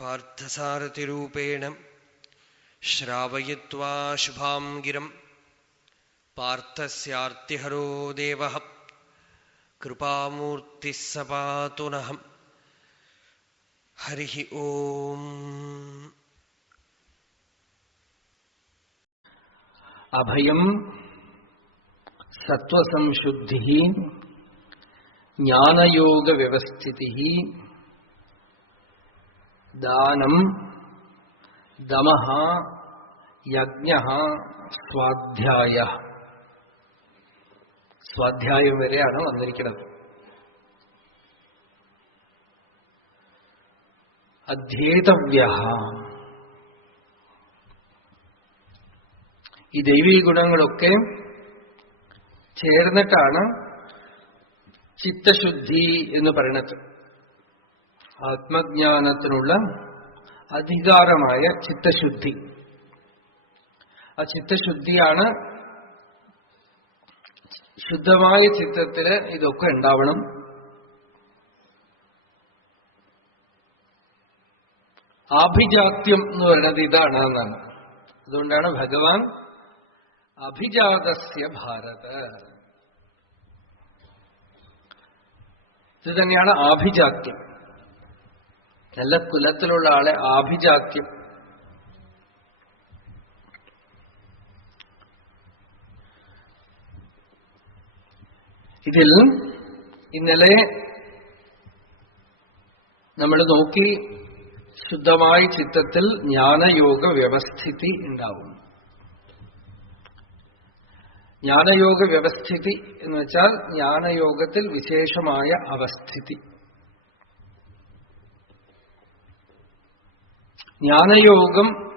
പാർത്ഥസാരഥിരൂപേണ ശ്രാവയിത്വാ ശുഭാം ഗിരം പാർത്ഥസ്യാർത്തിഹരോ ദേവഃ കൃപാമൂർത്തിഃ സ പാതു നഃ. ഹരിഃ ഓം. അഭയം സത്വസംശുദ്ധിഃ ജ്ഞാനയോഗവ്യവസ്ഥിതിഃ ദാനം ദമഃ യജ്ഞഃ സ്വാധ്യായഃ. സ്വാധ്യായം വരെയാണ് വന്നിരിക്കുന്നത്. അധ്യേതവ്യഃ. ഈ ദൈവീ ഗുണങ്ങളൊക്കെ ചേർന്നിട്ടാണ് ചിത്തശുദ്ധി എന്ന് പറയുന്നത്. ആത്മജ്ഞാനത്തിനുള്ള അധികാരമായ ചിത്തശുദ്ധി. ആ ചിത്തശുദ്ധിയാണ് ശുദ്ധമായ ചിത്തത്തില് ഇതൊക്കെ ഉണ്ടാവണം. ആഭിജാത്യം എന്ന് പറയുന്നത് ഇതാണ് എന്നാണ്. അതുകൊണ്ടാണ് ഭഗവാൻ അഭിജാതസ്യ ഭാരത. ഇത് തന്നെയാണ് ആഭിജാത്യം. നല്ല കുലത്തിലുള്ള ആളെ ആഭിജാത്യം. ഇതിൽ ഇന്നലെ നമ്മൾ നോക്കി, ശുദ്ധമായ ചിത്തത്തിൽ ജ്ഞാനയോഗ വ്യവസ്ഥിതി ഉണ്ടാവും. ജ്ഞാനയോഗ വ്യവസ്ഥിതി എന്ന് വെച്ചാൽ ജ്ഞാനയോഗത്തിൽ വിശേഷമായ അവസ്ഥിതി. ജ്ഞാനയോഗം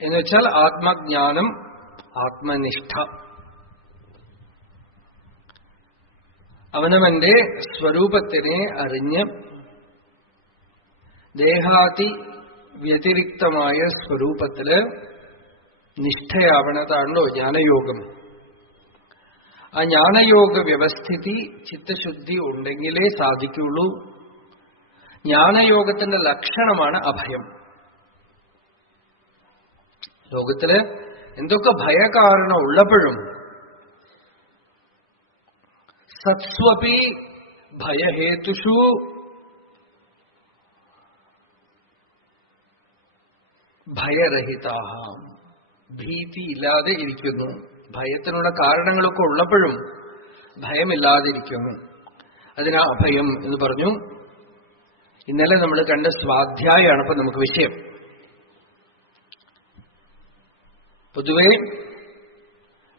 എന്ന് വെച്ചാൽ ആത്മജ്ഞാനം, ആത്മനിഷ്ഠ. അവനവന്റെ സ്വരൂപത്തിനെ അറിഞ്ഞ് ദേഹാതി വ്യതിരിക്തമായ സ്വരൂപത്തില് നിഷ്ഠയാവണതാണല്ലോ ജ്ഞാനയോഗം. ആ ജ്ഞാനയോഗ വ്യവസ്ഥിതി ചിത്തശുദ്ധി ഉണ്ടെങ്കിലേ സാധിക്കുള്ളൂ. ജ്ഞാനയോഗത്തിന്റെ ലക്ഷണമാണ് അഭയം. ലോകത്തില് എന്തൊക്കെ ഭയകാരണം ഉള്ളപ്പോഴും സത്സ്വപി ഭയഹേതുഷു ഭയരഹിതാഹ. ഭീതി ഇല്ലാതെ ഇരിക്കുന്നു. ഭയത്തിനുള്ള കാരണങ്ങളൊക്കെ ഉള്ളപ്പോഴും ഭയമില്ലാതിരിക്കുന്നു. അതിനാ അഭയം എന്ന് പറഞ്ഞു. ഇന്നലെ നമ്മൾ കണ്ട സ്വാധ്യായമാണ് ഇപ്പൊ നമുക്ക് വിഷയം. പൊതുവെ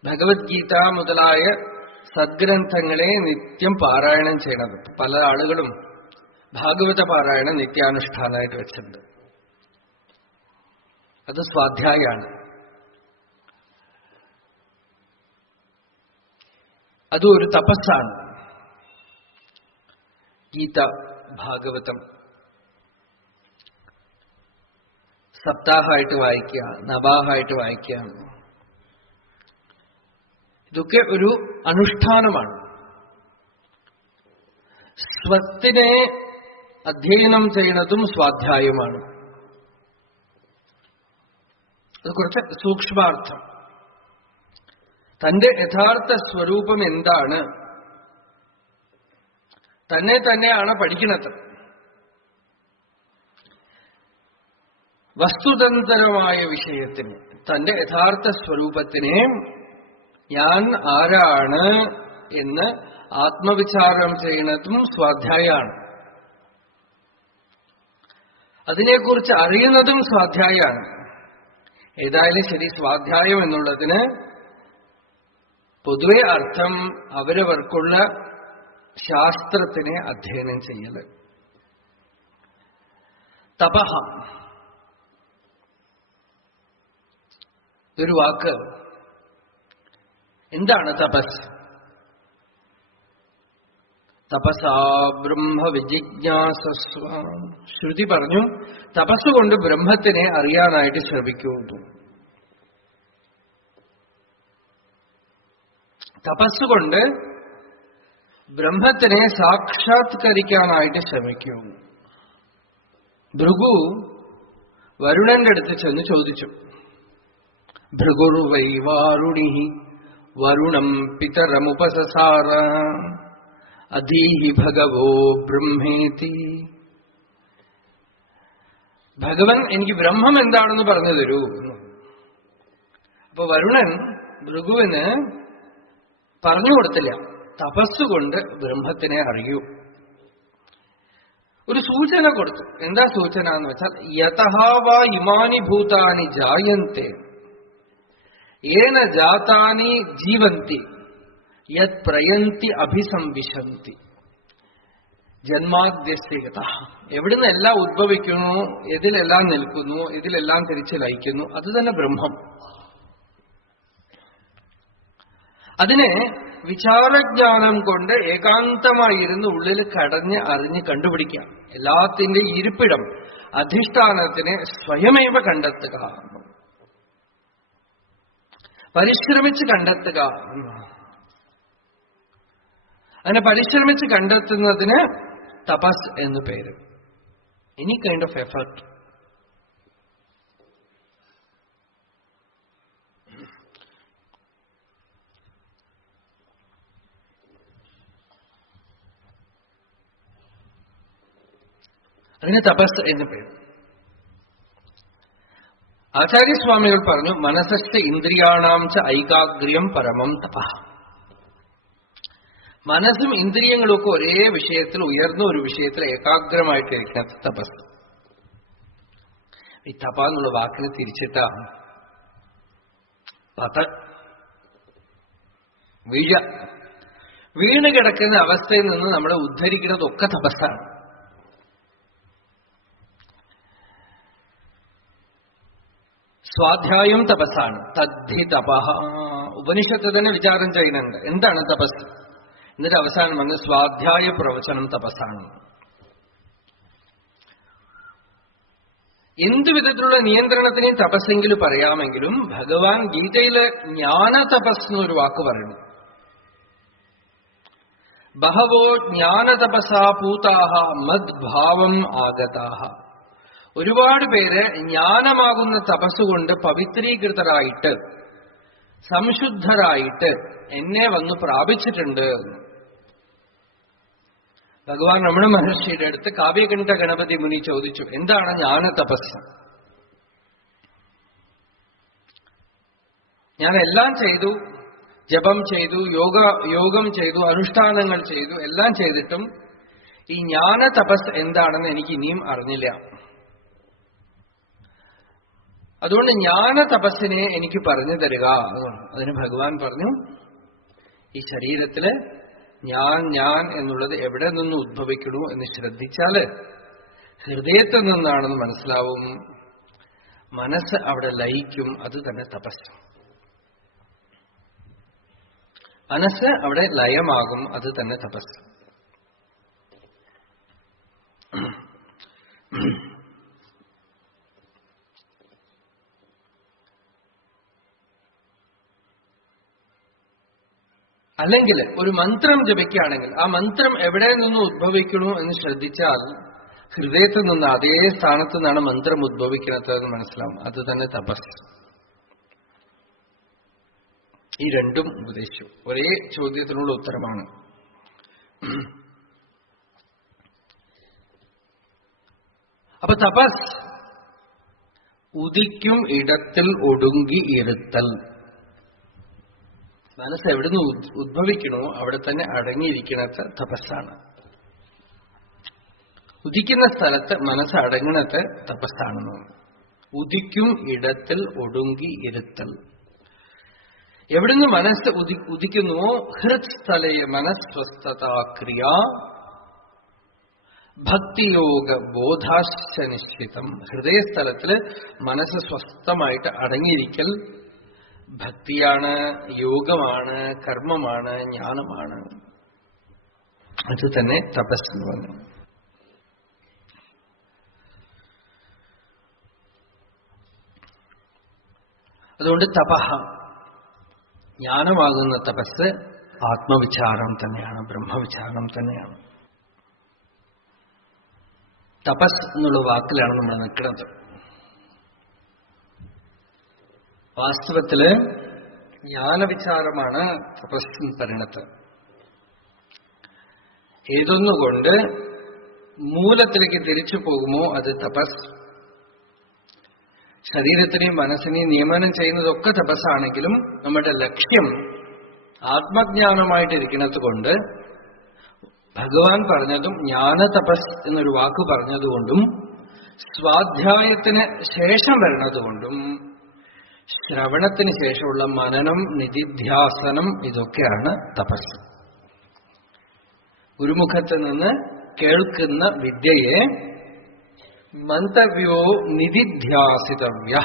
ഭഗവത്ഗീത മുതലായ സദ്ഗ്രന്ഥങ്ങളെ നിത്യം പാരായണം ചെയ്യണത്. പല ആളുകളും ഭാഗവത പാരായണം നിത്യാനുഷ്ഠാനമായിട്ട് വെച്ചിട്ടുണ്ട്. അത് സ്വാധ്യായാണ്. അതും ഒരു തപസ്സാണ്. ഗീത, ഭാഗവതം സപ്താഹമായിട്ട് വായിക്കുക, നവാഹായിട്ട് വായിക്കുക, ഇതൊക്കെ ഒരു അനുഷ്ഠാനമാണ്. സ്വത്തിനെ അധ്യയനം ചെയ്യുന്നതും സ്വാധ്യായമാണ്. അത് കുറച്ച് സൂക്ഷ്മാർത്ഥം. തന്റെ യഥാർത്ഥ സ്വരൂപം എന്താണ്, തന്നെ തന്നെയാണ് പഠിക്കുന്നത്. വസ്തുതന്ത്രമായ വിഷയത്തിന്, തന്റെ യഥാർത്ഥ സ്വരൂപത്തിനെ ഞാൻ ആരാണ് എന്ന് ആത്മവിചാരം ചെയ്യുന്നതും സ്വാധ്യായമാണ്. അതിനെക്കുറിച്ച് അറിയുന്നതും സ്വാധ്യായമാണ്. ഏതായാലും ശരി, സ്വാധ്യായം എന്നുള്ളതിന് പൊതുവെ അർത്ഥം അവരവർക്കുള്ള ശാസ്ത്രത്തിനെ അധ്യയനം ചെയ്യല്. തപഹ ഒരു വാക്ക്. എന്താണ് തപസ്? തപസാ ബ്രഹ്മ വിജിജ്ഞാസസ്വ. ശ്രുതി പറഞ്ഞു, തപസ്സുകൊണ്ട് ബ്രഹ്മത്തിനെ അറിയാനായിട്ട് ശ്രമിക്കൂ. തപസ്സുകൊണ്ട് ബ്രഹ്മത്തിനെ സാക്ഷാത്കരിക്കാനായിട്ട് ശ്രമിക്കൂ. ഭൃഗു വരുണന്റെ അടുത്ത് ചെന്ന് ചോദിച്ചു. ഭൃഗുർവൈ വാരുണി വരുണം പിതരമുപസസാര അധീഹി ഭഗവോ ബ്രഹ്മേതി. ഭഗവൻ എനിക്ക് ബ്രഹ്മം എന്താണെന്ന് പറഞ്ഞു തരൂ. അപ്പൊ വരുണൻ ഭൃഗുവിന് പറഞ്ഞു കൊടുത്തില്ല. തപസ്സുകൊണ്ട് ബ്രഹ്മത്തിനെ അറിയൂ. ഒരു സൂചന കൊടുത്തു. എന്താ സൂചന എന്ന് വെച്ചാൽ, യതഹാവാ ഇമാനി ഭൂതാനി ജായന്തെ ഏന ജാതാനി ജീവന്തി യത് പ്രയന്തി അഭിസംവിശന്തി ജന്മാദ്യസ്യത. എവിടുന്ന് എല്ലാം ഉദ്ഭവിക്കുന്നു, ഇതിലെല്ലാം നിൽക്കുന്നു, ഇതിലെല്ലാം തിരിച്ചു ലയിക്കുന്നു, അത് തന്നെ ബ്രഹ്മം. അതിനെ വിചാരജ്ഞാനം കൊണ്ട് ഏകാന്തമായിരുന്ന് ഉള്ളിൽ കടഞ്ഞ് അറിഞ്ഞ് കണ്ടുപിടിക്കാം. എല്ലാത്തിന്റെ ഇരിപ്പിടം, അധിഷ്ഠാനത്തിനെ സ്വയമേവ കണ്ടെത്തുക, പരിശ്രമിച്ച് കണ്ടെത്തുക. അങ്ങനെ പരിശ്രമിച്ച് കണ്ടെത്തുന്നതിന് തപസ് എന്നു പേര്. Any kind of effort. അതിന് തപസ് എന്ന് പേര്. ആചാര്യസ്വാമികൾ പറഞ്ഞു, മനസ്സസ്ഥ ഇന്ദ്രിയാണാം ച ഐകാഗ്ര്യം പരമം തപ. മനസ്സും ഇന്ദ്രിയങ്ങളൊക്കെ ഒരേ വിഷയത്തിൽ, ഉയർന്ന ഒരു വിഷയത്തിൽ ഏകാഗ്രമായിട്ടിരിക്കുന്ന തപസ്. ഈ തപ എന്നുള്ള വാക്കിന് തിരിച്ചിട്ട വീണ് കിടക്കുന്ന അവസ്ഥയിൽ നിന്ന് നമ്മളെ ഉദ്ധരിക്കുന്നതൊക്കെ തപസ്സാണ്. സ്വാധ്യായം തപസ്സാണ്. തദ്ധി തപഃ. ഉപനിഷത്ത് തന്നെ വിചാരം ചെയ്യുന്നുണ്ട് എന്താണ് തപസ്. എന്നിട്ട് അവസാനം വന്ന് സ്വാധ്യായ പ്രവചനം തപസ്സാണ്. എന്തു വിധത്തിലുള്ള നിയന്ത്രണത്തിനെ തപസ്സെങ്കിൽ പറയാമെങ്കിലും ഭഗവാൻ ഗീതയില് ജ്ഞാന തപസ് എന്നൊരു വാക്ക് പറയുന്നു. ബഹവോ ജ്ഞാന തപസാ പൂതാഹ മദ്ഭാവം ആഗതാഹ. ഒരുപാട് പേര് ജ്ഞാനമാകുന്ന തപസ്സുകൊണ്ട് പവിത്രീകൃതരായിട്ട് സംശുദ്ധരായിട്ട് എന്നെ വന്ന് പ്രാപിച്ചിട്ടുണ്ട്. ഭഗവാൻ രമണ മഹർഷിയുടെ അടുത്ത് കാവ്യകണ്ഠ ഗണപതി മുനി ചോദിച്ചു, എന്താണ് ജ്ഞാന തപസ്? ഞാൻ എല്ലാം ചെയ്തു, ജപം ചെയ്തു, യോഗം ചെയ്തു, അനുഷ്ഠാനങ്ങൾ ചെയ്തു, എല്ലാം ചെയ്തിട്ടും ഈ ജ്ഞാന തപസ് എന്താണെന്ന് എനിക്ക് ഇനിയും അറിഞ്ഞില്ല. അതുകൊണ്ട് ജ്ഞാന തപസ്സിനെ എനിക്ക് പറഞ്ഞു തരിക. അതിന് ഭഗവാൻ പറഞ്ഞു, ഈ ശരീരത്തില് ഞാൻ എന്നുള്ളത് എവിടെ നിന്ന് ഉദ്ഭവിക്കണു എന്ന് ശ്രദ്ധിച്ചാല് ഹൃദയത്തിൽ നിന്നാണെന്ന് മനസ്സിലാവും. മനസ്സ് അവിടെ ലയിക്കും. അത് തന്നെ തപസ്. മനസ്സ് അവിടെ ലയമാകും. അത് തന്നെ തപസ്. അല്ലെങ്കിൽ ഒരു മന്ത്രം ജപിക്കുകയാണെങ്കിൽ ആ മന്ത്രം എവിടെ നിന്ന് ഉദ്ഭവിക്കണു എന്ന് ശ്രദ്ധിച്ചാൽ ഹൃദയത്തിൽ നിന്ന്, അതേ സ്ഥാനത്ത് നിന്നാണ് മന്ത്രം ഉദ്ഭവിക്കുന്നത് എന്ന് മനസ്സിലാവും. അത് തന്നെ തപസ്. ഈ രണ്ടും ഉപദേശിച്ചു. ഒരേ ചോദ്യത്തിനുള്ള ഉത്തരമാണ്. അപ്പൊ തപസ് ഉദിക്കും ഇടത്തിൽ ഒടുങ്ങി ഇരുത്തൽ. മനസ്സ് എവിടുന്ന് ഉദ്ഭവിക്കണോ അവിടെ തന്നെ അടങ്ങിയിരിക്കണത് തപസ്സാണ്. ഉദിക്കുന്ന സ്ഥലത്ത് മനസ്സ് അടങ്ങണത് തപസ്സാണെന്ന്. ഉദിക്കും ഇടത്തിൽ ഒടുങ്ങി ഇരുത്തൽ. എവിടുന്ന് മനസ്സ് ഉദിക്കുന്നുവോ ഹൃത് സ്ഥലയെ മനസ്വസ്ഥതാക്രിയ ഭക്തിയോഗ ബോധാശ്ച നിശ്ചിതം. ഹൃദയസ്ഥലത്തില് മനസ്സ് സ്വസ്ഥമായിട്ട് അടങ്ങിയിരിക്കൽ ഭക്തിയാണ്, യോഗമാണ്, കർമ്മമാണ്, ജ്ഞാനമാണ്. അത് തന്നെ തപസ് എന്ന് പറഞ്ഞു. അതുകൊണ്ട് തപഃ, ജ്ഞാനമാകുന്ന തപസ് ആത്മവിചാരം തന്നെയാണ്, ബ്രഹ്മവിചാരം തന്നെയാണ്. തപസ് എന്നുള്ള വാക്കിലാണ് നമ്മൾ നിൽക്കുന്നത്. വാസ്തവത്തില് ജ്ഞാനവിചാരമാണ് തപസ് എന്ന് പറയുന്നത്. ഏതൊന്നുകൊണ്ട് മൂലത്തിലേക്ക് തിരിച്ചു പോകുമോ അത് തപസ്. ശരീരത്തിനെയും മനസ്സിനെയും നിയമനം ചെയ്യുന്നതൊക്കെ തപസ്സാണെങ്കിലും നമ്മുടെ ലക്ഷ്യം ആത്മജ്ഞാനമായിട്ടിരിക്കുന്നത് കൊണ്ട് ഭഗവാൻ പറഞ്ഞതും ജ്ഞാന തപസ് എന്നൊരു വാക്ക് പറഞ്ഞതുകൊണ്ടും സ്വാധ്യായത്തിന് ശേഷം വരുന്നതുകൊണ്ടും ശ്രവണത്തിന് ശേഷമുള്ള മനനം, നിധിധ്യാസനം ഇതൊക്കെയാണ് തപസ്. ഗുരുമുഖത്ത് നിന്ന് കേൾക്കുന്ന വിദ്യയെ മന്തവ്യോ നിധിധ്യാസിതവ്യ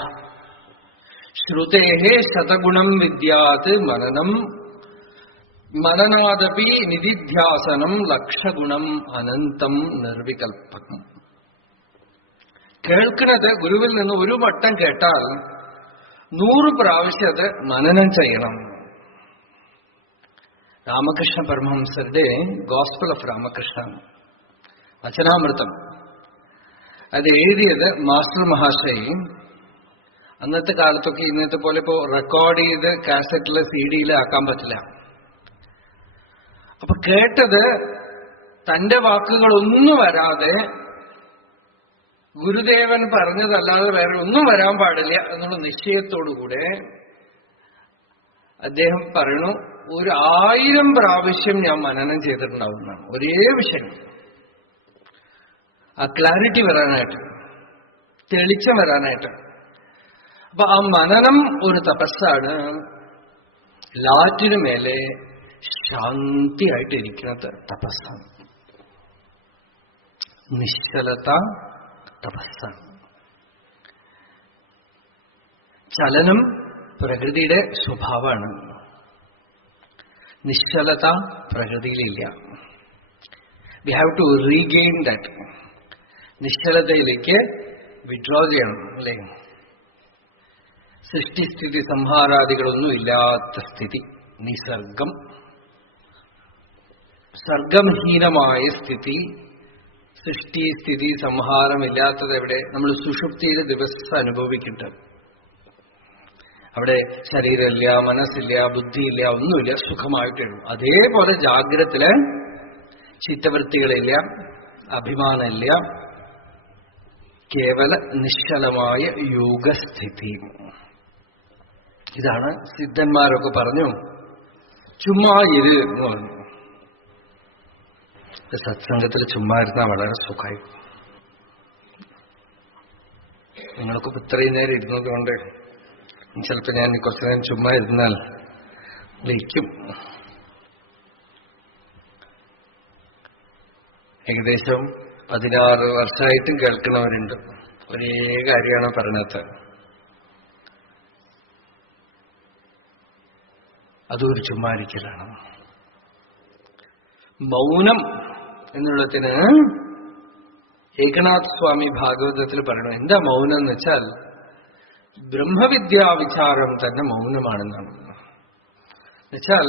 ശ്രുതേഹേ ശതഗുണം വിദ്യാത് മനനം മനനാദപി നിധിധ്യാസനം ലക്ഷഗുണം അനന്തം നിർവികൽപകം. കേൾക്കുന്നത് ഗുരുവിൽ നിന്ന് ഒരു വട്ടം കേട്ടാൽ 100 പ്രാവശ്യം അത് മനനം ചെയ്യണം. രാമകൃഷ്ണ പരമഹംസരുടെ ഗോസ്പൽ ഓഫ് രാമകൃഷ്ണ വചനാമൃതം അത് എഴുതിയത് മാസ്റ്റർ മഹാശയി. അന്നത്തെ കാലത്തൊക്കെ ഇന്നത്തെ പോലെ ഇപ്പോ റെക്കോർഡ് ചെയ്ത് കാസറ്റില് CD-യിൽ ആക്കാൻ പറ്റില്ല. അപ്പൊ കേട്ടത് തന്റെ വാക്കുകളൊന്നും വരാതെ ഗുരുദേവൻ പറഞ്ഞതല്ലാതെ വേറെ ഒന്നും വരാൻ പാടില്ല എന്നുള്ള നിശ്ചയത്തോടുകൂടെ അദ്ദേഹം പറയണു, 1000 പ്രാവശ്യം ഞാൻ മനനം ചെയ്തിട്ടുണ്ടാവുന്നതാണ് ഒരേ വിഷയം. ആ ക്ലാരിറ്റി വരാനായിട്ട്, തെളിച്ചം വരാനായിട്ട്. അപ്പൊ ആ മനനം ഒരു തപസ്സാണ്. എല്ലാറ്റിനു മേലെ ശാന്തിയായിട്ടിരിക്കുന്നത് തപസ്സാണ്. നിശ്ചലത തപസ്സാണ്. ചലനം പ്രകൃതിയുടെ സ്വഭാവമാണ്. നിശ്ചലത പ്രകൃതിയിലില്ല. We have to regain that. നിശ്ചലതയിലേക്ക് വിഡ്രോ ചെയ്യണം, അല്ലേ? സൃഷ്ടിസ്ഥിതി സംഹാരാദികളൊന്നും ഇല്ലാത്ത സ്ഥിതി, നിസർഗം, സർഗംഹീനമായ സ്ഥിതി. സൃഷ്ടി സ്ഥിതി സംഹാരമില്ലാത്തത് എവിടെ? നമ്മൾ സുഷുപ്തിയിൽ ദിവസം അനുഭവിക്കുന്നുണ്ട്. അവിടെ ശരീരമില്ല, മനസ്സില്ല, ബുദ്ധിയില്ല, ഒന്നുമില്ല, സുഖമായിട്ടുള്ളൂ. അതേപോലെ ജാഗ്രതത്തില് ചിത്തവൃത്തികളില്ല, അഭിമാനമില്ല, കേവല നിശ്ചലമായ യോഗസ്ഥിതി. ഇതാണ് സിദ്ധന്മാരൊക്കെ പറഞ്ഞു ചുമ്മാ ഇരു എന്ന് പറഞ്ഞു. സത്സംഗത്തിൽ ചുമ്മാ ഇരുന്നാൽ വളരെ സുഖമായി. നിങ്ങളൊക്കെ ഇത്രയും നേരം ഇരുന്നത് കൊണ്ട് ചിലപ്പോ ഞാൻ കുറച്ചു നേരം ചുമ്മാ ഇരുന്നാൽ ലയിക്കും. ഏകദേശം 16 വർഷമായിട്ടും കേൾക്കുന്നവരുണ്ട്. ഒരേ കാര്യമാണ് പറഞ്ഞത്. അതൊരു ചുമ്മാരിക്കലാണ്. മൗനം എന്നുള്ളതിന് ഏകനാഥ് സ്വാമി ഭാഗവതത്തിൽ പറയണം. എന്താ മൗനം എന്ന് വെച്ചാൽ ബ്രഹ്മവിദ്യാ വിചാരം തന്നെ മൗനമാണെന്നാണ്. എന്നുവെച്ചാൽ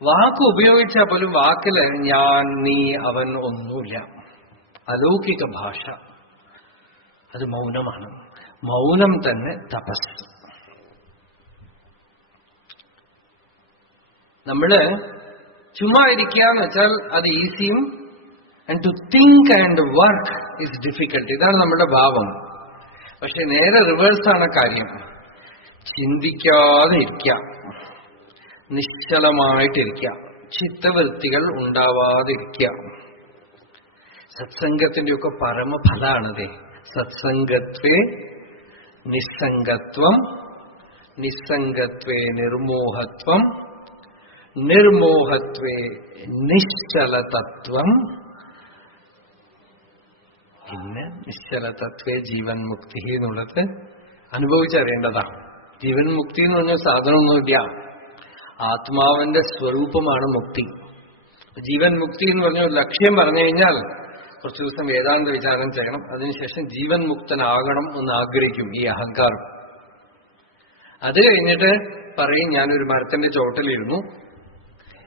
വാക്ക് ഉപയോഗിച്ചാൽ പോലും വാക്കില് ഞാൻ, നീ, അവൻ ഒന്നുമില്ല. അലൗകിക ഭാഷ, അത് മൗനമാണ്. മൗനം തന്നെ തപസ്. നമ്മള് ചുമ്മാ ഇരിക്കുക എന്ന് വെച്ചാൽ അത് ഈസിയും, and to think and work is difficult. ഇതാണ് നമ്മുടെ ഭാവം. പക്ഷെ നേരെ റിവേഴ്സാണ് കാര്യം. ചിന്തിക്കാതെ ഇരിക്കുക, നിശ്ചലമായിട്ടിരിക്കുക, ചിത്തവൃത്തികൾ ഉണ്ടാവാതിരിക്കുക. സത്സംഗത്തിന്റെയൊക്കെ പരമഫലാണതേ. സത്സംഗത്വേ നിസ്സംഗത്വം, നിസ്സംഗത്വേ നിർമോഹത്വം, നിർമോഹത്വേ നിശ്ചലതത്വം, പിന്നെ നിശ്ചലതത്വേ ജീവൻ മുക്തി എന്നുള്ളത് അനുഭവിച്ചറിയേണ്ടതാണ്. ജീവൻ മുക്തി എന്ന് പറഞ്ഞ സാധനമൊന്നുമില്ല. ആത്മാവിന്റെ സ്വരൂപമാണ് മുക്തി. ജീവൻ മുക്തി എന്ന് പറഞ്ഞ ഒരു ലക്ഷ്യം പറഞ്ഞു കഴിഞ്ഞാൽ കുറച്ചു ദിവസം വേദാന്ത വിചാരം ചെയ്യണം. അതിനുശേഷം ജീവൻ മുക്തനാകണം എന്ന് ആഗ്രഹിക്കും ഈ അഹങ്കാരം. അത് കഴിഞ്ഞിട്ട് പറയും ഞാനൊരു മരത്തിന്റെ ചോട്ടിലിരുന്നു,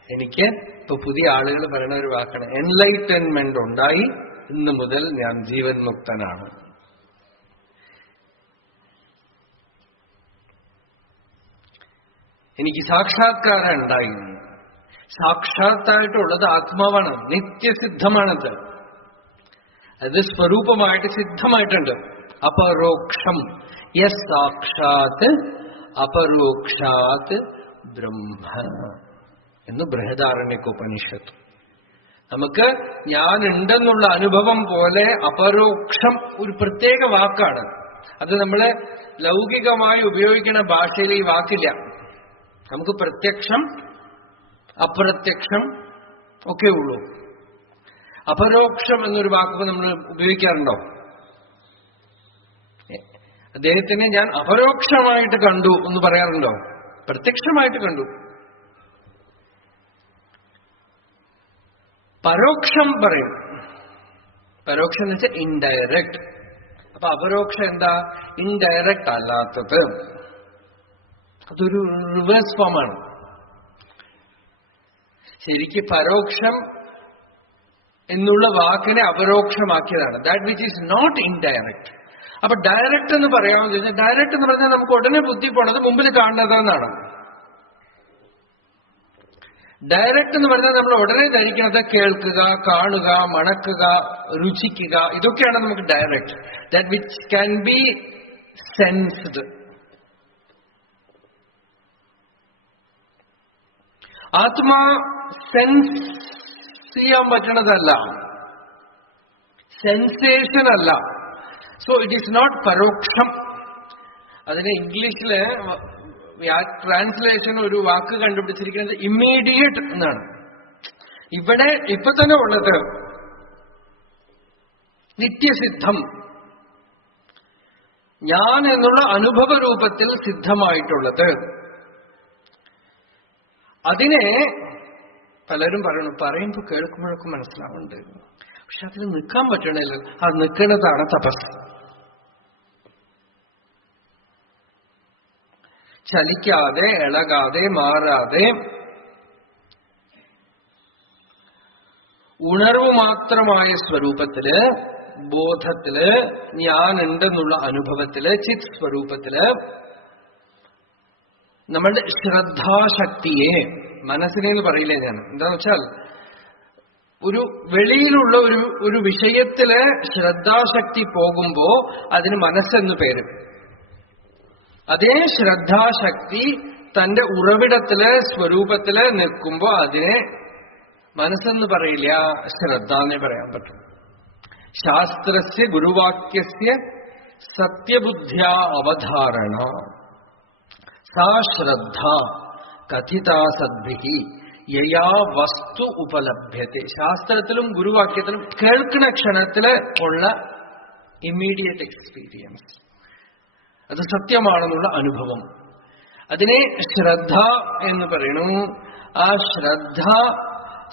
എനിക്ക് ഇപ്പൊ പുതിയ ആളുകൾ പറയുന്ന ഒരു വാക്കാണ്, എൻലൈറ്റൻമെന്റ് ഉണ്ടായി, ഇന്ന് മുതൽ ഞാൻ ജീവൻ മുക്തനാണ്. എനിക്ക് സാക്ഷാത്കാരം ഉണ്ടായി. സാക്ഷാത്തായിട്ടുള്ളത് ആത്മാവാണ്, നിത്യസിദ്ധമാണത്. അത് സ്വരൂപമായിട്ട് സിദ്ധമായിട്ടുണ്ട്. അപരോക്ഷം യസ് സാക്ഷാത് അപരോക്ഷാത് ബ്രഹ്മ എന്ന് ബൃഹദാരണ്യകോപനിഷത്ത്. നമുക്ക് ഞാനുണ്ടെന്നുള്ള അനുഭവം പോലെ അപരോക്ഷം ഒരു പ്രത്യേക വാക്കാണ്. അത് നമ്മള് ലൗകികമായി ഉപയോഗിക്കുന്ന ഭാഷയിൽ ഈ വാക്കില്ല. നമുക്ക് പ്രത്യക്ഷം അപ്രത്യക്ഷം ഒക്കെ ഉള്ളൂ. അപരോക്ഷം എന്നൊരു വാക്ക് നമ്മൾ ഉപയോഗിക്കാറുണ്ടോ? അദ്ദേഹത്തിനെ ഞാൻ അപരോക്ഷമായിട്ട് കണ്ടു എന്ന് പറയാറുണ്ടോ? പ്രത്യക്ഷമായിട്ട് കണ്ടു. പരോക്ഷം പറയും. പരോക്ഷം എന്ന് വെച്ചാൽ ഇൻഡയറക്റ്റ്. അപ്പൊ അപരോക്ഷം എന്താ? ഇൻഡയറക്റ്റ് അല്ലാത്തത്. അതൊരു റിവേഴ്സ് ഫോമാണ്. ശരിക്ക് പരോക്ഷം എന്നുള്ള വാക്കിനെ അപരോക്ഷമാക്കിയതാണ്. That which is not indirect. അപ്പൊ ഡയറക്റ്റ് എന്ന് പറയാമെന്ന് ചോദിച്ചാൽ, ഡയറക്റ്റ് എന്ന് പറഞ്ഞാൽ നമുക്ക് ഉടനെ ബുദ്ധി പോണത് മുമ്പിൽ കാണുന്നതെന്നാണ്. ഡയറക്റ്റ് എന്ന് പറഞ്ഞാൽ നമ്മൾ ഉടനെ ധരിക്കുന്നത് കേൾക്കുക, കാണുക, മണക്കുക, രുചിക്കുക, ഇതൊക്കെയാണ് നമുക്ക് direct. That which can be sensed. ആത്മാ സെൻസ് ചെയ്യാൻ പറ്റണതല്ല, സെൻസേഷൻ അല്ല. സോ ഇറ്റ് ഈസ് നോട്ട് പരോക്ഷം. അതിന് ഇംഗ്ലീഷില് ട്രാൻസ്ലേഷൻ ഒരു വാക്ക് കണ്ടുപിടിച്ചിരിക്കുന്നത് ഇമ്മീഡിയറ്റ് എന്നാണ്. ഇവിടെ ഇപ്പൊ തന്നെ ഉള്ളത് നിത്യസിദ്ധം, ഞാൻ എന്നുള്ള അനുഭവ രൂപത്തിൽ സിദ്ധമായിട്ടുള്ളത്. അതിനെ പലരും പറയുമ്പോ കേൾക്കുമ്പോഴൊക്കെ മനസ്സിലാവുന്നുണ്ട്, പക്ഷെ അതിൽ നിൽക്കാൻ പറ്റണല്ലോ. അത് നിൽക്കുന്നതാണ് തപസ്. ചലിക്കാതെ, ഇളകാതെ, മാറാതെ, ഉണർവ് മാത്രമായ സ്വരൂപത്തില്, ബോധത്തില്, ഞാനുണ്ടെന്നുള്ള അനുഭവത്തില്, ചിത് സ്വരൂപത്തില് നമ്മളുടെ ശ്രദ്ധാശക്തിയെ, മനസ്സിനെ എന്ന് പറയില്ലേ ഞാൻ, എന്താന്ന് വെച്ചാൽ ഒരു വെളിയിലുള്ള ഒരു വിഷയത്തില് ശ്രദ്ധാശക്തി പോകുമ്പോ അതിന് മനസ്സെന്ന് പേര്. അതേ ശ്രദ്ധാശക്തി തന്റെ ഉറവിടത്തില്, സ്വരൂപത്തില് നിൽക്കുമ്പോ അതിനെ മനസ്സെന്ന് പറയില്ല, ശ്രദ്ധ എന്നേ പറയാൻ പറ്റും. ശാസ്ത്രസ്യ ഗുരുവാക്യസ്യ സത്യബുദ്ധ്യാ അവധാരണ സാ ശ്രദ്ധ കഥിതാ സദ്ഭിഹി യയാ വസ്തു ഉപലഭ്യത്തെ. ശാസ്ത്രത്തിലും ഗുരുവാക്യത്തിലും കേൾക്കുന്ന ക്ഷണത്തില് ഉള്ള ഇമ്മീഡിയറ്റ് എക്സ്പീരിയൻസ്, അത് സത്യമാണെന്നുള്ള അനുഭവം, അതിനെ ശ്രദ്ധ എന്ന് പറയണു. ആ ശ്രദ്ധ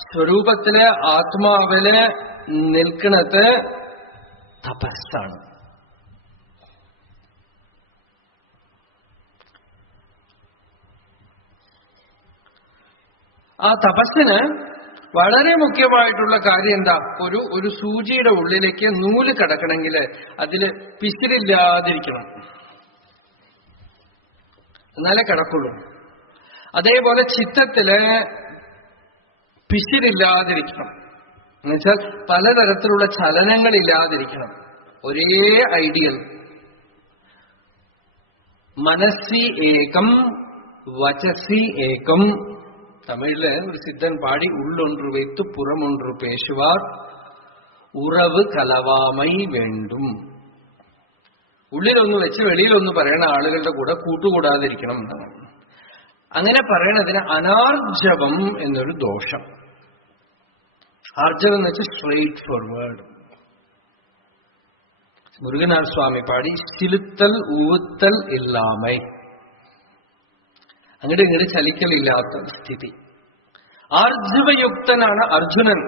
സ്വരൂപത്തില് ആത്മാവില് നിൽക്കുന്നത് തപസ്സാണ്. ആ തപസ്സിന് വളരെ മുഖ്യമായിട്ടുള്ള കാര്യം എന്താ? ഒരു സൂചിയുടെ ഉള്ളിലേക്ക് നൂല് കിടക്കണമെങ്കിൽ അതില് പിശിലില്ലാതിരിക്കണം, എന്നാലേ കിടക്കുള്ളൂ. അതേപോലെ ചിത്തത്തില് പിശിലില്ലാതിരിക്കണം, എന്നുവെച്ചാൽ പലതരത്തിലുള്ള ചലനങ്ങളില്ലാതിരിക്കണം. ഒരേ ഐഡിയൽ. മനസ്സി ഏകം വചസി ഏകം. തമിഴില് ഒരു സിദ്ധൻ പാടി, ഉള്ളൊன்று வைத்து പുറമൊன்று பேசுவார் ഉറവ് കലവാമൈ വേണ്ടും. ഉള്ളിലൊന്ന് വെച്ച് വെളിയിലൊന്ന് പറയണ ആളുകളുടെ കൂടെ കൂട്ടുകൂടാതിരിക്കണം എന്നാണ്. അങ്ങനെ പറയണതിന് അനാർജവം എന്നൊരു ദോഷം. ആർജവം എന്ന് വെച്ചാൽ സ്ട്രെയിറ്റ് ഫോർവേഡ്. മുരുകനാഥ സ്വാമി പാടി, ചിലുത്തൽ ഊത്തൽ ഇല്ലാമൈ, അങ്ങോട്ട് ഇങ്ങോട്ട് ചലിക്കലില്ലാത്ത സ്ഥിതി. ആർജവയുക്തനാണ് അർജുനൻ.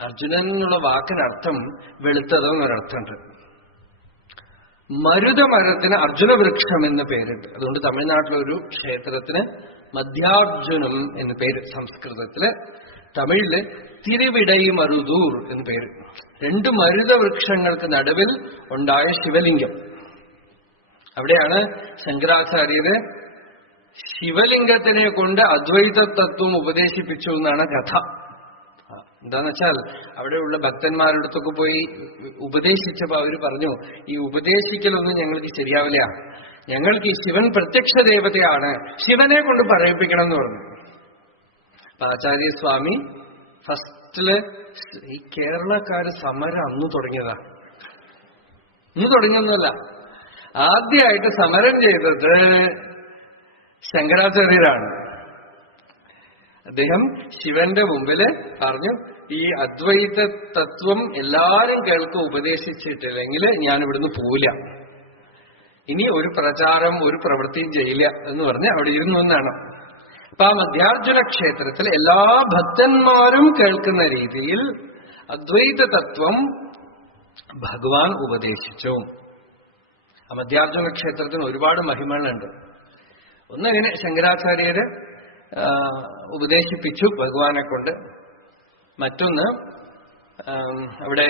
അർജുനൻ എന്നുള്ള വാക്കിനർത്ഥം വെളുത്തതെന്നൊരർത്ഥമുണ്ട്. മരുതമരത്തിന് അർജുനവൃക്ഷം എന്ന് പേരുണ്ട്. അതുകൊണ്ട് തമിഴ്നാട്ടിലൊരു ക്ഷേത്രത്തിന് മധ്യാർജുനം എന്ന് പേര്. സംസ്കൃതത്തില്, തമിഴില് തിരുവിടൈ മരുതൂർ എന്ന് പേര്. 2 മരുതവൃക്ഷങ്ങൾക്ക് നടുവിൽ ഉണ്ടായ ശിവലിംഗം. അവിടെയാണ് ശങ്കരാചാര്യര് ശിവലിംഗത്തിനെ കൊണ്ട് അദ്വൈത തത്വം ഉപദേശിപ്പിച്ചു എന്നാണ് കഥ. എന്താന്ന് വെച്ചാൽ അവിടെയുള്ള ഭക്തന്മാരുടെ അടുത്തൊക്കെ പോയി ഉപദേശിച്ചപ്പോ അവര് പറഞ്ഞു, ഈ ഉപദേശിക്കലൊന്നും ഞങ്ങൾക്ക് ശരിയാവില്ല, ഞങ്ങൾക്ക് ഈ ശിവൻ പ്രത്യക്ഷ ദേവതയാണ്, ശിവനെ കൊണ്ട് പറയിപ്പിക്കണം എന്ന് പറഞ്ഞു. അപ്പൊ ആചാര്യസ്വാമി ഫസ്റ്റില് ഈ കേരളക്കാര് സമരം അന്ന് തുടങ്ങിയതാ. ഇന്ന് തുടങ്ങിയൊന്നുമല്ല. ആദ്യമായിട്ട് സമരം ചെയ്തത് ശങ്കരാചാര്യരാണ്. അദ്ദേഹം ശിവന്റെ മുമ്പില് പറഞ്ഞു, ഈ അദ്വൈത തത്വം എല്ലാരും കേൾക്കും ഉപദേശിച്ചിട്ടില്ലെങ്കിൽ ഞാൻ ഇവിടുന്ന് പോവില്ല, ഇനി ഒരു പ്രചാരം ഒരു പ്രവൃത്തിയും ചെയ്യില്ല എന്ന് പറഞ്ഞ് അവിടെ ഇരുന്നു എന്നാണ്. അപ്പൊ ആ മധ്യാർജുന ക്ഷേത്രത്തിൽ എല്ലാ ഭക്തന്മാരും കേൾക്കുന്ന രീതിയിൽ അദ്വൈത തത്വം ഭഗവാൻ ഉപദേശിച്ചു. ആ മധ്യാർജുന ക്ഷേത്രത്തിന് ഒരുപാട് മഹിമകളുണ്ട്. ഒന്നിങ്ങനെ ശങ്കരാചാര്യര് ഉപദേശിപ്പിച്ചു ഭഗവാനെ കൊണ്ട്. മറ്റൊന്ന് അവിടെ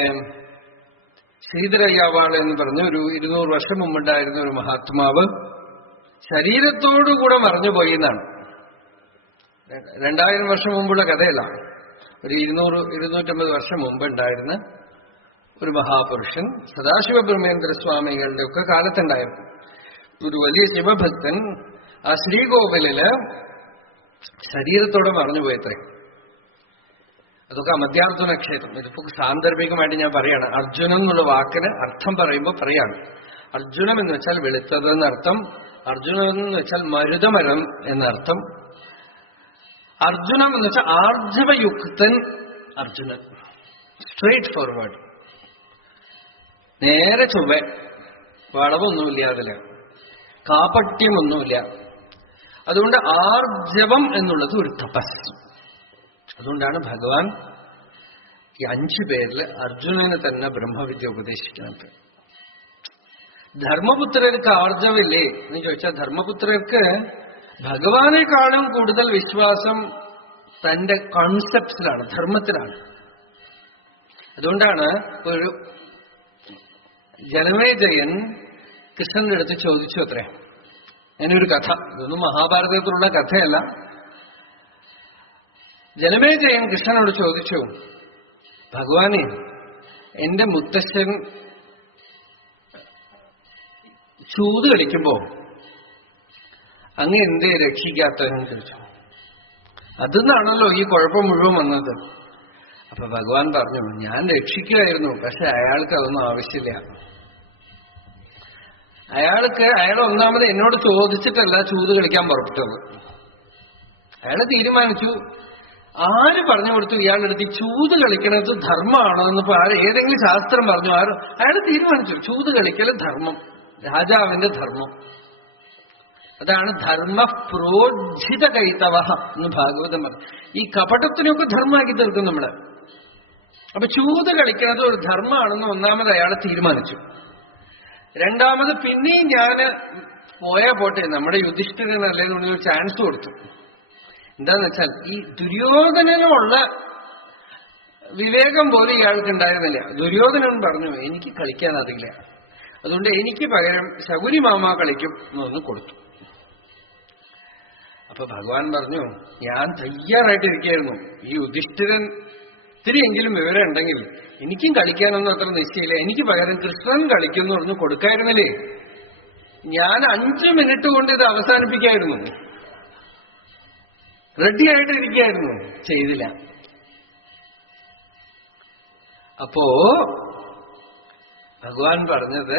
ശ്രീധരയ്യാവാള് എന്ന് പറഞ്ഞ ഒരു 200 വർഷം മുമ്പുണ്ടായിരുന്ന ഒരു മഹാത്മാവ് ശരീരത്തോടുകൂടെ മറഞ്ഞുപോയി എന്നാണ്. 2000 വർഷം മുമ്പുള്ള കഥയല്ല, ഒരു 200-250 വർഷം മുമ്പ് ഉണ്ടായിരുന്ന ഒരു മഹാപുരുഷൻ, സദാശിവ ബ്രഹ്മേന്ദ്ര സ്വാമികളുടെ ഒക്കെ കാലത്തുണ്ടായിരുന്നു. ഒരു വലിയ ശിവഭക്തൻ ആ ശ്രീകോവിലില് ശരീരത്തോടെ മറഞ്ഞുപോയത്രേ. അതൊക്കെ മധ്യാർജുന ക്ഷേത്രം. ഇതിപ്പോ സാന്ദർഭികമായിട്ട് ഞാൻ പറയാണ്. അർജുനം എന്നുള്ള വാക്കിന് അർത്ഥം പറയുമ്പോൾ പറയാണ്, അർജുനം എന്ന് വെച്ചാൽ വെളുത്തത് എന്നർത്ഥം, അർജുനം എന്ന് വെച്ചാൽ മരുതമരം എന്നർത്ഥം, അർജുനം എന്ന് വെച്ചാൽ ആർജവയുക്തൻ അർജുനൻ, സ്ട്രേറ്റ് ഫോർവേഡ്, നേരെ ചൊവ്വ, വളവൊന്നുമില്ല, അതില് കാപട്യമൊന്നുമില്ല. അതുകൊണ്ട് ആർജവം എന്നുള്ളത് ഒരു തപസ്. അതുകൊണ്ടാണ് ഭഗവാൻ ഈ 5 പേരിൽ അർജുനന് തന്നെ ബ്രഹ്മവിദ്യ ഉപദേശിക്കുന്നത്. ധർമ്മപുത്രർക്ക് ആർജവില്ലേ എന്ന് ചോദിച്ചാൽ, ധർമ്മപുത്രർക്ക് ഭഗവാനേക്കാളും കൂടുതൽ വിശ്വാസം തന്റെ കോൺസെപ്റ്റ്സിലാണ്, ധർമ്മത്തിലാണ്. അതുകൊണ്ടാണ് ഒരു ജനമേജയൻ കൃഷ്ണന്റെ അടുത്ത് ചോദിച്ചു അത്രേ. അങ്ങനെയൊരു കഥ, ഇതൊന്നും മഹാഭാരതത്തിലുള്ള കഥയല്ല. ജനമേജയൻ കൃഷ്ണനോട് ചോദിച്ചു, ഭഗവാനെ, എന്റെ മുത്തശ്ശൻ ചൂത് കളിക്കുമ്പോ അങ്ങ് എന്തേ രക്ഷിക്കാത്തതെന്ന് ചോദിച്ചു. അതിന്നാണല്ലോ ഈ കുഴപ്പം മുഴുവൻ വന്നത്. അപ്പൊ ഭഗവാൻ പറഞ്ഞു, ഞാൻ രക്ഷിക്കുമായിരുന്നു, പക്ഷെ അയാൾക്ക് അതൊന്നും ആവശ്യമില്ല. അയാൾ ഒന്നാമത് എന്നോട് ചോദിച്ചിട്ടല്ല ചൂത് കളിക്കാൻ പുറപ്പെട്ടത്. അയാൾ തീരുമാനിച്ചു, ആര് പറഞ്ഞു കൊടുത്തു ഇയാളുടെ അടുത്ത് ചൂത് കളിക്കണത് ധർമ്മമാണോ എന്ന് ഏതെങ്കിലും ശാസ്ത്രം പറഞ്ഞു, അയാൾ തീരുമാനിച്ചു ചൂത് കളിക്കൽ ധർമ്മം, രാജാവിന്റെ ധർമ്മം. അതാണ് ധർമ്മ പ്രോജ്ജിത കൈതവ എന്ന് ഭാഗവതം പറഞ്ഞു. ഈ കപടത്തിനൊക്കെ ധർമ്മമാക്കി തീർക്കും നമ്മള്. അപ്പൊ ചൂത് കളിക്കുന്നത് ഒരു ധർമ്മമാണെന്ന് ഒന്നാമത് അയാൾ തീരുമാനിച്ചു. രണ്ടാമത് പിന്നെയും ഞാന് പോയാ പോട്ടെ, നമ്മുടെ യുധിഷ്ഠിരനല്ലേ എന്ന് ഒരു ചാൻസ് കൊടുത്തു. എന്താന്ന് വെച്ചാൽ ഈ ദുര്യോധനനുള്ള വിവേകം പോലും ഇയാൾക്ക് ഉണ്ടായിരുന്നില്ല. ദുര്യോധനൻ പറഞ്ഞു, എനിക്ക് കളിക്കാൻ അറിയില്ല, അതുകൊണ്ട് എനിക്ക് പകരം ശകുനി മാമ കളിക്കും എന്നൊന്ന് കൊടുത്തു. അപ്പൊ ഭഗവാൻ പറഞ്ഞു, ഞാൻ തയ്യാറായിട്ടിരിക്കുകയായിരുന്നു, ഈ യുധിഷ്ഠിരൻ ഇത്തിരിയെങ്കിലും വിവരം ഉണ്ടെങ്കിൽ എനിക്കും കളിക്കാനൊന്നും അത്ര നിശ്ചയില്ല, എനിക്ക് പകരം കൃഷ്ണൻ കളിക്കുന്നു പറഞ്ഞ് കൊടുക്കായിരുന്നില്ലേ, ഞാൻ 5 മിനിറ്റ് കൊണ്ട് ഇത് അവസാനിപ്പിക്കായിരുന്നു, റെഡിയായിട്ടിരിക്കുകയായിരുന്നു, ചെയ്തില്ല. അപ്പോ ഭഗവാൻ പറഞ്ഞത്,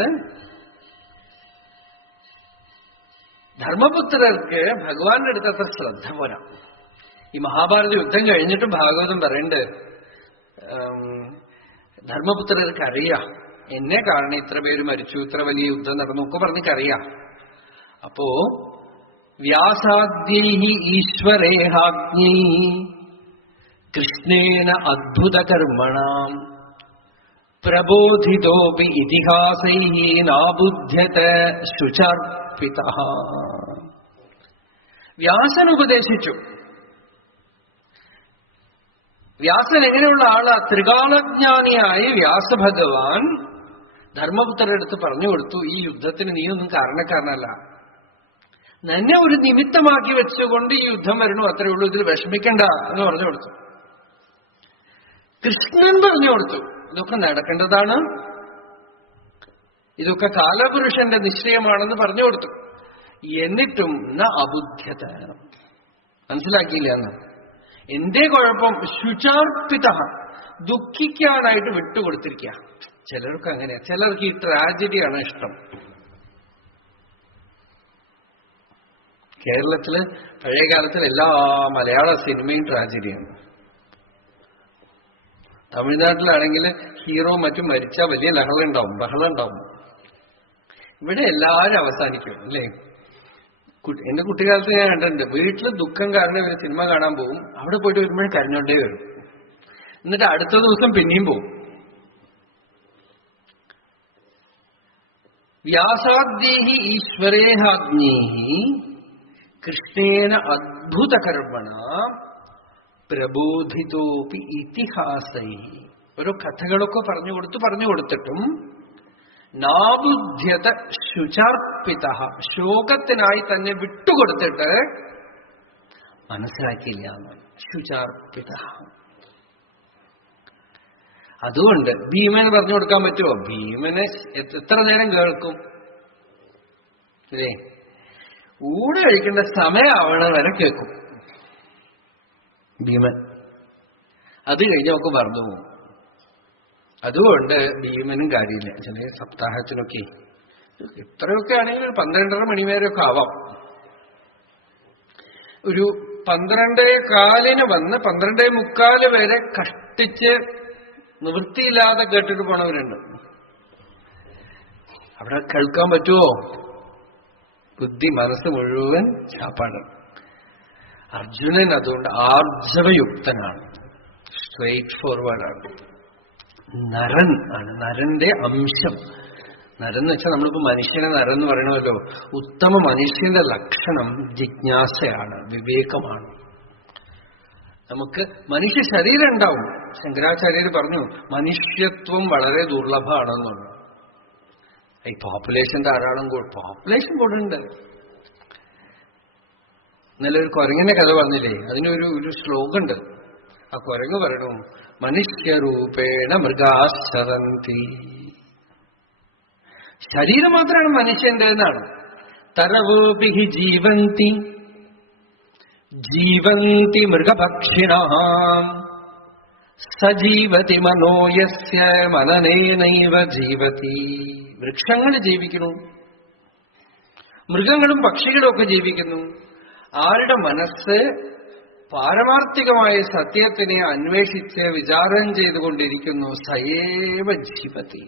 ധർമ്മപുത്രർക്ക് ഭഗവാന്റെ അടുത്ത് അത്ര ശ്രദ്ധ പോരാ. ഈ മഹാഭാരത യുദ്ധം കഴിഞ്ഞിട്ടും ഭാഗവതം പറയണ്ട്, ധർമ്മപുത്രർക്ക് അറിയാം എന്നെ കാരണം ഇത്ര പേര് മരിച്ചു, ഇത്ര വലിയ യുദ്ധം നടന്നു ഒക്കെ പറഞ്ഞിക്കറിയാം. അപ്പോ വ്യാസാദ്യൈ ഈശ്വരേഹാജ്ഞൈ കൃഷ്ണേന അദ്ഭുത കർമ്മണാം പ്രബോധിതോപി ഇതിഹാസൈ നാബുധ്യത ശുചാർപ്പിത. വ്യാസൻ ഉപദേശിച്ചു. വ്യാസൻ എങ്ങനെയുള്ള ആളാ? ത്രികാലജ്ഞാനിയായ വ്യാസഭഗവാൻ ധർമ്മപുത്രരുടെ അടുത്ത് പറഞ്ഞു കൊടുത്തു, ഈ യുദ്ധത്തിന് നീയൊന്നും കാരണക്കാരനല്ല, നിന്നെ ഒരു നിമിത്തമാക്കി വെച്ചുകൊണ്ട് ഈ യുദ്ധം വരണു, അത്രയേ ഉള്ളൂ, ഇതിൽ വിഷമിക്കണ്ട എന്ന് പറഞ്ഞു കൊടുത്തു. കൃഷ്ണൻ പറഞ്ഞു കൊടുത്തു, ഇതൊക്കെ നടക്കേണ്ടതാണ്, ഇതൊക്കെ കാലപുരുഷന്റെ നിശ്ചയമാണെന്ന് പറഞ്ഞു കൊടുത്തു. എന്നിട്ടും അബുദ്ധ്യത, മനസ്സിലാക്കിയില്ല എന്ന്. എന്തേ കുഴപ്പം? ശുചാർപ്പിത, ദുഃഖിക്കാനായിട്ട് വിട്ടുകൊടുത്തിരിക്കുക. ചിലർക്ക് അങ്ങനെയാ, ചിലർക്ക് ഈ ട്രാജഡിയാണ് ഇഷ്ടം. കേരളത്തില് പഴയ കാലത്തിൽ എല്ലാ മലയാള സിനിമയും ട്രാജഡിയാണ്. തമിഴ്നാട്ടിലാണെങ്കിൽ ഹീറോ മറ്റും മരിച്ചാൽ വലിയ ബഹളം ഉണ്ടാവും. ഇവിടെ എല്ലാവരും അവസാനിക്കും അല്ലേ? എന്റെ കുട്ടിക്കാലത്ത് ഞാൻ കണ്ടിട്ടുണ്ട്, വീട്ടിൽ ദുഃഖം കാരണം ഇവര് സിനിമ കാണാൻ പോകും, അവിടെ പോയിട്ട് വരുമ്പോഴും കരഞ്ഞോണ്ടേ വരും, എന്നിട്ട് അടുത്ത ദിവസം പിന്നെയും പോകും. വ്യാസാദ്യേഹി ഈശ്വരേഹാജ്ഞേഹി കൃഷ്ണേന അദ്ഭുതകർമ്മണ പ്രബോധിതോപി ഇതിഹാസൈ. ഓരോ കഥകളൊക്കെ പറഞ്ഞു കൊടുത്തിട്ടും നാബുദ്ധ്യത ശുചാർപ്പിത, ശോകത്തിനായി തന്നെ വിട്ടുകൊടുത്തിട്ട് മനസ്സിലാക്കിയില്ല. ശുചാർപ്പിത. അതുകൊണ്ട് ഭീമന് പറഞ്ഞു കൊടുക്കാൻ പറ്റുമോ? ഭീമനെ എത്ര നേരം കേൾക്കും അല്ലേ? ഊണ് കഴിക്കേണ്ട സമയമാവണ വരെ കേൾക്കും ഭീമൻ. അത് കഴിഞ്ഞ് നമുക്ക് മറന്നു പോകും. അതുകൊണ്ട് ഭീമനും കാര്യമില്ല. ചില സപ്താഹത്തിനൊക്കെ ഇത്രയൊക്കെ ആണെങ്കിൽ ഒരു 12:30 മണി വരെയൊക്കെ ആവാം. ഒരു 12:15 വന്ന് 12:45 വരെ കഷ്ടിച്ച് നിവൃത്തിയില്ലാതെ കേട്ടിട്ട് പോണവരുണ്ട്. അവിടെ കേൾക്കാൻ പറ്റുമോ? ബുദ്ധി മനസ്സ് മുഴുവൻ ചാപ്പാട്. അർജുനൻ അതുകൊണ്ട് ആർജവയുക്തനാണ്, സ്ട്രെയിറ്റ് ഫോർവേഡാണ്, നരൻ ആണ്, നരന്റെ അംശം. നരൻ എന്ന് വെച്ചാൽ നമ്മളിപ്പോ മനുഷ്യനെ നരൻ എന്ന് പറയണമല്ലോ. ഉത്തമ മനുഷ്യന്റെ ലക്ഷണം ജിജ്ഞാസയാണ്, വിവേകമാണ്. നമുക്ക് മനുഷ്യ ശരീരം ഉണ്ടാവും. ശങ്കരാചാര്യർ പറഞ്ഞു മനുഷ്യത്വം വളരെ ദുർലഭമാണെന്നുള്ളത്. ഈ പോപ്പുലേഷൻ ധാരാളം പോപ്പുലേഷൻ കൂടുണ്ട്. ഇന്നലെ ഒരു കുരങ്ങിന്റെ കഥ പറഞ്ഞില്ലേ, അതിനൊരു ശ്ലോകമുണ്ട്. ആ കുരങ്ങ് പറയണു, മനുഷ്യരൂപേണ മൃഗാശ്ചരന്തി. ശരീരം മാത്രമാണ് മനുഷ്യന്റെ എന്നാണ്. തരവോപി ജീവന്തി ജീവന്തി മൃഗഭക്ഷിണാം സജീവതി മനോയസ്യ മനനേനൈവ ജീവതി. വൃക്ഷങ്ങൾ ജീവിക്കുന്നു, മൃഗങ്ങളും പക്ഷികളും ഒക്കെ ജീവിക്കുന്നു. ആരുടെ മനസ്സ് പാരമാർത്ഥികമായ സത്യത്തിനെ അന്വേഷിച്ച് വിചാരം ചെയ്തുകൊണ്ടിരിക്കുന്നു, സയേവ ജീവതി.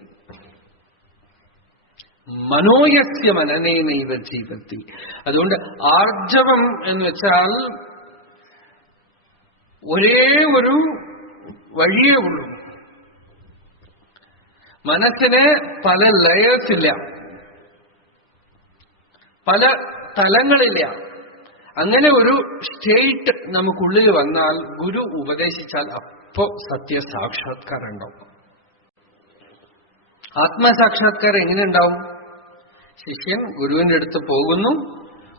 മനോയസ്യ മനനേനൈവ ജീവതി. അതുകൊണ്ട് ആർജവം എന്ന് വെച്ചാൽ ഒരേ ഒരു വഴിയേ ഉള്ളൂ. മനസ്സിന് പല ലെയേഴ്സ് ഇല്ല, പല തലങ്ങളില്ല. അങ്ങനെ ഒരു സ്റ്റേറ്റ് നമുക്കുള്ളിൽ വന്നാൽ ഗുരു ഉപദേശിച്ചാൽ അപ്പോ സത്യസാക്ഷാത്കാരം ഉണ്ടാവും. ആത്മസാക്ഷാത്കാരം എങ്ങനെ ഉണ്ടാവും? ശിഷ്യൻ ഗുരുവിന്റെ അടുത്ത് പോകുന്നു,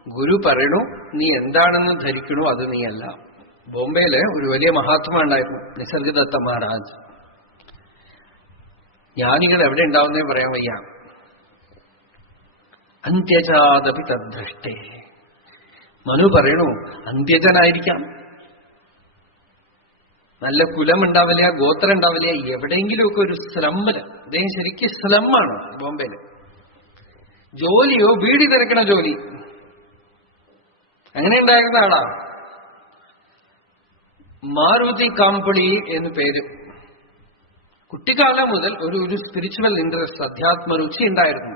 ഗുരു പറയണു നീ എന്താണെന്ന് ധരിക്കണു അത് നീയല്ല. ബോംബെയില് ഒരു വലിയ മഹാത്മാ ഉണ്ടായിരുന്നു, നിസർഗദത്ത മഹാരാജ്. ജ്ഞാനികൾ എവിടെ ഉണ്ടാവുന്നേ പറയാൻ വയ്യ. അന്ത്യജാതപി തദ്ദൃഷ്ടേ. മനു പറയണു അന്ത്യജനായിരിക്കാം, നല്ല കുലം ഉണ്ടാവില്ല, ഗോത്രം ഉണ്ടാവില്ല, എവിടെയെങ്കിലുമൊക്കെ ഒരു സ്ലമ്മില്. അദ്ദേഹം ശരിക്കും സ്ലമ്മാണ് ബോംബെയില്. ജോലിയോ വീടി തിരക്കണ ജോലി, അങ്ങനെ ഉണ്ടായിരുന്ന ആളാ. മാരുതി കാമ്പളി എന്ന് പേര്. കുട്ടിക്കാലം മുതൽ ഒരു സ്പിരിച്വൽ ഇൻട്രസ്റ്റ്, അധ്യാത്മരുചി ഉണ്ടായിരുന്നു.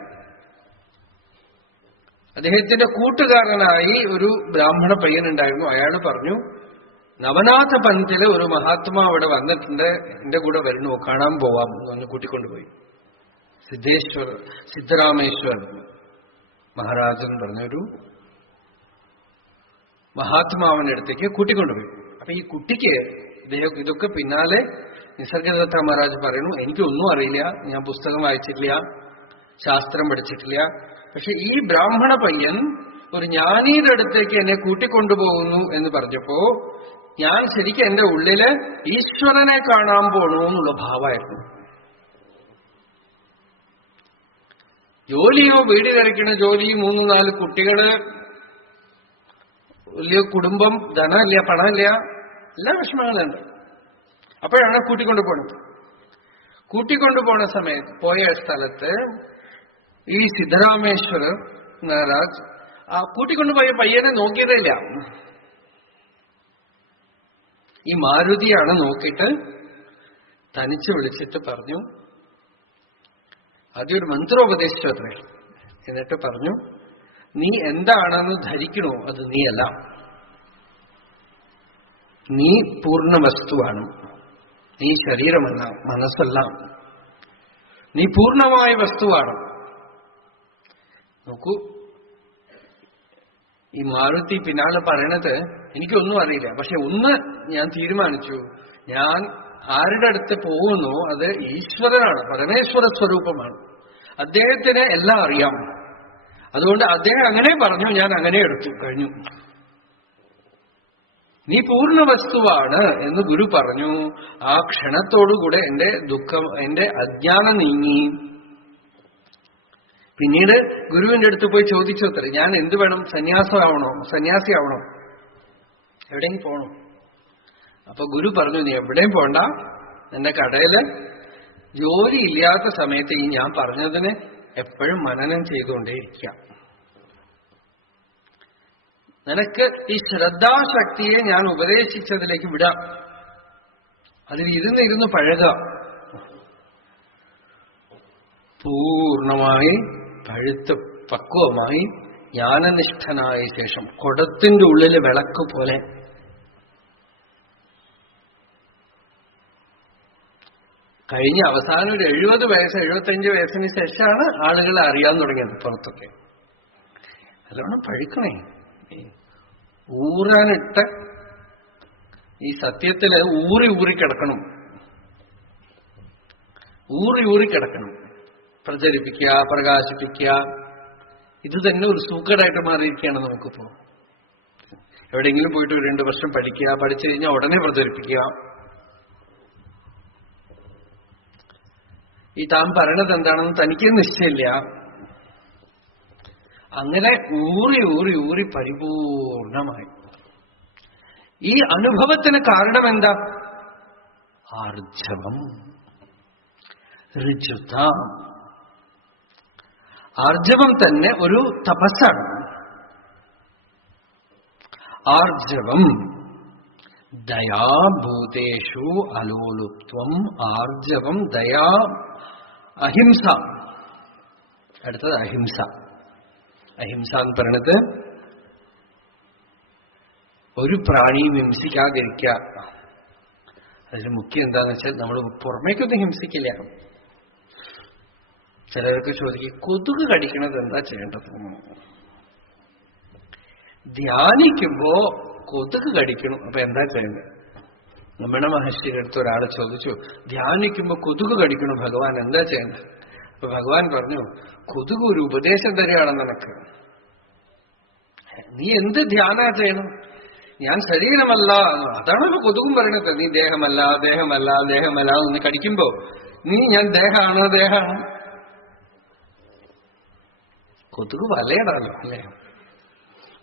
അദ്ദേഹത്തിന്റെ കൂട്ടുകാരനായി ഒരു ബ്രാഹ്മണ പയ്യനുണ്ടായിരുന്നു. അയാൾ പറഞ്ഞു, നവനാഥ പഞ്ചില് ഒരു മഹാത്മാ അവിടെ വന്നിട്ടുണ്ട്, എന്റെ കൂടെ വരണോ, കാണാൻ പോവാം എന്ന് കൂട്ടിക്കൊണ്ടുപോയി. സിദ്ധരാമേശ്വർ മഹാരാജൻ പറഞ്ഞൊരു മഹാത്മാവിന്റെ അടുത്തേക്ക് കൂട്ടിക്കൊണ്ടുപോയി. അപ്പൊ ഈ കുട്ടിക്ക് ഇതൊക്കെ പിന്നാലെ നിസർഗദത്ത മഹാരാജ് പറയുന്നു, എനിക്കൊന്നും അറിയില്ല, ഞാൻ പുസ്തകം വായിച്ചിട്ടില്ല, ശാസ്ത്രം പഠിച്ചിട്ടില്ല. പക്ഷെ ഈ ബ്രാഹ്മണ പയ്യൻ ഒരു ജ്ഞാനിയുടെ അടുത്തേക്ക് എന്നെ കൂട്ടിക്കൊണ്ടുപോകുന്നു എന്ന് പറഞ്ഞപ്പോ ഞാൻ ശരിക്കും എന്റെ ഉള്ളില് ഈശ്വരനെ കാണാൻ പോണു എന്നുള്ള ഭാവമായിരുന്നു. ജോലിയോ, വീട് കഴിക്കണ ജോലി, 3-4 കുട്ടികള്, വലിയ കുടുംബം, ധനമില്ല, പണമില്ല, എല്ലാ വിഷമങ്ങളുണ്ട്. അപ്പോഴാണ് കൂട്ടിക്കൊണ്ടുപോണത്. കൂട്ടിക്കൊണ്ടുപോണ സമയത്ത് പോയ സ്ഥലത്ത് ഈ സിദ്ധരാമേശ്വര മഹാരാജ് ആ കൂട്ടിക്കൊണ്ടുപോയ പയ്യനെ നോക്കിയതേയില്ല. ഈ മാരുതിയാണ് നോക്കിയിട്ട് തനിച്ച് വിളിച്ചിട്ട് പറഞ്ഞു, ആദ്യം ഒരു മന്ത്രോപദേശിച്ചു അത്രേ. എന്നിട്ട് പറഞ്ഞു, നീ എന്താണെന്ന് ധരിക്കണോ അത് നീയല്ല, നീ പൂർണ്ണ വസ്തുവാണ്, നീ ശരീരമല്ല, മനസ്സല്ല, നീ പൂർണ്ണമായ വസ്തുവാണ്. നോക്കൂ, ഈ മാരുതി പിന്നാലെ പറയണത് എനിക്കൊന്നും അറിയില്ല, പക്ഷെ ഒന്ന് ഞാൻ തീരുമാനിച്ചു, ഞാൻ ആരുടെ അടുത്ത് പോകുന്നു അത് ഈശ്വരനാണ്, പരമേശ്വര സ്വരൂപമാണ്, അദ്ദേഹത്തിന് എല്ലാം അറിയാം. അതുകൊണ്ട് അദ്ദേഹം അങ്ങനെ പറഞ്ഞു, ഞാൻ അങ്ങനെ എടുത്തു, കഴിഞ്ഞു. നീ പൂർണ്ണ വസ്തുവാണ് എന്ന് ഗുരു പറഞ്ഞു. ആ ക്ഷണത്തോടുകൂടെ എന്റെ ദുഃഖം, എന്റെ അജ്ഞാനം നീങ്ങി. പിന്നീട് ഗുരുവിന്റെ അടുത്ത് പോയി ചോദിച്ചു അത്ര, ഞാൻ എന്ത് വേണം, സന്യാസിയാവണോ, എവിടെയും പോണോ? അപ്പൊ ഗുരു പറഞ്ഞു, നീ എവിടെയും പോണ്ട, എന്റെ കടയില് ജോലി ഇല്ലാത്ത സമയത്ത് ഈ ഞാൻ പറഞ്ഞതിന് എപ്പോഴും മനനം ചെയ്തുകൊണ്ടേയിരിക്കാം. നിനക്ക് ഈ ശ്രദ്ധാശക്തിയെ ഞാൻ ഉപദേശിച്ചതിലേക്ക് വിടാം, അതിൽ ഇരുന്ന് പഴക. പൂർണ്ണമായി പഴുത്ത് പക്വമായി ജ്ഞാനനിഷ്ഠനായ ശേഷം കുടത്തിന്റെ ഉള്ളില് വിളക്ക് പോലെ കഴിഞ്ഞ അവസാനം ഒരു 70 വയസ്സ് 75 വയസ്സിന് ശേഷമാണ് ആളുകളെ അറിയാൻ തുടങ്ങിയത് പുറത്തൊക്കെ. നല്ലോണം പഴുക്കണേ, ഊറാനിട്ട് ഈ സത്യത്തില് ഊറി കിടക്കണം, ഊറി കിടക്കണം, പ്രചരിപ്പിക്കുക, പ്രകാശിപ്പിക്കുക. ഇത് തന്നെ ഒരു സൂക്കേടായിട്ട് മാറിയിരിക്കുകയാണ് നമുക്കിപ്പോ. എവിടെയെങ്കിലും പോയിട്ട് ഒരു 2 വർഷം പഠിക്കുക, പഠിച്ചു കഴിഞ്ഞാൽ ഉടനെ പ്രചരിപ്പിക്കുക. ഈ താൻ പറയണത് എന്താണെന്ന് തനിക്ക് നിശ്ചയമില്ല. അങ്ങനെ ഊറി പരിപൂർണമായി. ഈ അനുഭവത്തിന് കാരണം എന്താ? ആർജവം, ഋജുത. ആർജവം തന്നെ ഒരു തപസ്സാണ്. ആർജവം ദയാഭൂതേഷു അലോലുപ്ത്വം. ആർജവം, ദയാ, അഹിംസ. അടുത്തത് അഹിംസ. അഹിംസ എന്ന് പറയണത് ഒരു പ്രാണിയും ഹിംസിക്കാതിരിക്കുക. അതിൽ മുഖ്യം എന്താന്ന് വെച്ചാൽ നമ്മൾ പുറമേക്കൊന്നും ഹിംസിക്കില്ല. ചിലർക്ക് ചോദിക്കും, കൊതുക് കടിക്കണത് എന്താ ചെയ്യേണ്ടത്? ധ്യാനിക്കുമ്പോ കൊതുക് കടിക്കണം, അപ്പൊ എന്താ ചെയ്യേണ്ടത്? രമണ മഹർഷിയുടെ അടുത്ത് ഒരാളെ ചോദിച്ചു, ധ്യാനിക്കുമ്പോ കൊതുക് കടിക്കണം ഭഗവാൻ, എന്താ ചെയ്യേണ്ടത്? അപ്പൊ ഭഗവാൻ പറഞ്ഞു, കൊതുക് ഒരു ഉപദേശം തരികയാണ് നിനക്ക്. നീ എന്ത് ധ്യാന ചെയ്യണം? ഞാൻ ശരീരമല്ല, അതാണ് ഇപ്പൊ കൊതുകും പറയണത്. നീ ദേഹമല്ല എന്ന് കടിക്കുമ്പോ നീ ഞാൻ ദേഹമാണ്. കൊതുക് വലയിടാലോ അല്ലേ?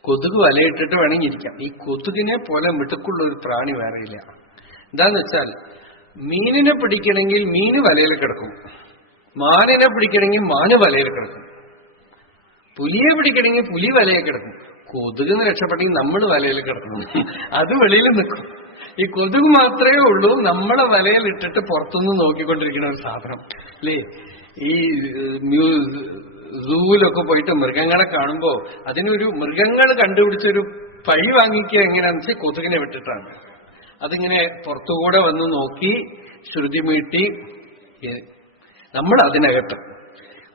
കൊതുക് വലയിട്ടിട്ട് വേണമെങ്കിൽ ഇരിക്കാം. ഈ കൊതുകിനെ പോലെ മിടുക്കുള്ള ഒരു പ്രാണി വേറെയില്ല. എന്താന്ന് വെച്ചാൽ, മീനിനെ പിടിക്കണമെങ്കിൽ മീന് വലയിൽ കിടക്കും, മാനിനെ പിടിക്കണമെങ്കിൽ മാന് വലയിൽ കിടക്കും, പുലിയെ പിടിക്കണമെങ്കിൽ പുലി വലയിൽ കിടക്കും. കൊതുകിന് രക്ഷപ്പെട്ടെങ്കിൽ നമ്മൾ വലയിൽ കിടക്കണം, അത് വെളിയിൽ നിൽക്കും. ഈ കൊതുക് മാത്രമേ ഉള്ളൂ നമ്മളെ വലയിൽ ഇട്ടിട്ട് പുറത്തുനിന്ന് നോക്കിക്കൊണ്ടിരിക്കുന്ന ഒരു സാധനം അല്ലേ? ഈ സൂവിലൊക്കെ പോയിട്ട് മൃഗങ്ങളെ കാണുമ്പോ അതിനൊരു മൃഗങ്ങൾ കണ്ടുപിടിച്ചൊരു പഴി വാങ്ങിക്കുക എങ്ങനെയാണെന്ന് വെച്ചാൽ കൊതുകിനെ വിട്ടിട്ടാണ്. അതിങ്ങനെ പുറത്തുകൂടെ വന്ന് നോക്കി ശ്രുതി മീട്ടി നമ്മൾ അതിനകത്ത്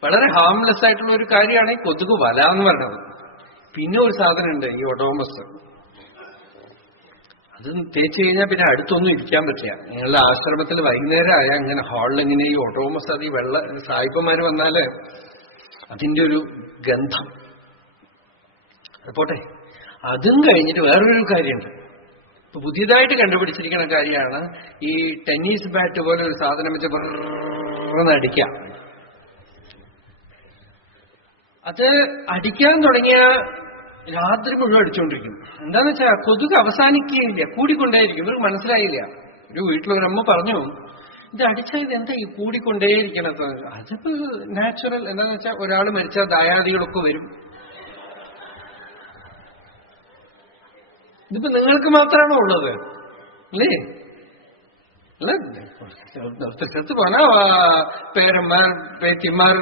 വളരെ ഹാംലെസ് ആയിട്ടുള്ള ഒരു കാര്യമാണ് ഈ കൊതുക് വല എന്ന് പറയുന്നത്. പിന്നെ ഒരു സാധനമുണ്ട് ഈ ഒഡോമസ്. അത് തേച്ച് കഴിഞ്ഞാൽ പിന്നെ അടുത്തൊന്നും ഇരിക്കാൻ പറ്റില്ല. നിങ്ങളുടെ ആശ്രമത്തിൽ വൈകുന്നേരം ആയാൽ ഇങ്ങനെ ഹാളിൽ ഇങ്ങനെ ഈ ഒഡോമസ്, അത് ഈ വെള്ള സായിപ്പന്മാര് വന്നാല് അതിന്റെ ഒരു ഗന്ധം. പോട്ടെ, അതും കഴിഞ്ഞിട്ട് വേറൊരു കാര്യമുണ്ട്. ഇപ്പൊ പുതിയതായിട്ട് കണ്ടുപിടിച്ചിരിക്കുന്ന കാര്യമാണ് ഈ ടെന്നീസ് ബാറ്റ് പോലെ ഒരു സാധനം വെച്ച് പറഞ്ഞ് അടിക്കാം. അത് അടിക്കാൻ തുടങ്ങിയ രാത്രി മുഴുവൻ അടിച്ചുകൊണ്ടിരിക്കും. എന്താന്ന് വെച്ചാൽ കൊതുക് അവസാനിക്കുകയില്ല, കൂടിക്കൊണ്ടേയിരിക്കും. ഇവർക്ക് മനസ്സിലായില്ല. ഒരു വീട്ടിലൊരമ്മ പറഞ്ഞു, ഇത് അടിച്ചാൽ എന്താ ഈ കൂടിക്കൊണ്ടേയിരിക്കണത്? അതിപ്പോ നാച്ചുറൽ. എന്താന്ന് വെച്ചാൽ ഒരാൾ മരിച്ചാൽ ദായാദികളൊക്കെ വരും. ഇതിപ്പോ നിങ്ങൾക്ക് മാത്രമാണോ ഉള്ളത്? അല്ലേ? സ്ഥലത്ത് പോനാ പേരന്മാർ, പേത്തിമാർ,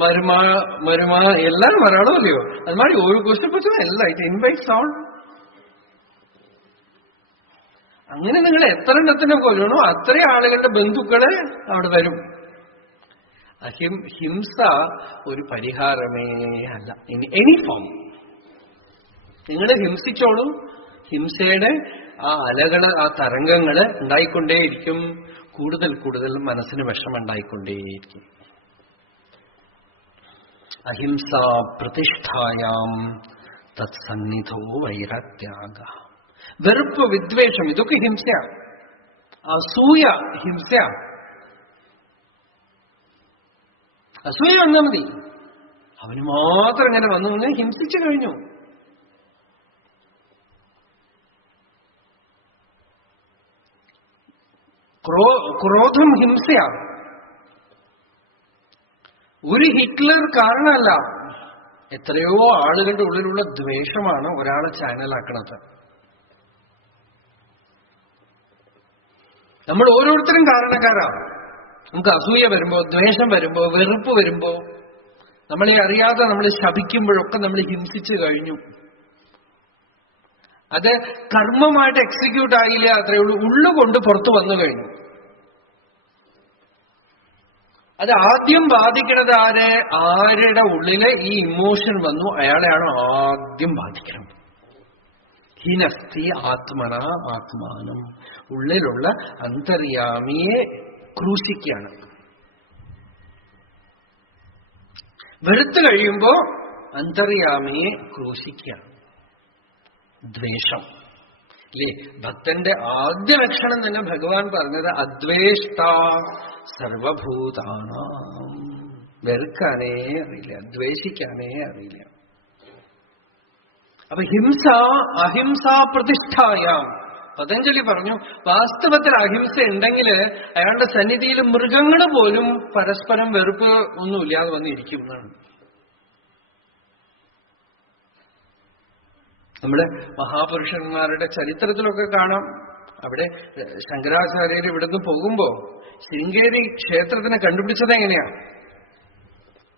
മരുമ എല്ലാരും വരാണോ അല്ലയോ? അത് മാറി ഒരു കുഷ്ടപ്പറ്റും എല്ലാം ഇറ്റ് ഇൻവൈറ്റ്സ് ഓൾ. അങ്ങനെ നിങ്ങൾ എത്ര എണ്ണത്തിനെ കൊല്ലണോ അത്രയും ആളുകളുടെ ബന്ധുക്കള് അവിടെ വരും. ഹിംസ ഒരു പരിഹാരമേ അല്ല ഇൻ എനി ഫോം. നിങ്ങൾ ഹിംസിച്ചോളൂ. ഹിംസയുടെ ആ അലകള്, ആ തരംഗങ്ങള് ഉണ്ടായിക്കൊണ്ടേയിരിക്കും. കൂടുതൽ കൂടുതൽ മനസ്സിന് വിഷമുണ്ടായിക്കൊണ്ടേയിരിക്കും. അഹിംസ പ്രതിഷ്ഠായാം തത്സന്നിധോ വൈരാഗ്യാഗ. വെറുപ്പ്, വിദ്വേഷം, ഇതൊക്കെ ഹിംസയാണ്. അസൂയ ഹിംസയാണ്. അസൂയ വന്നാൽ മതി. അവന് മാത്രം ഇങ്ങനെ വന്നു ഹിംസിച്ചു കഴിഞ്ഞു. ക്രോധം ഹിംസയാണ്. ഒരു ഹിറ്റ്ലർ കാരണമല്ല, എത്രയോ ആളുകളുടെ ഉള്ളിലുള്ള ദ്വേഷമാണ് ഒരാളെ ചാനലാക്കണത്. നമ്മൾ ഓരോരുത്തരും കാരണക്കാരാണ്. നമുക്ക് അസൂയ വരുമ്പോ, ദ്വേഷം വരുമ്പോ, വെറുപ്പ് വരുമ്പോ, നമ്മളെ അറിയാതെ നമ്മൾ ശപിക്കുമ്പോഴൊക്കെ നമ്മൾ ഹിംസിച്ചു കഴിഞ്ഞു. അത് കർമ്മമായിട്ട് എക്സിക്യൂട്ട് ആയില്ല, അത്രയേ ഉള്ളൂ. ഉള്ളുകൊണ്ട് പുറത്തു വന്നു കഴിഞ്ഞു. അത് ആദ്യം ബാധിക്കുന്നത് ആരുടെ ഉള്ളില് ഈ ഇമോഷൻ വന്നു അയാളെയാണ് ആദ്യം ബാധിക്കുന്നത്. ഹിനസ്തി ആത്മന ആത്മാനം. ഉള്ളിലുള്ള അന്തര്യാമിയെ ക്രൂശിക്കുകയാണ്. വെറുത്തു കഴിയുമ്പോ അന്തര്യാമിയെ ക്രൂശിക്കുകയാണ്. ദ്വേഷം അല്ലേ? ഭക്തന്റെ ആദ്യ ലക്ഷണം തന്നെ ഭഗവാൻ പറഞ്ഞത് അദ്വേഷ്ട സർവഭൂതാനാം. വെറുക്കാനേ അറിയില്ല, ദ്വേഷിക്കാനേ അറിയില്ല. അപ്പൊ ഹിംസ അഹിംസാ പ്രതിഷ്ഠായാം. പതഞ്ജലി പറഞ്ഞു, വാസ്തവത്തിൽ അഹിംസ ഉണ്ടെങ്കിൽ അയാളുടെ സന്നിധിയിൽ മൃഗങ്ങൾ പോലും പരസ്പരം വെറുപ്പ് ഒന്നുമില്ലാതെ വന്നിരിക്കും എന്നാണ്. നമ്മുടെ മഹാപുരുഷന്മാരുടെ ചരിത്രത്തിലൊക്കെ കാണാം. അവിടെ ശങ്കരാചാര്യർ ഇവിടുന്ന് പോകുമ്പോ ശൃംഗേരി ക്ഷേത്രത്തിനെ കണ്ടുപിടിച്ചത് എങ്ങനെയാ?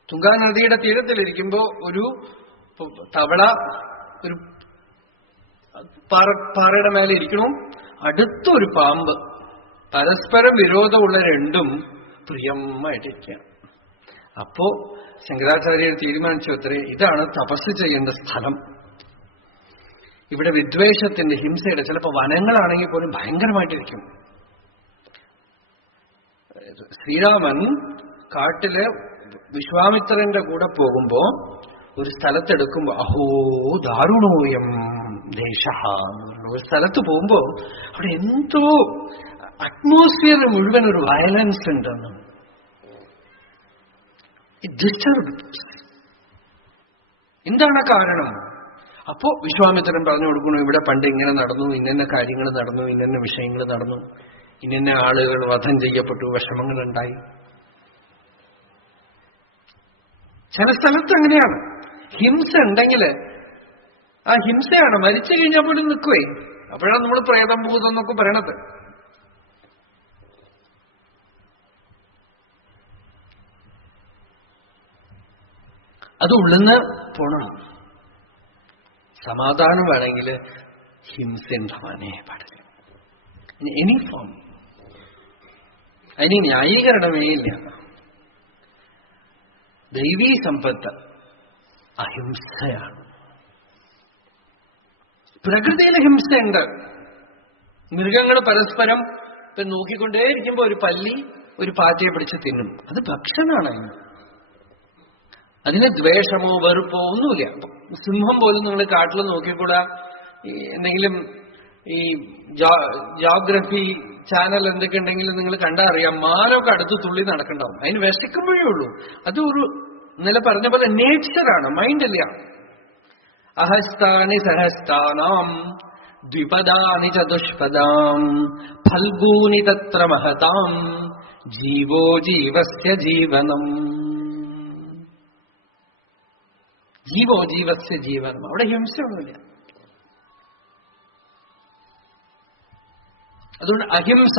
തുംഗാ നദിയുടെ തീരത്തിലിരിക്കുമ്പോ ഒരു തവള ഒരു പാറയുടെ മേലെ ഇരിക്കണു, അടുത്തൊരു പാമ്പ്. പരസ്പരം വിരോധമുള്ള രണ്ടും പ്രിയമായിട്ടിരിക്കുകയാണ്. അപ്പോ ശങ്കരാചാര്യർ തീരുമാനിച്ചു അത്രേ, ഇതാണ് തപസ് ചെയ്യേണ്ട സ്ഥലം. ഇവിടെ വിദ്വേഷത്തിന്റെ, ഹിംസയുടെ, ചിലപ്പോൾ വനങ്ങളാണെങ്കിൽ പോലും ഭയങ്കരമായിട്ടിരിക്കും. ശ്രീരാമൻ കാട്ടില് വിശ്വാമിത്രന്റെ കൂടെ പോകുമ്പോ ഒരു സ്ഥലത്തെടുക്കുമ്പോ അഹോ ദാരുണോയം ദേശ, ഒരു സ്ഥലത്ത് പോകുമ്പോ അവിടെ എന്തോ അറ്റ്മോസ്ഫിയർ മുഴുവൻ ഒരു വയലൻസ് ഉണ്ടെന്ന്. എന്താണ് കാരണം? അപ്പോ വിശ്വാമിത്രൻ പറഞ്ഞു കൊടുക്കണു, ഇവിടെ പണ്ട് ഇങ്ങനെ നടന്നു, ഇന്ന കാര്യങ്ങൾ നടന്നു, ഇന്ന വിഷയങ്ങൾ നടന്നു, ഇന്ന ആളുകൾ വധം ചെയ്യപ്പെട്ടു, വിഷമങ്ങളുണ്ടായി. ചില സ്ഥലത്ത് അങ്ങനെയാണ്. ഹിംസ ഉണ്ടെങ്കിൽ ആ ഹിംസയാണ് മരിച്ചു കഴിഞ്ഞാൽ പോലും നിൽക്കുവേ. അപ്പോഴാണ് നമ്മൾ പ്രേതം ഭൂതം എന്നൊക്കെ പറയണത്. അത് ഉള്ളിന്ന് പോണം. സമാധാനം വേണമെങ്കിൽ ഹിംസ ഉണ്ടാവാനേ പാടില്ല. Any form. അതിന് ന്യായീകരണമേ ഇല്ല. ദൈവീ സമ്പത്ത് അഹിംസയാണ്. പ്രകൃതിയിലെ ഹിംസയുണ്ട്. മൃഗങ്ങൾ പരസ്പരം ഇപ്പൊ നോക്കിക്കൊണ്ടേയിരിക്കുമ്പോ ഒരു പല്ലി ഒരു പാറ്റയെ പിടിച്ച് തിന്നും. അത് ഭക്ഷണമാണ്. അതിന് ദ്വേഷമോ വെറുപ്പോ ഒന്നുമില്ല. സിംഹം പോലും നിങ്ങൾ കാട്ടിൽ നോക്കിക്കൂടാ. എന്തെങ്കിലും ഈ ജോഗ്രഫി ചാനൽ എന്തൊക്കെ ഉണ്ടെങ്കിലും നിങ്ങൾ കണ്ടാ അറിയാം, മാനൊക്കെ അടുത്ത് തുള്ളി നടക്കണ്ടാവും. അതിന് വിശക്കുമ്പോഴേ ഉള്ളൂ. അത് ഒരു ഇന്നലെ പറഞ്ഞ പോലെ നേച്ചറാണ്, മൈൻഡല്ല. അഹസ്താനി സഹസ്താനാം ദ്വിപദാനി ചതുഷ്പദാം ഫൽഗൂനി തത്ര മഹതാം ജീവോ ജീവസ്യ ജീവനം. ജീവോ ജീവസ്യ ജീവനം. അവിടെ ഹിംസയൊന്നുമില്ല. അതുകൊണ്ട് അഹിംസ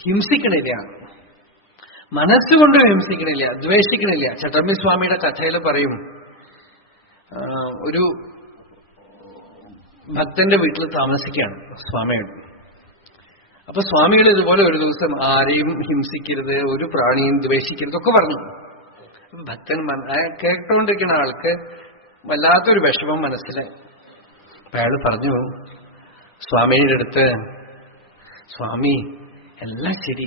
ഹിംസിക്കണില്ല, മനസ്സുകൊണ്ട് ഹിംസിക്കണില്ല, ദ്വേഷിക്കണില്ല. ചട്ടമ്പിസ്വാമിയുടെ കഥയിൽ പറയും, ഒരു ഭക്തന്റെ വീട്ടിൽ താമസിക്കുകയാണ് സ്വാമികൾ. അപ്പൊ സ്വാമികൾ ഇതുപോലെ ഒരു ദിവസം ആരെയും ഹിംസിക്കരുത്, ഒരു പ്രാണിയും ദ്വേഷിക്കരുത് ഒക്കെ പറഞ്ഞു. ഭക്തൻ കേട്ടുകൊണ്ടിരിക്കുന്ന ആൾക്ക് വല്ലാത്തൊരു വിഷമം മനസ്സിൽ. അയാൾ പറഞ്ഞു സ്വാമിയുടെ അടുത്ത്, സ്വാമി എല്ലാം ശരി,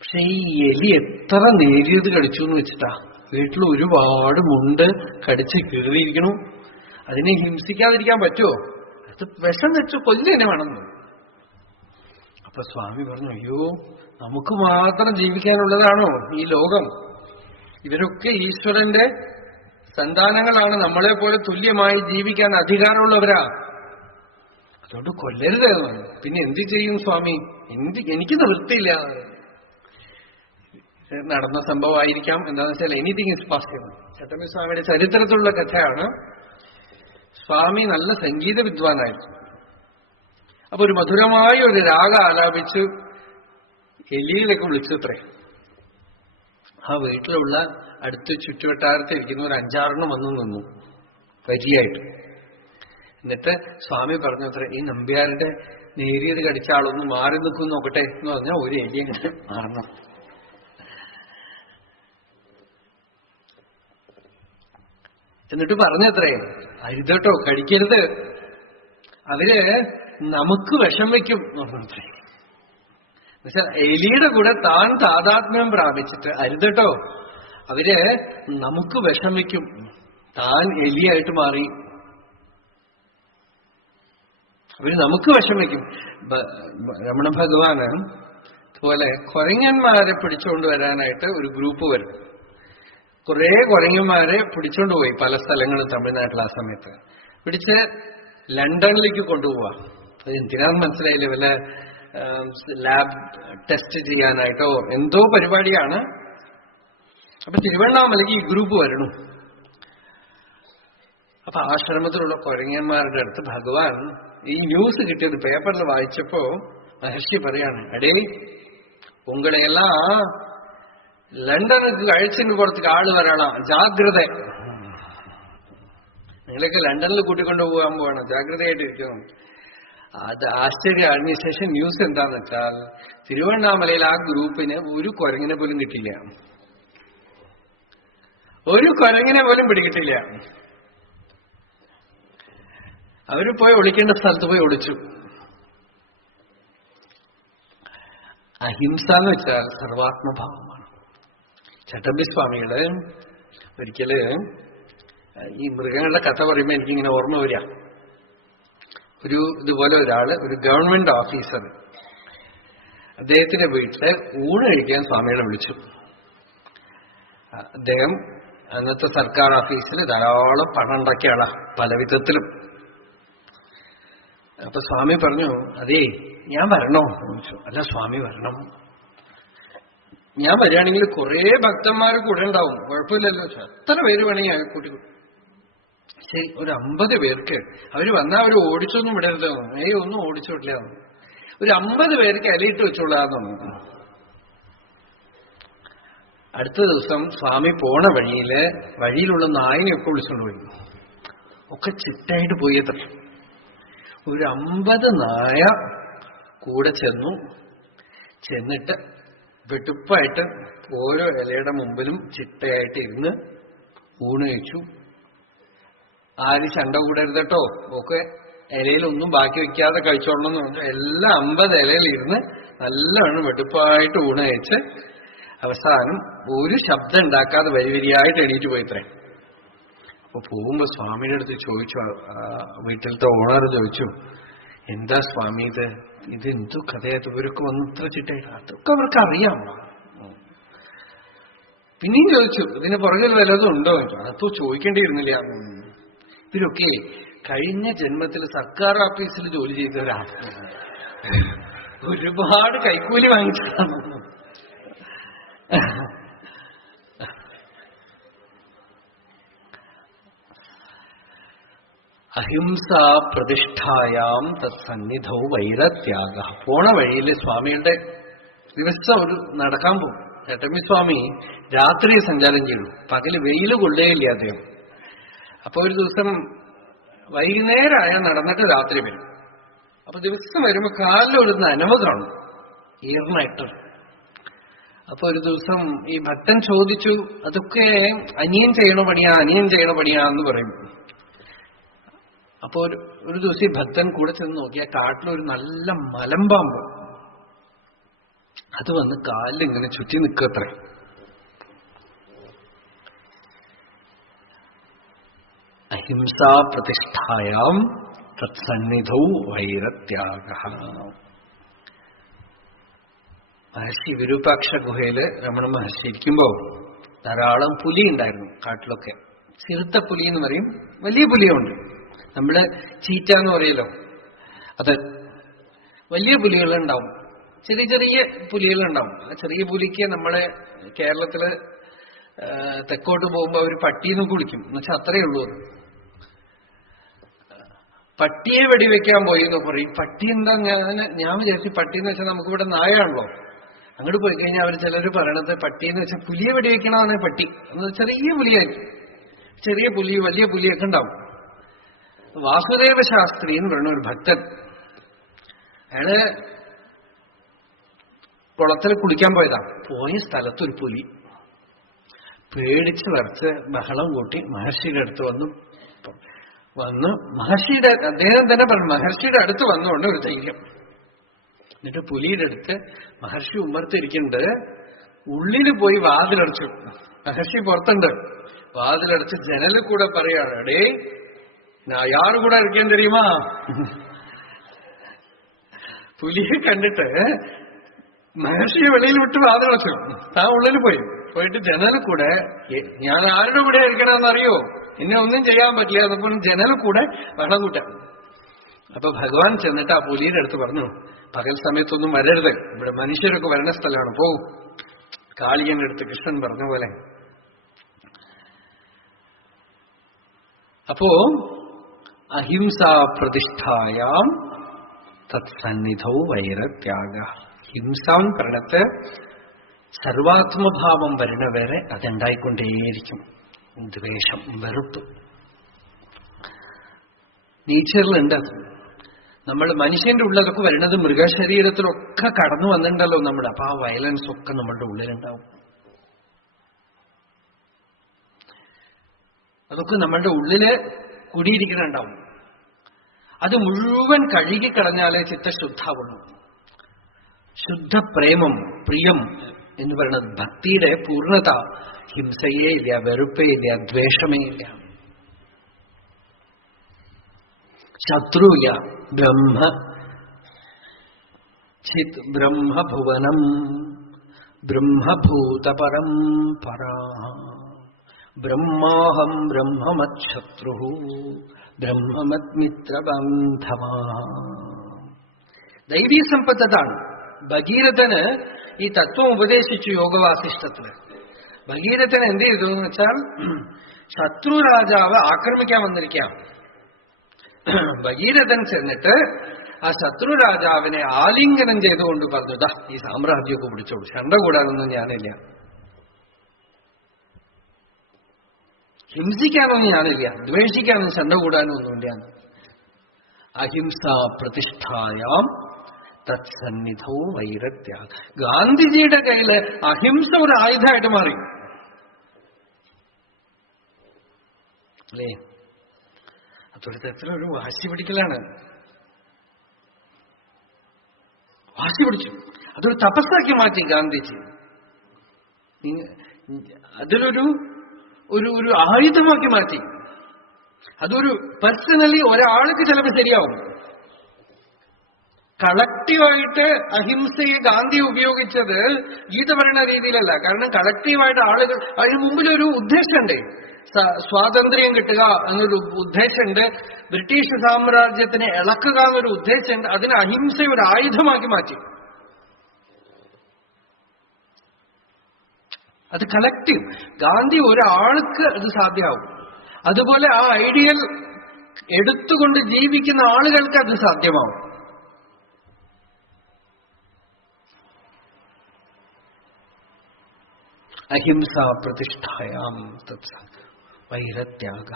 പക്ഷെ ഈ എലി എത്ര നേരിയത് കടിച്ചു എന്ന് വെച്ചിട്ടാ, വീട്ടിൽ ഒരുപാട് മുണ്ട് കടിച്ച് കീറിയിരിക്കണു, അതിനെ ഹിംസിക്കാതിരിക്കാൻ പറ്റുമോ? അത് വിഷം വെച്ച് കൊല്ലുതന്നെ വേണമെന്ന്. അപ്പൊ സ്വാമി പറഞ്ഞു, അയ്യോ നമുക്ക് മാത്രം ജീവിക്കാനുള്ളതാണോ ഈ ലോകം? ഇവരൊക്കെ ഈശ്വരന്റെ സന്താനങ്ങളാണ്, നമ്മളെ പോലെ തുല്യമായി ജീവിക്കാൻ അധികാരമുള്ളവരാ. അതുകൊണ്ട് കൊല്ലരുത്. പിന്നെ എന്ത് ചെയ്യും സ്വാമി? എനിക്ക് നിവൃത്തിയില്ല. നടന്ന സംഭവമായിരിക്കാം. എന്താണെന്ന് വെച്ചാൽ എനിത്തിങ് ഇസ് പോസിബിൾ. ചട്ടമ്പി സ്വാമിയുടെ ചരിത്രത്തിലുള്ള കഥയാണ്. സ്വാമി നല്ല സംഗീത വിദ്വാനായിരുന്നു. അപ്പൊ ഒരു മധുരമായ ഒരു രാഗ ആലാപിച്ച് എലിയിലൊക്കെ വിളിച്ചത്രേ. ആ വീട്ടിലുള്ള അടുത്ത് ചുറ്റുവട്ടാരത്തിൽ ഇരിക്കുന്ന ഒരു 5-6 വന്നു നിന്നു വരിയായിട്ട്. എന്നിട്ട് സ്വാമി പറഞ്ഞു അത്ര, ഈ നമ്പ്യാരുടെ നേരിയത് കടിച്ച ആളൊന്ന് മാറി നിൽക്കും നോക്കട്ടെ എന്ന് പറഞ്ഞാൽ ഒരു എലി അങ്ങനെ മാറണം. എന്നിട്ട് പറഞ്ഞത്രേ, അരുതട്ടോ, കടിക്കരുത്, അവര് നമുക്ക് വിഷം വയ്ക്കും എന്ന് പറഞ്ഞത്രേ. എന്നുവെച്ചാൽ എലിയുടെ കൂടെ താൻ താതാത്മ്യം പ്രാപിച്ചിട്ട്, അരുതട്ടോ അവര് നമുക്ക് വിഷം വയ്ക്കും, താൻ എലിയായിട്ട് മാറി അവര് നമുക്ക് വിഷം വയ്ക്കും. രമണ ഭഗവാന് അതുപോലെ കുരങ്ങന്മാരെ പിടിച്ചുകൊണ്ട് വരാനായിട്ട് ഒരു ഗ്രൂപ്പ് വരും. കുറെ കുരങ്ങന്മാരെ പിടിച്ചോണ്ട് പോയി പല സ്ഥലങ്ങളും തമിഴ്നാട്ടിൽ. ആ സമയത്ത് പിടിച്ച് ലണ്ടനിലേക്ക് കൊണ്ടുപോവാ. അത് എന്തിനാന്ന് മനസ്സിലായില്ല, വല്ല ലാബ് ടെസ്റ്റ് ചെയ്യാനായിട്ടോ എന്തോ പരിപാടിയാണ്. അപ്പൊ തിരുവണ്ണാമലയ്ക്ക് ഈ ഗ്രൂപ്പ് വരണു. അപ്പൊ ആശ്രമത്തിലുള്ള കുരങ്ങന്മാരുടെ അടുത്ത് ഭഗവാൻ ഈ ന്യൂസ് കിട്ടിയത് പേപ്പറിൽ വായിച്ചപ്പോ മഹർഷി പറയാണ്, അടേ ഉങ്ങളെയെല്ലാം ലണ്ടനുക്ക് അഴിച്ചിന് പുറത്തേക്ക് ആള് വരണം, ജാഗ്രത. നിങ്ങളൊക്കെ ലണ്ടനിൽ കൂട്ടിക്കൊണ്ടു പോകാൻ പോവാണ്, ജാഗ്രതയായിട്ടിരിക്കണം. അത് ആശ്ചര്യം. അതിനുശേഷം ന്യൂസ് എന്താന്ന് വെച്ചാൽ തിരുവണ്ണാമലയിൽ ആ ഗ്രൂപ്പിന് ഒരു കുരങ്ങിനെ പോലും കിട്ടില്ല, ഒരു കുരങ്ങിനെ പോലും പിടികിട്ടില്ല. അവര് പോയി ഒളിക്കേണ്ട സ്ഥലത്ത് പോയി ഒളിച്ചു. അഹിംസ എന്ന് വെച്ചാൽ സർവാത്മഭാവമാണ്. ചട്ടമ്പിസ്വാമികള് ഒരിക്കല് ഈ മൃഗങ്ങളുടെ കഥ പറയുമ്പോൾ എനിക്കിങ്ങനെ ഓർമ്മ വരിക. ഇതുപോലെ ഒരാള്, ഒരു ഗവൺമെന്റ് ഓഫീസർ, അദ്ദേഹത്തിന്റെ വീട്ടില് ഊണ് കഴിക്കാൻ സ്വാമികളെ വിളിച്ചു. അദ്ദേഹം അന്നത്തെ സർക്കാർ ഓഫീസിൽ ധാരാളം പണം ഉണ്ടാക്കിയ ആളാ, പല വിധത്തിലും. അപ്പൊ സ്വാമി പറഞ്ഞു, അതേ ഞാൻ വരണോ ചോദിച്ചു. അല്ല സ്വാമി വരണം, ഞാൻ വരികയാണെങ്കിൽ കുറെ ഭക്തന്മാർ കൂടെ ഉണ്ടാവും, കുഴപ്പമില്ലല്ലോ. എത്ര പേര് വേണമെങ്കിൽ കൂട്ടി. ശരി, ഒരു 50 പേർക്ക്. അവര് വന്നാൽ അവര് ഓടിച്ചൊന്നും വിടരുത്. ഒന്നും ഓടിച്ചു വിടില്ല. ഒരു 50 പേർക്ക് ഇലയിട്ട് വെച്ചോളാന്നു. അടുത്ത ദിവസം സ്വാമി പോണ വഴിയിലുള്ള നായിനെയൊക്കെ വിളിച്ചുകൊണ്ട് പോയി. ഒക്കെ ചിട്ടായിട്ട് പോയത്ര. ഒരു 50 നായ കൂടെ ചെന്നിട്ട് വെട്ടുപ്പായിട്ട് ഓരോ ഇലയുടെ മുമ്പിലും ചിട്ടയായിട്ട് ഇരുന്ന് ഊണ് കഴിച്ചു. ആര് ചണ്ട കൂടരുതട്ടോ, ഒക്കെ ഇലയിലൊന്നും ബാക്കി വെക്കാതെ കഴിച്ചോളണം എന്ന് പറഞ്ഞു. എല്ലാ 50 ഇലയിലിരുന്ന് നല്ലവണ്ണം വെട്ടുപ്പായിട്ട് ഊണ് കഴിച്ച് അവസാനം ഒരു ശബ്ദം ഉണ്ടാക്കാതെ വരിവരിയായിട്ട് എണീറ്റ് പോയിത്രേ. അപ്പൊ പോകുമ്പോ സ്വാമിയുടെ അടുത്ത് ചോദിച്ചു, വീട്ടിലത്തെ ഓണർ ചോദിച്ചു, എന്താ സ്വാമി ഇത് എന്തു കഥയാ, ഇവരൊക്കെ വന്ന് ഇത്ര ചിട്ടയില്ല? അതൊക്കെ അവർക്ക് അറിയാം. പിന്നെയും ചോദിച്ചു, ഇതിന് പുറകിൽ വല്ലതും ഉണ്ടോ? അതോ ചോദിക്കേണ്ടിയിരുന്നില്ല. ഇവരൊക്കെ കഴിഞ്ഞ ജന്മത്തിൽ സർക്കാർ ഓഫീസിൽ ജോലി ചെയ്തവരാണ്, ഒരുപാട് കൈക്കൂലി വാങ്ങിച്ചതാണ്. അഹിംസാ പ്രതിഷ്ഠായാം തത്സന്നിധൗ വൈരത്യാഗ. പോണ വഴിയിൽ സ്വാമിയുടെ ദിവസം ഒരു നടക്കാൻ പോകും. ചട്ടമ്പി സ്വാമി രാത്രി സഞ്ചാരം ചെയ്തു, പകല് വെയിൽ കൊള്ളുകയില്ല അദ്ദേഹം. അപ്പൊ ഒരു ദിവസം വൈകുന്നേരമായ നടന്നിട്ട് രാത്രി വരും. അപ്പൊ ദിവസം വരുമ്പോ കാലിലൊരു നനവ് കാണും, ഈർന്നായിട്ട്. അപ്പൊ ഒരു ദിവസം ഈ ഭക്തൻ ചോദിച്ചു, അതൊക്കെ അനിയൻ ചെയ്യണ പണിയാ എന്ന് പറയും. അപ്പൊ ഒരു ദിവസം ഈ ഭക്തൻ കൂടെ ചെന്ന് നോക്കിയ കാട്ടിലൊരു നല്ല മലമ്പാമ്പ് അത് വന്ന് കാലിൽ ഇങ്ങനെ ചുറ്റി നിൽക്കത്രേ. അഹിംസാ പ്രതിഷ്ഠായാം തത്സന്നിധൗ വൈരത്യാഗ. മഹർഷി വിരൂപാക്ഷ ഗുഹയില് രമണ മഹർഷി ഇരിക്കുമ്പോ ധാരാളം പുലി ഉണ്ടായിരുന്നു കാട്ടിലൊക്കെ. ചിറുത്ത പുലി എന്ന് പറയും, വലിയ പുലിയുണ്ട്. നമ്മള് ചീറ്റ എന്ന് പറയല്ലോ, അത് വലിയ പുലികളുണ്ടാവും, ചെറിയ ചെറിയ പുലികളുണ്ടാവും. ആ ചെറിയ പുലിക്ക് നമ്മളെ കേരളത്തില് തെക്കോട്ട് പോകുമ്പോ അവർ പട്ടീന്ന് കുളിക്കും, എന്നുവെച്ചാൽ അത്രയേ ഉള്ളൂ. പട്ടിയെ വെടിവെക്കാൻ പോയി എന്ന് പറയും. പട്ടി എന്താ, ഞാൻ വിചാരിച്ചു പട്ടിന്ന് വെച്ചാൽ നമുക്കിവിടെ നായാണല്ലോ. അങ്ങോട്ട് പോയി കഴിഞ്ഞാൽ അവർ ചിലർ പറയണത് പട്ടിന്ന് വെച്ചാൽ പുലിയെ വെടിവെക്കണമെന്ന്. പട്ടി എന്ന് ചെറിയ പുലിയായിരിക്കും, ചെറിയ പുലി വലിയ പുലിയൊക്കെ ഉണ്ടാവും. വാസുദേവ ശാസ്ത്രി എന്ന് പറയുന്ന ഒരു ഭക്തൻ, അയാള് കുളത്തിൽ കുളിക്കാൻ പോയതാ. പോയ സ്ഥലത്തൊരു പുലി പേടിച്ച് വരച്ച് ബഹളം കൂട്ടി മഹർഷിയുടെ അടുത്ത് വന്ന് മഹർഷിയുടെ അദ്ദേഹം തന്നെ പറഞ്ഞു, മഹർഷിയുടെ അടുത്ത് വന്നുകൊണ്ട് ഒരു ധൈര്യം. എന്നിട്ട് പുലിയുടെ അടുത്ത് മഹർഷി ഉമ്മർത്തിരിക്കുന്നുണ്ട്, ഉള്ളിൽ പോയി വാതിലടച്ചു. മഹർഷി പുറത്തുണ്ട്, വാതിലടച്ച് ജനലിൽ കൂടെ പറയാണ്, എടേ ഞാൻ യാറ് കൂടെ ഇരിക്കാൻ തരുമാ. പുലിയെ കണ്ടിട്ട് മഹർഷിയെ വെളിയിൽ വിട്ട് വാതിലടച്ചു. താൻ ഉള്ളിൽ പോയിട്ട് ജനലിൽ കൂടെ, ഞാൻ ആരുടെ കൂടെ ഇരിക്കണമെന്നറിയോ, എന്നെ ഒന്നും ചെയ്യാൻ പറ്റില്ല. അതപ്പോൾ ജനലിൽ കൂടെ വെള്ളം കൂട്ടാം. അപ്പൊ ഭഗവാൻ ചെന്നിട്ട് ആ പുലിയുടെ അടുത്ത് പറഞ്ഞു, പകൽ സമയത്തൊന്നും വരരുത്, ഇവിടെ മനുഷ്യരൊക്കെ വരണ സ്ഥലമാണ്, പോവും. കാളിയന്റെ അടുത്ത് കൃഷ്ണൻ പറഞ്ഞ പോലെ. അപ്പോ അഹിംസാ പ്രതിഷ്ഠായാം തത്സന്നിധൗ വൈരത്യാഗ. ഹിംസാൻ പറഞ്ഞിട്ട് സർവാത്മഭാവം വരുന്നവരെ അതുണ്ടായിക്കൊണ്ടേയിരിക്കും. ദ്വേഷം, വെറുപ്പ് നേച്ചറിലുണ്ട്. നമ്മൾ മനുഷ്യന്റെ ഉള്ളതൊക്കെ വരുന്നത് മൃഗശരീരത്തിലൊക്കെ കടന്നു വന്നിട്ടുണ്ടല്ലോ നമ്മുടെ. അപ്പൊ ആ വയലൻസ് ഒക്കെ നമ്മളുടെ ഉള്ളിലുണ്ടാവും. അതൊക്കെ നമ്മളുടെ ഉള്ളില് കുടിയിരിക്കുന്നുണ്ടാവും. അത് മുഴുവൻ കഴുകിക്കളഞ്ഞാലേ ചിത്തശുദ്ധാവുള്ളൂ. ശുദ്ധ പ്രേമം, പ്രിയം എന്ന് പറയുന്നത് ഭക്തിയുടെ പൂർണ്ണത. ഹിംസയേ ഇല്ല, വെറുപ്പേ ഇല്ല, ദ്വേഷമേ ഇല്ല, ശത്രുയ. ബ്രഹ്മഭുവനം ബ്രഹ്മഭൂതപരം പരാ. ബ്രഹ്മാഹം ബ്രഹ്മമച്ഛത്രു ബ്രഹ്മമത്മിത്രബന്ധവാ. ദൈവീ സമ്പത്ത് അതാണ്. ഭഗീരഥന് ഈ തത്വം ഉപദേശിച്ചു യോഗവാസിഷ്ഠത്തില്. ഭഗീരഥൻ എന്ത് ചെയ്തു എന്ന് വെച്ചാൽ, ശത്രു രാജാവ് ആക്രമിക്കാൻ വന്നിരിക്കാം. ഭഗീരഥൻ ചെന്നിട്ട് ആ ശത്രു രാജാവിനെ ആലിംഗനം ചെയ്തുകൊണ്ട് പറഞ്ഞു, ദാ ഈ സാമ്രാജ്യമൊക്കെ പിടിച്ചോളൂ, ശണ്ട കൂടാനൊന്നും ഞാനില്ല. ഹിംസിക്കാനൊന്നും ഞാനില്ല, ദ്വേഷിക്കാനും ചണ്ട കൂടാനൊന്നുമില്ല. അഹിംസ പ്രതിഷ്ഠായാം തത്സന്നിധോ വൈരത്യാഗ. ഗാന്ധിജിയുടെ കയ്യില് അഹിംസ ഒരു ആയുധമായിട്ട് മാറി അല്ലേ? അതൊരു തരത്തിലൊരു വാശി പിടിക്കലാണ്. വാശി പിടിച്ചു, അതൊരു തപസ്സാക്കി മാറ്റി ഗാന്ധിജി. അതിലൊരു ഒരു ഒരു ആയുധമാക്കി മാറ്റി. അതൊരു പേഴ്സണലി ഒരാൾക്ക് ചിലപ്പോൾ ശരിയാവും. കളക്റ്റീവായിട്ട് അഹിംസയെ ഗാന്ധി ഉപയോഗിച്ചത് ഗീത പറയുന്ന രീതിയിലല്ല. കാരണം കളക്റ്റീവായിട്ട് ആളുകൾ, അതിന് മുമ്പിലൊരു ഉദ്ദേശമുണ്ട്, സ്വാതന്ത്ര്യം കിട്ടുക എന്നൊരു ഉദ്ദേശമുണ്ട്, ബ്രിട്ടീഷ് സാമ്രാജ്യത്തിനെ ഇളക്കുക എന്നൊരു ഉദ്ദേശമുണ്ട്. അതിന് അഹിംസയെ ഒരു ആയുധമാക്കി മാറ്റി. അത് കളക്റ്റീവ്. ഗാന്ധി ഒരാൾക്ക് അത് സാധ്യമാവും. അതുപോലെ ആ ഐഡിയൽ എടുത്തുകൊണ്ട് ജീവിക്കുന്ന ആളുകൾക്ക് അത് സാധ്യമാവും. അഹിംസ പ്രതിഷ്ഠായാം വൈരത്യാഗ.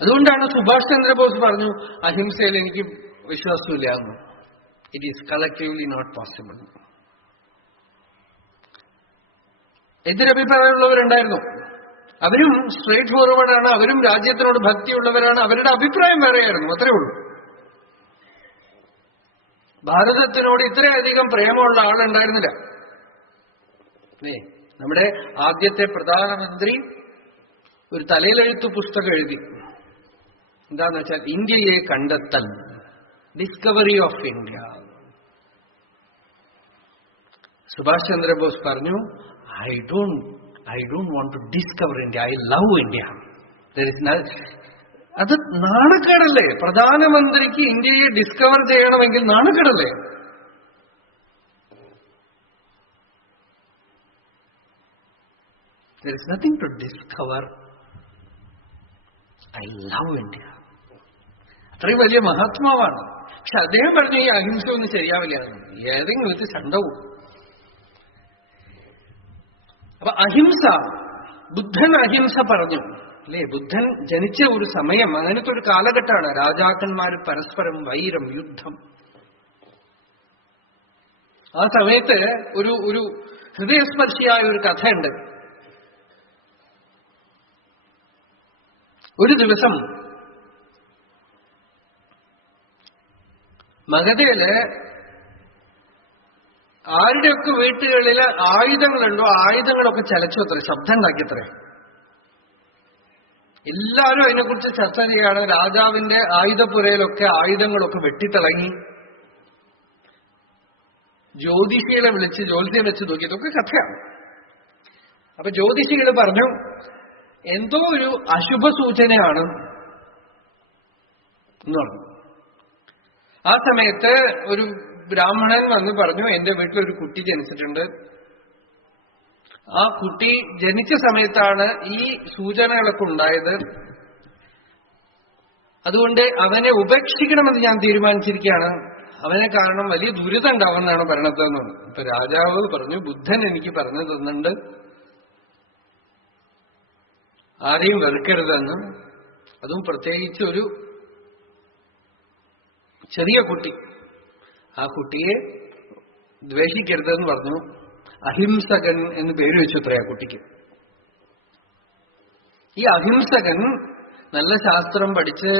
അതുകൊണ്ടാണ് സുഭാഷ് ചന്ദ്രബോസ് പറഞ്ഞു, അഹിംസയിൽ എനിക്ക് വിശ്വാസമില്ല എന്ന്. It is collectively not possible. എതിരഭിപ്രായമുള്ളവരുണ്ടായിരുന്നു. അവരും സ്ട്രേറ്റ് ഫോർവേഡാണ്, അവരും രാജ്യത്തിനോട് ഭക്തിയുള്ളവരാണ്, അവരുടെ അഭിപ്രായം വേറെയായിരുന്നു, അത്രേ ഉള്ളൂ. ഭാരതത്തിനോട് ഇത്രയധികം പ്രേമമുള്ള ആളുണ്ടായിരുന്നില്ല. നമ്മുടെ ആദ്യത്തെ പ്രധാനമന്ത്രി ഒരു തലയിലെഴുത്ത് പുസ്തകം എഴുതി. എന്താന്ന് വെച്ചാൽ ഇന്ത്യയെ കണ്ടെത്തൽ, discovery of India. Subhash Chandrabose പറഞ്ഞു, I don't want to discover India. I love India. അത് നാണക്കേടല്ലേ? പ്രധാനമന്ത്രിക്ക് ഇന്ത്യയെ ഡിസ്കവർ ചെയ്യണമെങ്കിൽ നാണക്കേടല്ലേ? There is nothing to discover. I love India. അത്രയും വലിയ മഹാത്മാവാണ്. പക്ഷെ അദ്ദേഹം പറഞ്ഞു ഈ അഹിംസ ഒന്നും ശരിയാവില്ല, ഏതെങ്കിലും ഒരു ചണ്ടവും. അപ്പൊ അഹിംസ, ബുദ്ധൻ അഹിംസ പറഞ്ഞു അല്ലേ? ബുദ്ധൻ ജനിച്ച ഒരു സമയം, അങ്ങനത്തെ ഒരു കാലഘട്ടമാണ്. രാജാക്കന്മാർ പരസ്പരം വൈരം, യുദ്ധം. ആ സമയത്ത് ഒരു ഹൃദയസ്പർശിയായ ഒരു കഥയുണ്ട്. ഒരു ദിവസം മഗധയില് ആരുടെയൊക്കെ വീട്ടുകളിൽ ആയുധങ്ങളുണ്ടോ ആയുധങ്ങളൊക്കെ ചലച്ചു, ശബ്ദം ഉണ്ടാക്കിയത്രേ. എല്ലാവരും അതിനെക്കുറിച്ച് ചർച്ച ചെയ്യാണ്. രാജാവിന്റെ ആയുധപ്പുരയിലൊക്കെ ആയുധങ്ങളൊക്കെ വെട്ടിത്തിളങ്ങി. ജ്യോതിഷികളെ വിളിച്ച് ജ്യോത്സ്യം വെച്ച് നോക്കി. ഇതൊക്കെ കഥയാണ്. അപ്പൊ ജ്യോതിഷികൾ പറഞ്ഞു, എന്തോ ഒരു അശുഭ സൂചനയാണ് എന്ന് പറഞ്ഞു. ആ സമയത്ത് ഒരു ബ്രാഹ്മണൻ വന്ന് പറഞ്ഞു, എന്റെ വീട്ടിലൊരു കുട്ടി ജനിച്ചിട്ടുണ്ട്. ആ കുട്ടി ജനിച്ച സമയത്താണ് ഈ സൂചനകളൊക്കെ ഉണ്ടായത്. അതുകൊണ്ട് അവനെ ഉപേക്ഷിക്കണമെന്ന് ഞാൻ തീരുമാനിച്ചിരിക്കുകയാണ്. അവനെ കാരണം വലിയ ദുരിതം ഉണ്ടാവുമെന്നാണ് പറയണതെന്ന്. ഇപ്പൊ രാജാവ് പറഞ്ഞു, ബുദ്ധൻ എനിക്ക് പറഞ്ഞു തന്നിട്ടുണ്ട് ആരെയും വെറുക്കരുതെന്ന്, അതും പ്രത്യേകിച്ച് ഒരു ചെറിയ കുട്ടി, ആ കുട്ടിയെ ദ്വേഷിക്കരുതെന്ന് പറഞ്ഞു. അഹിംസകൻ എന്ന് പേര് വെച്ചു അത്ര ആ കുട്ടിക്ക്. ഈ അഹിംസകൻ നല്ല ശാസ്ത്രം പഠിച്ച്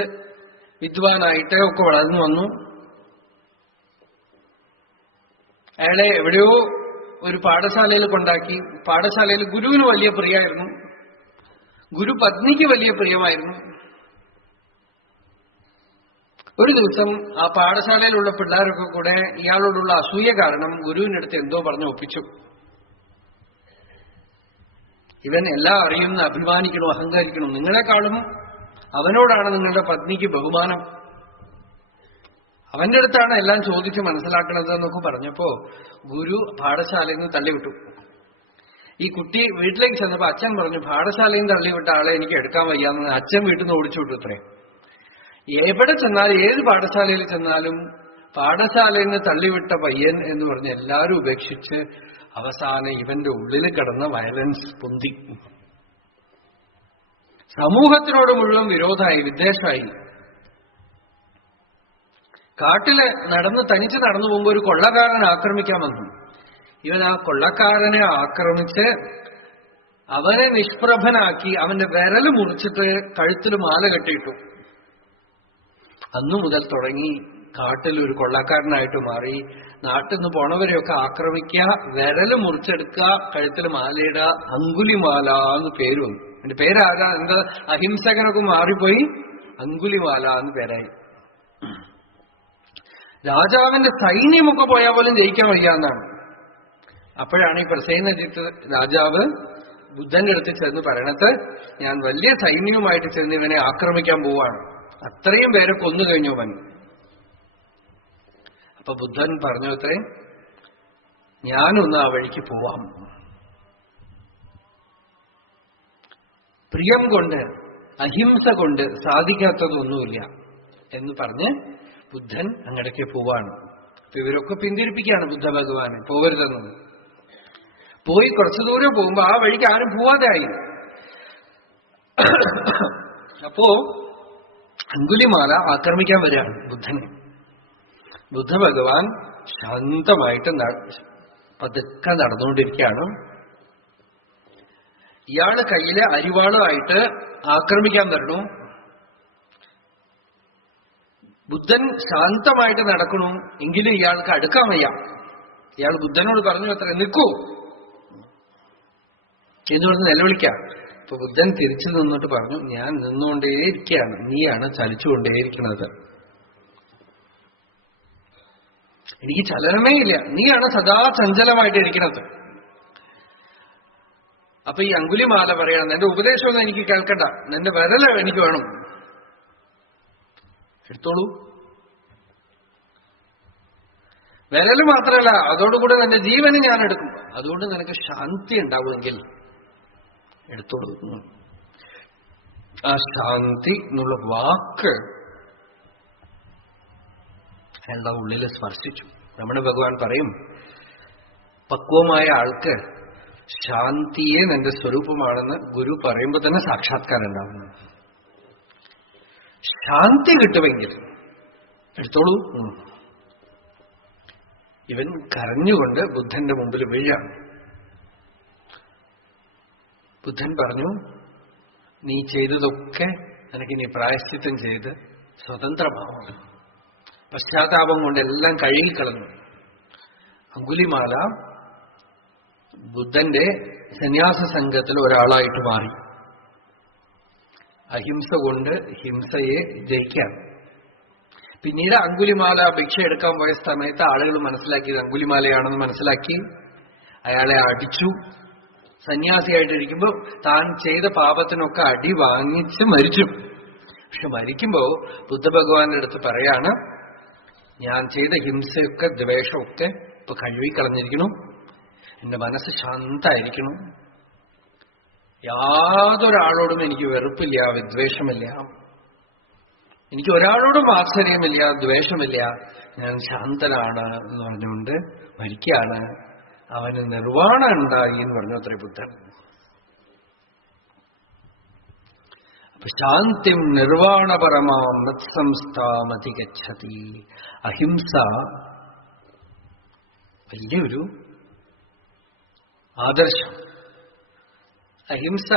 വിദ്വാനായിട്ട് ഒക്കെ വളർന്നു വന്നു. അയാളെ എവിടെയോ ഒരു പാഠശാലയിൽ കൊണ്ടാക്കി. പാഠശാലയിൽ ഗുരുവിന് വലിയ പ്രിയമായിരുന്നു, ഗുരു പത്നിക്ക് വലിയ പ്രിയമായിരുന്നു. ഒരു ദിവസം ആ പാഠശാലയിലുള്ള പിള്ളേരൊക്കെ കൂടെ ഇയാളോടുള്ള അസൂയ കാരണം ഗുരുവിനടുത്ത് എന്തോ പറഞ്ഞ് ഒപ്പിച്ചു. ഇവൻ എല്ലാം അറിയുന്ന, അഭിമാനിക്കണോ, അഹങ്കരിക്കണോ, നിങ്ങളെക്കാളും അവനോടാണ് നിങ്ങളുടെ പത്നിക്ക് ബഹുമാനം, അവന്റെ അടുത്താണ് എല്ലാം ചോദിച്ച് മനസ്സിലാക്കണത് എന്നൊക്കെ പറഞ്ഞപ്പോ ഗുരു പാഠശാലയിൽ നിന്ന് തള്ളിവിട്ടു. ഈ കുട്ടി വീട്ടിലേക്ക് ചെന്നപ്പോ അച്ഛൻ പറഞ്ഞു, പാഠശാലയിൽ നിന്ന് തള്ളിവിട്ട ആളെ എനിക്ക് എടുക്കാൻ വയ്യാന്ന് അച്ഛൻ വീട്ടിൽ നിന്ന് ഓടിച്ചു വിട്ടു. ഇത്രേ എവിടെ ചെന്നാലും, ഏത് പാഠശാലയിൽ ചെന്നാലും പാഠശാലയിൽ നിന്ന് തള്ളിവിട്ട പയ്യൻ എന്ന് പറഞ്ഞ് എല്ലാവരും ഉപേക്ഷിച്ച് അവസാനം ഇവന്റെ ഉള്ളിൽ കിടന്ന വയലൻസ് പൊന്തി. സമൂഹത്തിനോട് മുഴുവൻ വിരോധമായി, വിദ്വേഷമായി. കാട്ടില് തനിച്ച് നടന്നു പോകുമ്പോ ഒരു കൊള്ളക്കാരനെ ആക്രമിക്കാൻ വന്നു. ഇവൻ ആ കൊള്ളക്കാരനെ ആക്രമിച്ച് അവനെ നിഷ്പ്രഭനാക്കി അവന്റെ വിരല് മുറിച്ചിട്ട് കഴുത്തിൽ മാല കെട്ടിയിട്ടു. അന്നു മുതൽ തുടങ്ങി കാട്ടിൽ ഒരു കൊള്ളക്കാരനായിട്ട് മാറി. നാട്ടിൽ നിന്ന് പോണവരെയൊക്കെ ആക്രമിക്കുക, വിരല് മുറിച്ചെടുക്കുക, കഴുത്തിൽ മാലയിടുക. അങ്കുലിമാല എന്ന് പേര് വന്നു. എന്റെ പേരാരാ? എന്താ അഹിംസകനൊക്കെ മാറിപ്പോയി അങ്കുലിമാല എന്ന് പേരായി. രാജാവിന്റെ സൈന്യമൊക്കെ പോയാൽ പോലും ജയിക്കാൻ വയ്യാന്നാണ്. അപ്പോഴാണ് ഈ പ്രസേനജിത്ത് രാജാവ് ബുദ്ധന്റെ അടുത്ത് ചെന്ന് പറയണത്, ഞാൻ വലിയ സൈന്യവുമായിട്ട് ചെന്ന് ഇവനെ ആക്രമിക്കാൻ പോവാണ്, അത്രയും പേരെ കൊന്നു കഴിഞ്ഞു അവൻ. അപ്പൊ ബുദ്ധൻ പറഞ്ഞു അത്രേ, ഞാനൊന്ന് ആ വഴിക്ക് പോവാം. പ്രിയം കൊണ്ട് അഹിംസ കൊണ്ട് സാധിക്കാത്തതൊന്നുമില്ല എന്ന് പറഞ്ഞ് ബുദ്ധൻ അങ്ങടേക്ക് പോവാണ്. അപ്പൊ ഇവരൊക്കെ പിന്തിരിപ്പിക്കുകയാണ് ബുദ്ധ ഭഗവാനെ, പോകരുതെന്നത്. പോയി കുറച്ചു ദൂരം പോകുമ്പോ ആ വഴിക്ക് ആരും പോവാതെയായി. അപ്പോ അങ്കുലിമാല ആക്രമിക്കാൻ വരികയാണ് ബുദ്ധനെ. ബുദ്ധ ഭഗവാൻ ശാന്തമായിട്ട് പതുക്കെ നടന്നുകൊണ്ടിരിക്കുകയാണ്. ഇയാള് കയ്യിലെ അരിവാളുമായിട്ട് ആക്രമിക്കാൻ വരണു. ബുദ്ധൻ ശാന്തമായിട്ട് നടക്കണു, എങ്കിലും ഇയാൾക്ക് അടുക്കാൻ വയ്യ. ഇയാൾ ബുദ്ധനോട് പറഞ്ഞു അത്ര, നിൽക്കൂ എന്ന് പറഞ്ഞ് നിലവിളിക്കാം. ഇപ്പൊ ബുദ്ധൻ തിരിച്ചു നിന്നിട്ട് പറഞ്ഞു, ഞാൻ നിന്നുകൊണ്ടേയിരിക്കുകയാണ്, നീയാണ് ചലിച്ചുകൊണ്ടേയിരിക്കുന്നത്, എനിക്ക് ചലനമേ ഇല്ല, നീയാണ് സദാ ചഞ്ചലമായിട്ടിരിക്കുന്നത്. അപ്പൊ ഈ അങ്കുലിമാല പറയണം, എന്റെ ഉപദേശമൊന്നും എനിക്ക് കേൾക്കണ്ട, നിന്റെ വിരല് എനിക്ക് വേണം, എടുത്തോളൂ. വിരല് മാത്രമല്ല, അതോടുകൂടെ നിന്റെ ജീവന് ഞാൻ എടുക്കും, അതുകൊണ്ട് നിനക്ക് ശാന്തി ഉണ്ടാവുമെങ്കിൽ എടുത്തോളൂ. ആ ശാന്തി എന്നുള്ള വാക്ക് അയാളുടെ ഉള്ളിൽ സ്പർശിച്ചു. നമ്മുടെ ഭഗവാൻ പറയും, പക്വമായ ആൾക്ക് ശാന്തിയെ നിന്റെ സ്വരൂപമാണെന്ന് ഗുരു പറയുമ്പോ തന്നെ സാക്ഷാത്കാരം ഉണ്ടാവുന്നു. ശാന്തി കിട്ടുമെങ്കിൽ എടുത്തോളൂ. ഇവൻ കരഞ്ഞുകൊണ്ട് ബുദ്ധന്റെ മുമ്പിൽ വീഴാണ്. ബുദ്ധൻ പറഞ്ഞു, നീ ചെയ്തതൊക്കെ നിനക്ക് നീ പ്രായശ്ചിത്തം ചെയ്ത് സ്വതന്ത്രമാവും. പശ്ചാത്താപം കൊണ്ടെല്ലാം കഴുകിക്കളഞ്ഞു. അങ്കുലിമാല ബുദ്ധന്റെ സന്യാസ സംഘത്തിൽ ഒരാളായിട്ട് മാറി. അഹിംസ കൊണ്ട് ഹിംസയെ ജയിക്കാൻ. പിന്നീട് അങ്കുലിമാല ഭിക്ഷ എടുക്കാൻ പോയ സമയത്ത് ആളുകൾ മനസ്സിലാക്കിയത് അങ്കുലിമാലയാണെന്ന് മനസ്സിലാക്കി. അയാളെ അടിച്ചു. സന്യാസിയായിട്ടിരിക്കുമ്പോ താൻ ചെയ്ത പാപത്തിനൊക്കെ അടി വാങ്ങിച്ച് മരിച്ചു. പക്ഷെ മരിക്കുമ്പോ ബുദ്ധഭഗവാന്റെ അടുത്ത് പറയാണ്, ഞാൻ ചെയ്ത ഹിംസയൊക്കെ ദ്വേഷമൊക്കെ ഇപ്പൊ കഴുകിക്കളഞ്ഞിരിക്കണു, എന്റെ മനസ്സ് ശാന്തമായിരിക്കണം, യാതൊരാളോടും എനിക്ക് വെറുപ്പില്ല, വിദ്വേഷമില്ല, എനിക്ക് ഒരാളോടും വാത്സല്യമില്ല, ദ്വേഷമില്ല, ഞാൻ ശാന്തനാണ് എന്ന് പറഞ്ഞുകൊണ്ട് മരിക്കുകയാണ്. അവന് നിർവാണം ഉണ്ടായി എന്ന് പറഞ്ഞു അത്രേ ബുദ്ധൻ. അപ്പൊ ശാന്തിം നിർവാണപരമാം മത്സംസ്ഥാമധിഗച്ഛതി. അഹിംസ വലിയൊരു ആദർശം. അഹിംസ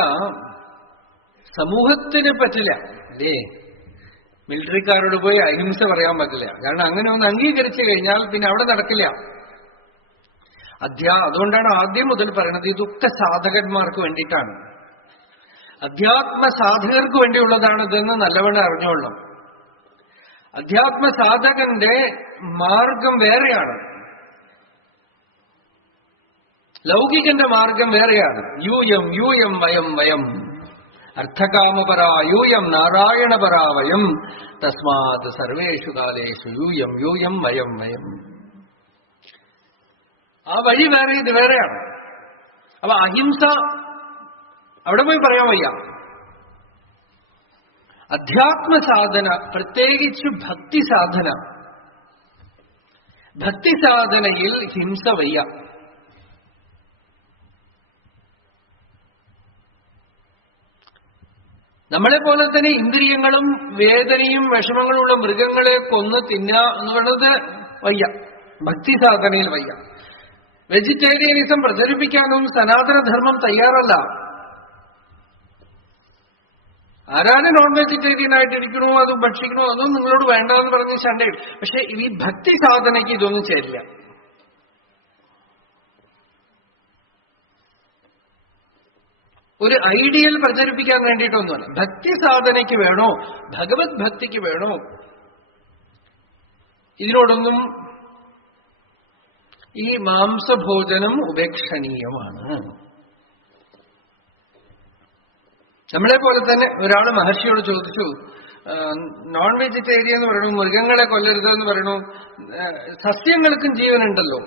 സമൂഹത്തിന് പറ്റില്ല അല്ലേ? മിലിറ്ററിക്കാരോട് പോയി അഹിംസ പറയാൻ പറ്റില്ല. കാരണം അങ്ങനെ ഒന്ന് അംഗീകരിച്ചു കഴിഞ്ഞാൽ പിന്നെ അവിടെ നടക്കില്ല. അതുകൊണ്ടാണ് ആദ്യം മുതൽ പറയുന്നത് ഇതൊക്കെ സാധകന്മാർക്ക് വേണ്ടിയിട്ടാണ്, അധ്യാത്മ സാധകർക്ക് വേണ്ടിയുള്ളതാണിതെന്ന് നല്ലവണ്ണം അറിഞ്ഞോളണം. അധ്യാത്മ സാധകന്റെ മാർഗം വേറെയാണ്, ലൗകികന്റെ മാർഗം വേറെയാണ്. യൂയം യൂയം വയം വയം അർത്ഥകാമപരാ യൂയം നാരായണപരാ വയം തസ്മാത് സർവേഷു കാലേഷു യൂയം യൂയം വയം വയം. ആ വഴി വേറെ, ഇത് വേറെയാണ്. അപ്പൊ അഹിംസ അവിടെ പോയി പറയാൻ വയ്യ. അധ്യാത്മ സാധന, പ്രത്യേകിച്ച് ഭക്തി സാധന, ഭക്തി സാധനയിൽ ഹിംസ വയ്യ. നമ്മളെ പോലെ തന്നെ ഇന്ദ്രിയങ്ങളും വേദനയും വിഷമങ്ങളുള്ള മൃഗങ്ങളെ കൊന്ന് തിന്നുക എന്നുള്ളത് വയ്യ, ഭക്തി സാധനയിൽ വയ്യ. വെജിറ്റേറിയനിസം പ്രചരിപ്പിക്കാനും സനാതനധർമ്മം തയ്യാറല്ല. ആരാണ് നോൺ വെജിറ്റേറിയൻ ആയിട്ടിരിക്കണോ അത് ഭക്ഷിക്കണോ അതൊന്നും നിങ്ങളോട് വേണ്ടെന്ന് പറഞ്ഞ് ശണ്ടയിൽ. പക്ഷെ ഈ ഭക്തി സാധനയ്ക്ക് ഇതൊന്നും ചേരില്ല. ഒരു ഐഡിയൽ പ്രചരിപ്പിക്കാൻ വേണ്ടിയിട്ടൊന്നുമല്ല. ഭക്തി സാധനയ്ക്ക് വേണോ, ഭഗവത് ഭക്തിക്ക് വേണോ, ഇതിനോടൊന്നും ഈ മാംസഭോജനം ഉപേക്ഷണീയമാണ്. നമ്മളെ പോലെ തന്നെ ഒരാൾ മഹർഷിയോട് ചോദിച്ചു, നോൺ വെജിറ്റേറിയൻ എന്ന് പറയണു, മൃഗങ്ങളെ കൊല്ലരുത് എന്ന് പറയണു, സസ്യങ്ങൾക്കും ജീവനുണ്ടല്ലോ.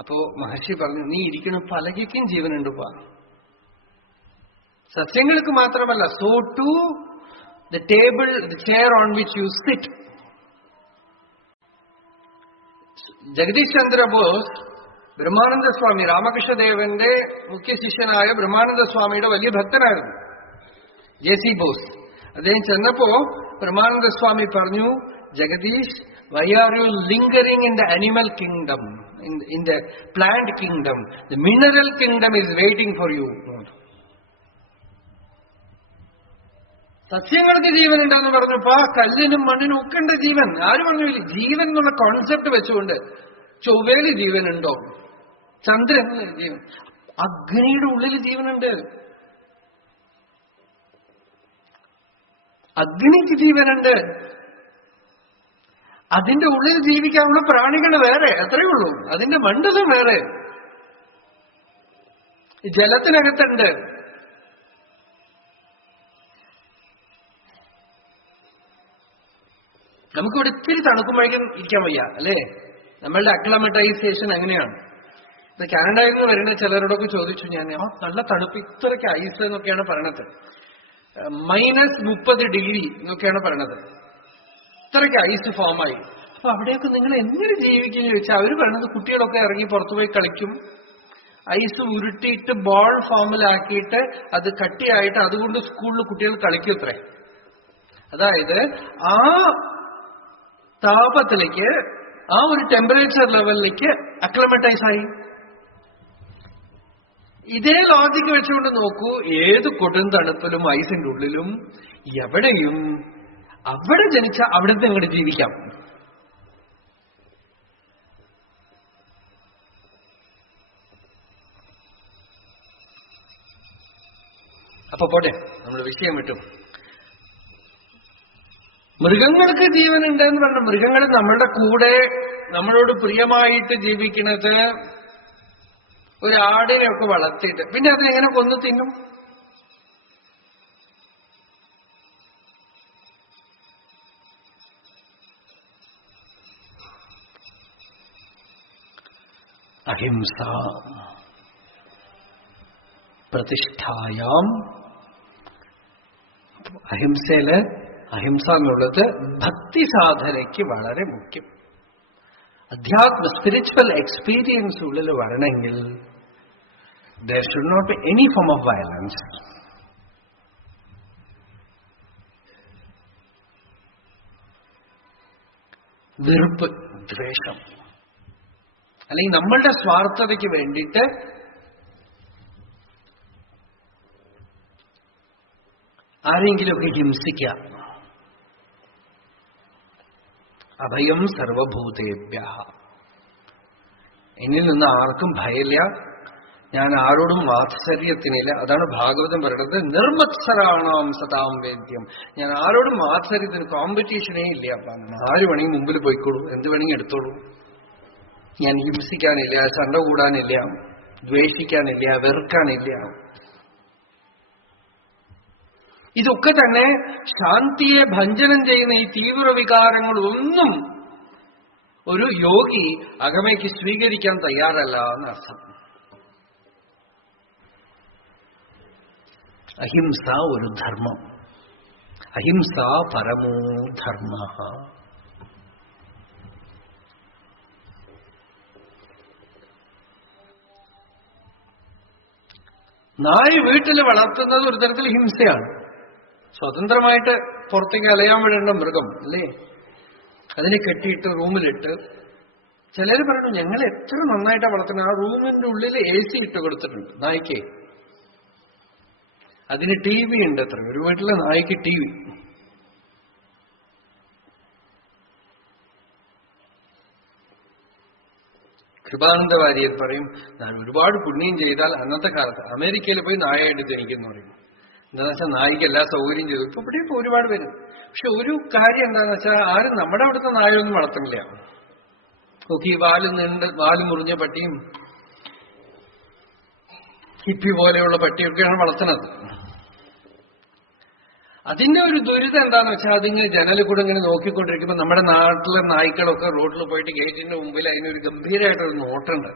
അപ്പോ മഹർഷി പറഞ്ഞു, നീ ഇരിക്കുന്ന പലകയ്ക്കും ജീവനുണ്ടുപ്പാ. സസ്യങ്ങൾക്ക് മാത്രമല്ല, so to the table, the chair on which you sit. Jagadish Chandra Bose Brahmananda Swami, രാമകൃഷ്ണദേവന്റെ മുഖ്യ ശിഷ്യനായ ബ്രഹ്മാനന്ദ സ്വാമിയുടെ വലിയ ഭക്തനായിരുന്നു ജെ.സി. ബോസ്. അദ്ദേഹം ചെന്നപ്പോ ബ്രഹ്മാനന്ദ സ്വാമി പറഞ്ഞു, Jagdish, why are you lingering in the animal kingdom, in the plant kingdom? The mineral kingdom is waiting for you. സസ്യങ്ങൾക്ക് ജീവനുണ്ടെന്ന് പറഞ്ഞപ്പോ കല്ലിനും മണ്ണിനും ഒക്കെ ഉണ്ട് ജീവൻ. ആര് പറഞ്ഞു ജീവൻ എന്നുള്ള കോൺസെപ്റ്റ് വെച്ചുകൊണ്ട്? ചൊവ്വയിൽ ജീവനുണ്ടോ? ചന്ദ്രനിൽ ജീവൻ, അഗ്നിയുടെ ഉള്ളിൽ ജീവനുണ്ട്. അഗ്നിക്ക് ജീവനുണ്ട്. അതിന്റെ ഉള്ളിൽ ജീവിക്കാനുള്ള പ്രാണികൾ വേറെ, അത്രയേ ഉള്ളൂ. അതിന്റെ മണ്ഡലം വേറെ. ജലത്തിനകത്തുണ്ട്. നമുക്കിവിടെ ഇത്തിരി തണുക്കുമ്പോഴേക്കും ഇരിക്കാൻ വയ്യ അല്ലേ? നമ്മളുടെ അക്ലമറ്റൈസേഷൻ അങ്ങനെയാണ്. ഇത് കാനഡയിൽ നിന്ന് വരുന്ന ചിലരോടൊക്കെ ചോദിച്ചു ഞാൻ, നല്ല തണുപ്പ്, ഇത്രയ്ക്ക് ഐസ് എന്നൊക്കെയാണ് പറയണത്, -30 എന്നൊക്കെയാണ് പറയണത്, ഇത്രയ്ക്ക് ഐസ് ഫോമായി. അപ്പൊ അവിടെയൊക്കെ നിങ്ങൾ എങ്ങനെ ജീവിക്കും ചോദിച്ചാൽ അവർ പറയണത് കുട്ടികളൊക്കെ ഇറങ്ങി പുറത്തുപോയി കളിക്കും, ഐസ് ഉരുട്ടിയിട്ട് ബോൾ ഫോമിലാക്കിയിട്ട് അത് കട്ടിയായിട്ട് അതുകൊണ്ട് സ്കൂളിൽ കുട്ടികൾ കളിക്കും അത്രേ. അതായത് ആ താപത്തിലേക്ക്, ആ ഒരു ടെമ്പറേച്ചർ ലെവലിലേക്ക് അക്ലമറ്റൈസ് ആയി. ഇതേ ലോജിക്ക് വെച്ചുകൊണ്ട് നോക്കൂ, ഏത് കൊടും തണുപ്പിലും ഐസിന്റെ ഉള്ളിലും എവിടെയും അവിടെ ജനിച്ച അവിടുത്തെ അങ്ങോട്ട് ജീവിക്കാം. അപ്പൊ പോട്ടെ, നമ്മൾ വിഷയം വിട്ടു. മൃഗങ്ങൾക്ക് ജീവനുണ്ട് എന്ന് പറഞ്ഞ മൃഗങ്ങൾ നമ്മളുടെ കൂടെ നമ്മളോട് പ്രിയമായിട്ട് ജീവിക്കുന്നത് ഒരു ആടിനെയൊക്കെ വളർത്തിയിട്ട് പിന്നെ അതിനെങ്ങനെ കൊന്നു തിന്നും? അഹിംസ പ്രതിഷ്ഠായാം. അഹിംസയില് അഹിംസ എന്നുള്ളത് ഭക്തി സാധനയ്ക്ക് വളരെ മുഖ്യം. അധ്യാത്മ സ്പിരിച്വൽ എക്സ്പീരിയൻസ് ഉള്ളിൽ വരണമെങ്കിൽ there should not be any form of violence. വെറുപ്പ്, ദ്വേഷം, അല്ലെങ്കിൽ നമ്മളുടെ സ്വാർത്ഥതയ്ക്ക് വേണ്ടിയിട്ട് ആരെങ്കിലുമൊക്കെ ഹിംസിക്കുക. അഭയം സർവഭൂതേഭ്യ. എന്നിൽ നിന്ന് ആർക്കും ഭയമില്ല, ഞാൻ ആരോടും വാത്സര്യത്തിനില്ല. അതാണ് ഭാഗവതം പറയുന്നത്, നിർമത്സരാണാം സതാം വേദ്യം. ഞാൻ ആരോടും വാത്സര്യത്തിന് കോമ്പറ്റീഷനേ ഇല്ല. ആര് വേണമെങ്കിൽ മുമ്പിൽ പോയിക്കോളൂ, എന്ത് വേണമെങ്കിൽ എടുത്തോളൂ. ഞാൻ ഹിംസിക്കാനില്ല, ചണ്ട കൂടാനില്ല, ദ്വേഷിക്കാനില്ല, വെറുക്കാനില്ല. ഇതൊക്കെ തന്നെ ശാന്തിയെ ഭഞ്ജനം ചെയ്യുന്ന ഈ തീവ്ര വികാരങ്ങളൊന്നും ഒരു യോഗി അകമയ്ക്ക് സ്വീകരിക്കാൻ തയ്യാറല്ല എന്നർത്ഥം. അഹിംസ ഒരു ധർമ്മം. അഹിംസ പരമോ ധർമ്മ. നായ് വീട്ടിൽ വളർത്തുന്നത് ഒരു തരത്തിൽ ഹിംസയാണ്. സ്വതന്ത്രമായിട്ട് പുറത്തേക്ക് അലയാൻ വിടേണ്ട മൃഗം അല്ലേ? അതിനെ കെട്ടിയിട്ട് റൂമിലിട്ട്, ചിലർ പറഞ്ഞു ഞങ്ങൾ എത്ര നന്നായിട്ടാണ് വളർത്തുന്നത്, ആ റൂമിന്റെ ഉള്ളിൽ AC ഇട്ട് കൊടുത്തിട്ടുണ്ട് നായ്ക്ക്. അതിന് TV ഉണ്ട്. അത്ര ഒരു വീട്ടിലെ നായ്ക്ക് TV. കൃപാനന്ദ വാര്യർ പറയും, ഞാൻ ഒരുപാട് പുണ്യം ചെയ്താൽ അന്നത്തെ കാലത്ത് അമേരിക്കയിൽ പോയി നായായിട്ട് ജനിക്കുന്നു പറയും. എന്താണെന്ന് വെച്ചാൽ നായിക്ക് എല്ലാ സൗകര്യം ചെയ്തു. ഇപ്പൊ ഇവിടെയൊക്കെ ഒരുപാട് പേര്. പക്ഷെ ഒരു കാര്യം എന്താണെന്ന് വെച്ചാൽ ആരും നമ്മുടെ അവിടുത്തെ നായൊന്നും വളർത്തുന്നില്ല. നോക്കി ഈ വാല് മുറിഞ്ഞ പട്ടിയും ഹിപ്പി പോലെയുള്ള പട്ടിയൊക്കെയാണ് വളർത്തുന്നത്. അതിന്റെ ഒരു ദുരിതം എന്താന്ന് വെച്ചാൽ അതിങ്ങനെ ജനലിൽ കൂടെ ഇങ്ങനെ നോക്കിക്കൊണ്ടിരിക്കുമ്പോൾ നമ്മുടെ നാട്ടിലെ നായ്ക്കളൊക്കെ റോഡിൽ പോയിട്ട് ഗേറ്റിന്റെ മുമ്പിൽ അതിനൊരു ഗംഭീരമായിട്ടൊരു നോട്ടുണ്ട്.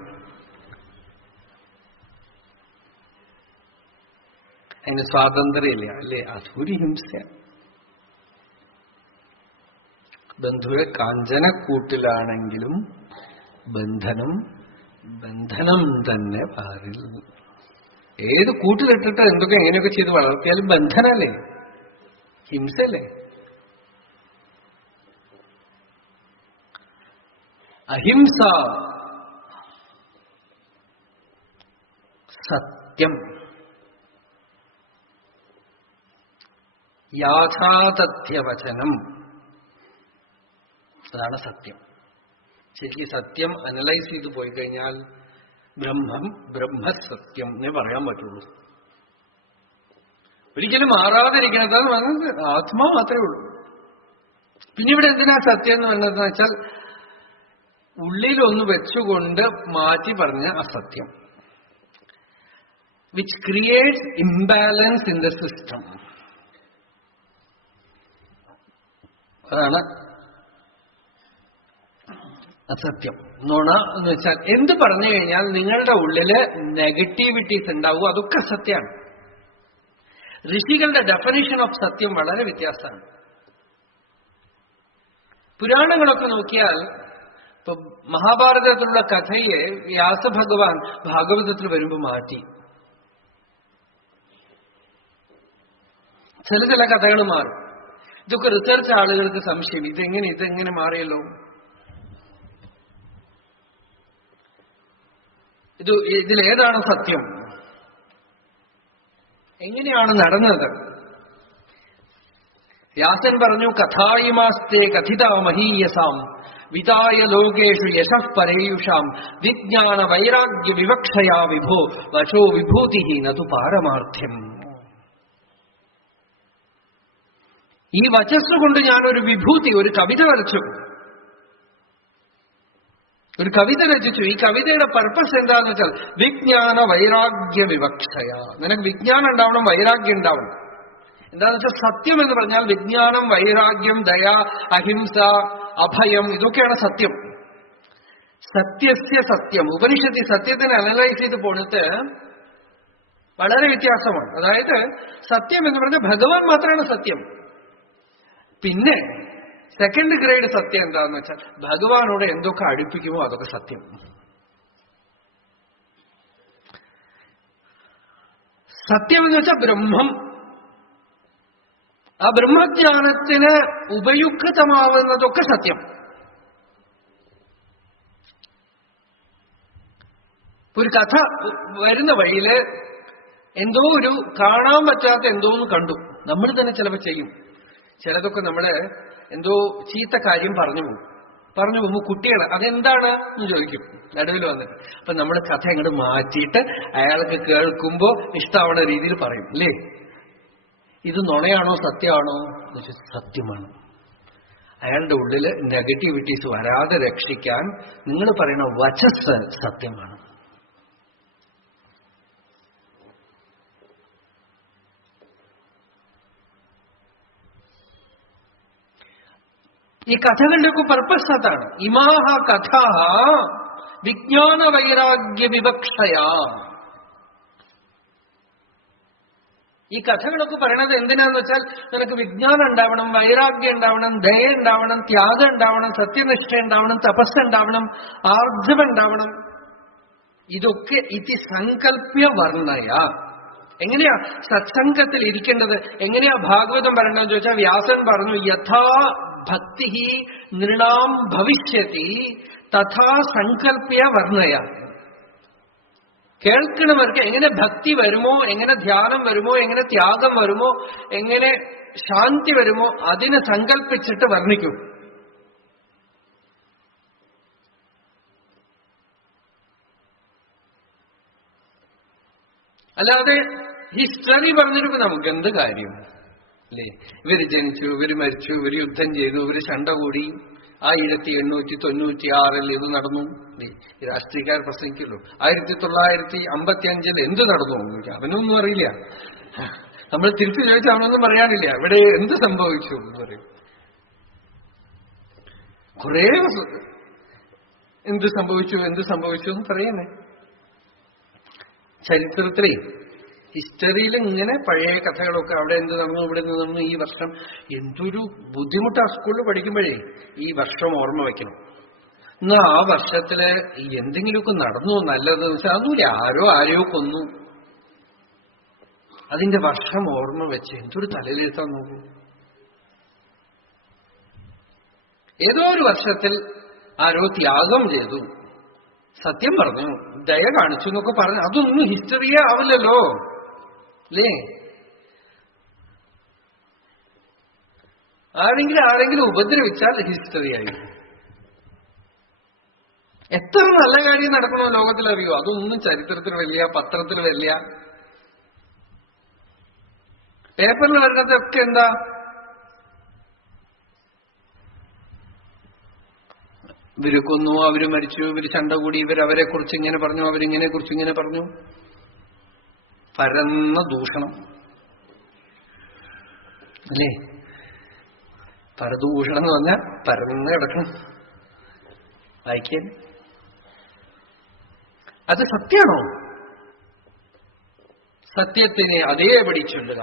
അതിന് സ്വാതന്ത്ര്യമില്ല അല്ലേ? അതൊരു ഹിംസയാണ്. ബന്ധുവെ കാഞ്ചനക്കൂട്ടിലാണെങ്കിലും ബന്ധനം തന്നെ പാരിൽ. ഏത് കൂട്ടിലിട്ടിട്ട് എന്തൊക്കെ എങ്ങനെയൊക്കെ ചെയ്ത് വളർത്തിയാലും ബന്ധനല്ലേ, ഹിംസല്ലേ? അഹിംസ, സത്യം, യാഥാതഥ്യവചനം, അതാണ് സത്യം. ശരിക്കും സത്യം അനലൈസ് ചെയ്ത് പോയി കഴിഞ്ഞാൽ ബ്രഹ്മസത്യം എന്നേ പറയാൻ പറ്റുള്ളൂ. ഒരിക്കലും മാറാതിരിക്കുന്നത് ആത്മാ മാത്രമേ ഉള്ളൂ. പിന്നെ ഇവിടെ എന്തിനാ സത്യം എന്ന് പറഞ്ഞതെന്ന് വെച്ചാൽ ഉള്ളിലൊന്ന് വെച്ചുകൊണ്ട് മാറ്റി പറഞ്ഞ അസത്യം, which creates imbalance in the system. അതാണ് അസത്യം. നുണ എന്ന് വെച്ചാൽ എന്ത് പറഞ്ഞു കഴിഞ്ഞാൽ നിങ്ങളുടെ ഉള്ളില് നെഗറ്റിവിറ്റീസ് ഉണ്ടാവും, അതൊക്കെ സത്യമാണ്. ഋഷികളുടെ ഡെഫിനിഷൻ ഓഫ് സത്യം വളരെ വ്യത്യാസമാണ്. പുരാണങ്ങളൊക്കെ നോക്കിയാൽ ഇപ്പൊ മഹാഭാരതത്തിലുള്ള കഥയെ വ്യാസഭഗവാൻ ഭാഗവതത്തിൽ വരുമ്പോൾ മാറ്റി. ചില കഥകൾ മാറും. ഇതൊക്കെ റിസർച്ച് ആളുകൾക്ക് സംശയം, ഇതെങ്ങനെ മാറിയല്ലോ, ഇതിലേതാണ് സത്യം, എങ്ങനെയാണ് നടന്നത്? വ്യാസൻ പറഞ്ഞു, കഥായിമാസ്തേ കഥിതാ മഹീയസാം വിതായ ലോകേഷു യശഃ പരേയുഷാം വിജ്ഞാന വൈരാഗ്യ വിവക്ഷയാ വിഭോ വശോ വിഭൂതി നതു പാരമാർത്ഥ്യം. ഈ വചസ്സുകൊണ്ട് ഞാനൊരു വിഭൂതി, ഒരു കവിത വരച്ചു, ഒരു കവിത രചിച്ചു. ഈ കവിതയുടെ പർപ്പസ് എന്താന്ന് വെച്ചാൽ വിജ്ഞാന വൈരാഗ്യ വിവക്ഷയ. നിനക്ക് വിജ്ഞാനം ഉണ്ടാവണം, വൈരാഗ്യം ഉണ്ടാവണം. എന്താന്ന് വെച്ചാൽ സത്യം എന്ന് പറഞ്ഞാൽ വിജ്ഞാനം, വൈരാഗ്യം, ദയ, അഹിംസ, അഭയം, ഇതൊക്കെയാണ് സത്യം. സത്യസ്യ സത്യം. ഉപനിഷത്തിൽ സത്യത്തിനെ അനലൈസ് ചെയ്ത് പോണത് വളരെ വ്യത്യാസമാണ്. അതായത് സത്യം എന്ന് പറഞ്ഞാൽ ഭഗവാൻ മാത്രമാണ് സത്യം. പിന്നെ സെക്കൻഡ് ഗ്രേഡ് സത്യം എന്താന്ന് വെച്ചാൽ ഭഗവാനോട് എന്തൊക്കെ അടുപ്പിക്കുമോ അതൊക്കെ സത്യം. സത്യം എന്ന് വെച്ചാൽ ബ്രഹ്മം. ആ ബ്രഹ്മജ്ഞാനത്തിന് ഉപയുക്തമാവുന്നതൊക്കെ സത്യം. ഒരു കഥ വരുന്ന വഴിയില് എന്തോ ഒരു കാണാൻ പറ്റാത്ത എന്തോന്ന് കണ്ടു. നമ്മൾ തന്നെ ചിലപ്പോൾ ചെയ്യും. ചിലതൊക്കെ നമ്മള് എന്തോ ചീത്ത കാര്യം പറഞ്ഞു പോകുമ്പോൾ കുട്ടികൾ അതെന്താണ് എന്ന് ചോദിക്കും നടുവിൽ വന്നിട്ട്. അപ്പൊ നമ്മൾ കഥ അങ്ങോട്ട് മാറ്റിയിട്ട് അയാൾക്ക് കേൾക്കുമ്പോ ഇഷ്ടമാവുന്ന രീതിയിൽ പറയും അല്ലേ? ഇത് നുണയാണോ സത്യമാണോ? സത്യമാണ്. അയാളുടെ ഉള്ളില് നെഗറ്റിവിറ്റീസ് വരാതെ രക്ഷിക്കാൻ നിങ്ങൾ പറയുന്ന വചസ് സത്യമാണ്. ഈ കഥകളുടെയൊക്കെ പർപ്പസ് അതാണ്. ഇമാഹ കഥ വിജ്ഞാന വൈരാഗ്യ വിവക്ഷയാ. ഈ കഥകളൊക്കെ പറയണത് എന്തിനാന്ന് വെച്ചാൽ നിനക്ക് വിജ്ഞാനം ഉണ്ടാവണം, വൈരാഗ്യം ഉണ്ടാവണം, ദയ ഉണ്ടാവണം, ത്യാഗം ഉണ്ടാവണം, സത്യനിഷ്ഠ ഉണ്ടാവണം, തപസ് ഉണ്ടാവണം, ആർജവം ഉണ്ടാവണം. ഇതൊക്കെ ഇതി സങ്കല്പ്യ വർണ്ണയ. എങ്ങനെയാ സത്സംഗത്തിൽ ഇരിക്കേണ്ടത്, എങ്ങനെയാ ഭാഗവതം പറയണമെന്ന് ചോദിച്ചാൽ വ്യാസൻ പറഞ്ഞു, യഥാ ഭക്തി നൃണാം ഭവിഷ്യതി തഥാ സങ്കല്പ്യ വർണ്ണയ. കേൾക്കണവർക്ക് എങ്ങനെ ഭക്തി വരുമോ, എങ്ങനെ ധ്യാനം വരുമോ, എങ്ങനെ ത്യാഗം വരുമോ, എങ്ങനെ ശാന്തി വരുമോ അതിനെ സങ്കല്പിച്ചിട്ട് വർണ്ണിക്കും. അല്ലാതെ ഹിസ്റ്ററി പറഞ്ഞിട്ട് നമുക്ക് എന്ത് കാര്യം അല്ലേ? ഇവര് ജനിച്ചു, ഇവര് മരിച്ചു, ഇവര് യുദ്ധം ചെയ്തു, ഇവര് ശണ്ട കൂടി, 1896 ഇത് നടന്നു. രാഷ്ട്രീയക്കാർ പ്രസംഗിക്കുള്ളൂ. 1955 എന്ത് നടന്നു അവനൊന്നും അറിയില്ല. നമ്മൾ തിരിച്ചു ചോദിച്ചാൽ അവനൊന്നും പറയാനില്ല. ഇവിടെ എന്ത് സംഭവിച്ചു എന്ന് പറയും. കുറേ എന്ത് സംഭവിച്ചു എന്ന് പറയുന്നേ. ചരിത്രത്തിലെ ഹിസ്റ്ററിയിൽ ഇങ്ങനെ പഴയ കഥകളൊക്കെ അവിടെ എന്ത് നടന്നു, ഇവിടെ നിന്ന് നടന്നു, ഈ വർഷം എന്തൊരു ബുദ്ധിമുട്ടാ സ്കൂളിൽ പഠിക്കുമ്പോഴേ ഈ വർഷം ഓർമ്മ വയ്ക്കണം. എന്നാ ആ വർഷത്തില് എന്തെങ്കിലുമൊക്കെ നടന്നു നല്ലതെന്ന് വെച്ചാൽ അതൊന്നുമില്ല, ആരെയോ കൊന്നു, അതിന്റെ വർഷം ഓർമ്മ വെച്ച് എന്തൊരു തലയിലെത്താൻ നോക്കൂ. ഏതോ ഒരു വർഷത്തിൽ ആരോ ത്യാഗം ചെയ്തു, സത്യം പറഞ്ഞു, ദയ കാണിച്ചു എന്നൊക്കെ പറഞ്ഞു, അതൊന്നും ഹിസ്റ്ററിയേ ആവില്ലല്ലോ അല്ലേ? ആരെങ്കിലും ഉപദ്രവിച്ചാൽ ഹിസ്റ്ററിയായി. എത്ര നല്ല കാര്യം നടക്കണോ ലോകത്തിൽ അറിയോ? അതൊന്നും ചരിത്രത്തിൽ വരില്ല, പത്രത്തിൽ വരില്ല, പേപ്പറിൽ വരുന്നതൊക്കെ എന്താ? ഇവര് കൊന്നു, അവര് മരിച്ചു, ഇവര് ചണ്ട കൂടി, അവരെ കുറിച്ച് ഇങ്ങനെ പറഞ്ഞു, അവരിങ്ങനെ കുറിച്ച് ഇങ്ങനെ പറഞ്ഞു. പരന്ന ദൂഷണം അല്ലേ? പരദൂഷണം എന്ന് പറഞ്ഞാൽ പരന്ന് കിടക്കണം വായിക്കാൻ. അത് സത്യമാണോ? സത്യത്തിനെ അതേപടി ചൊല്ലുക,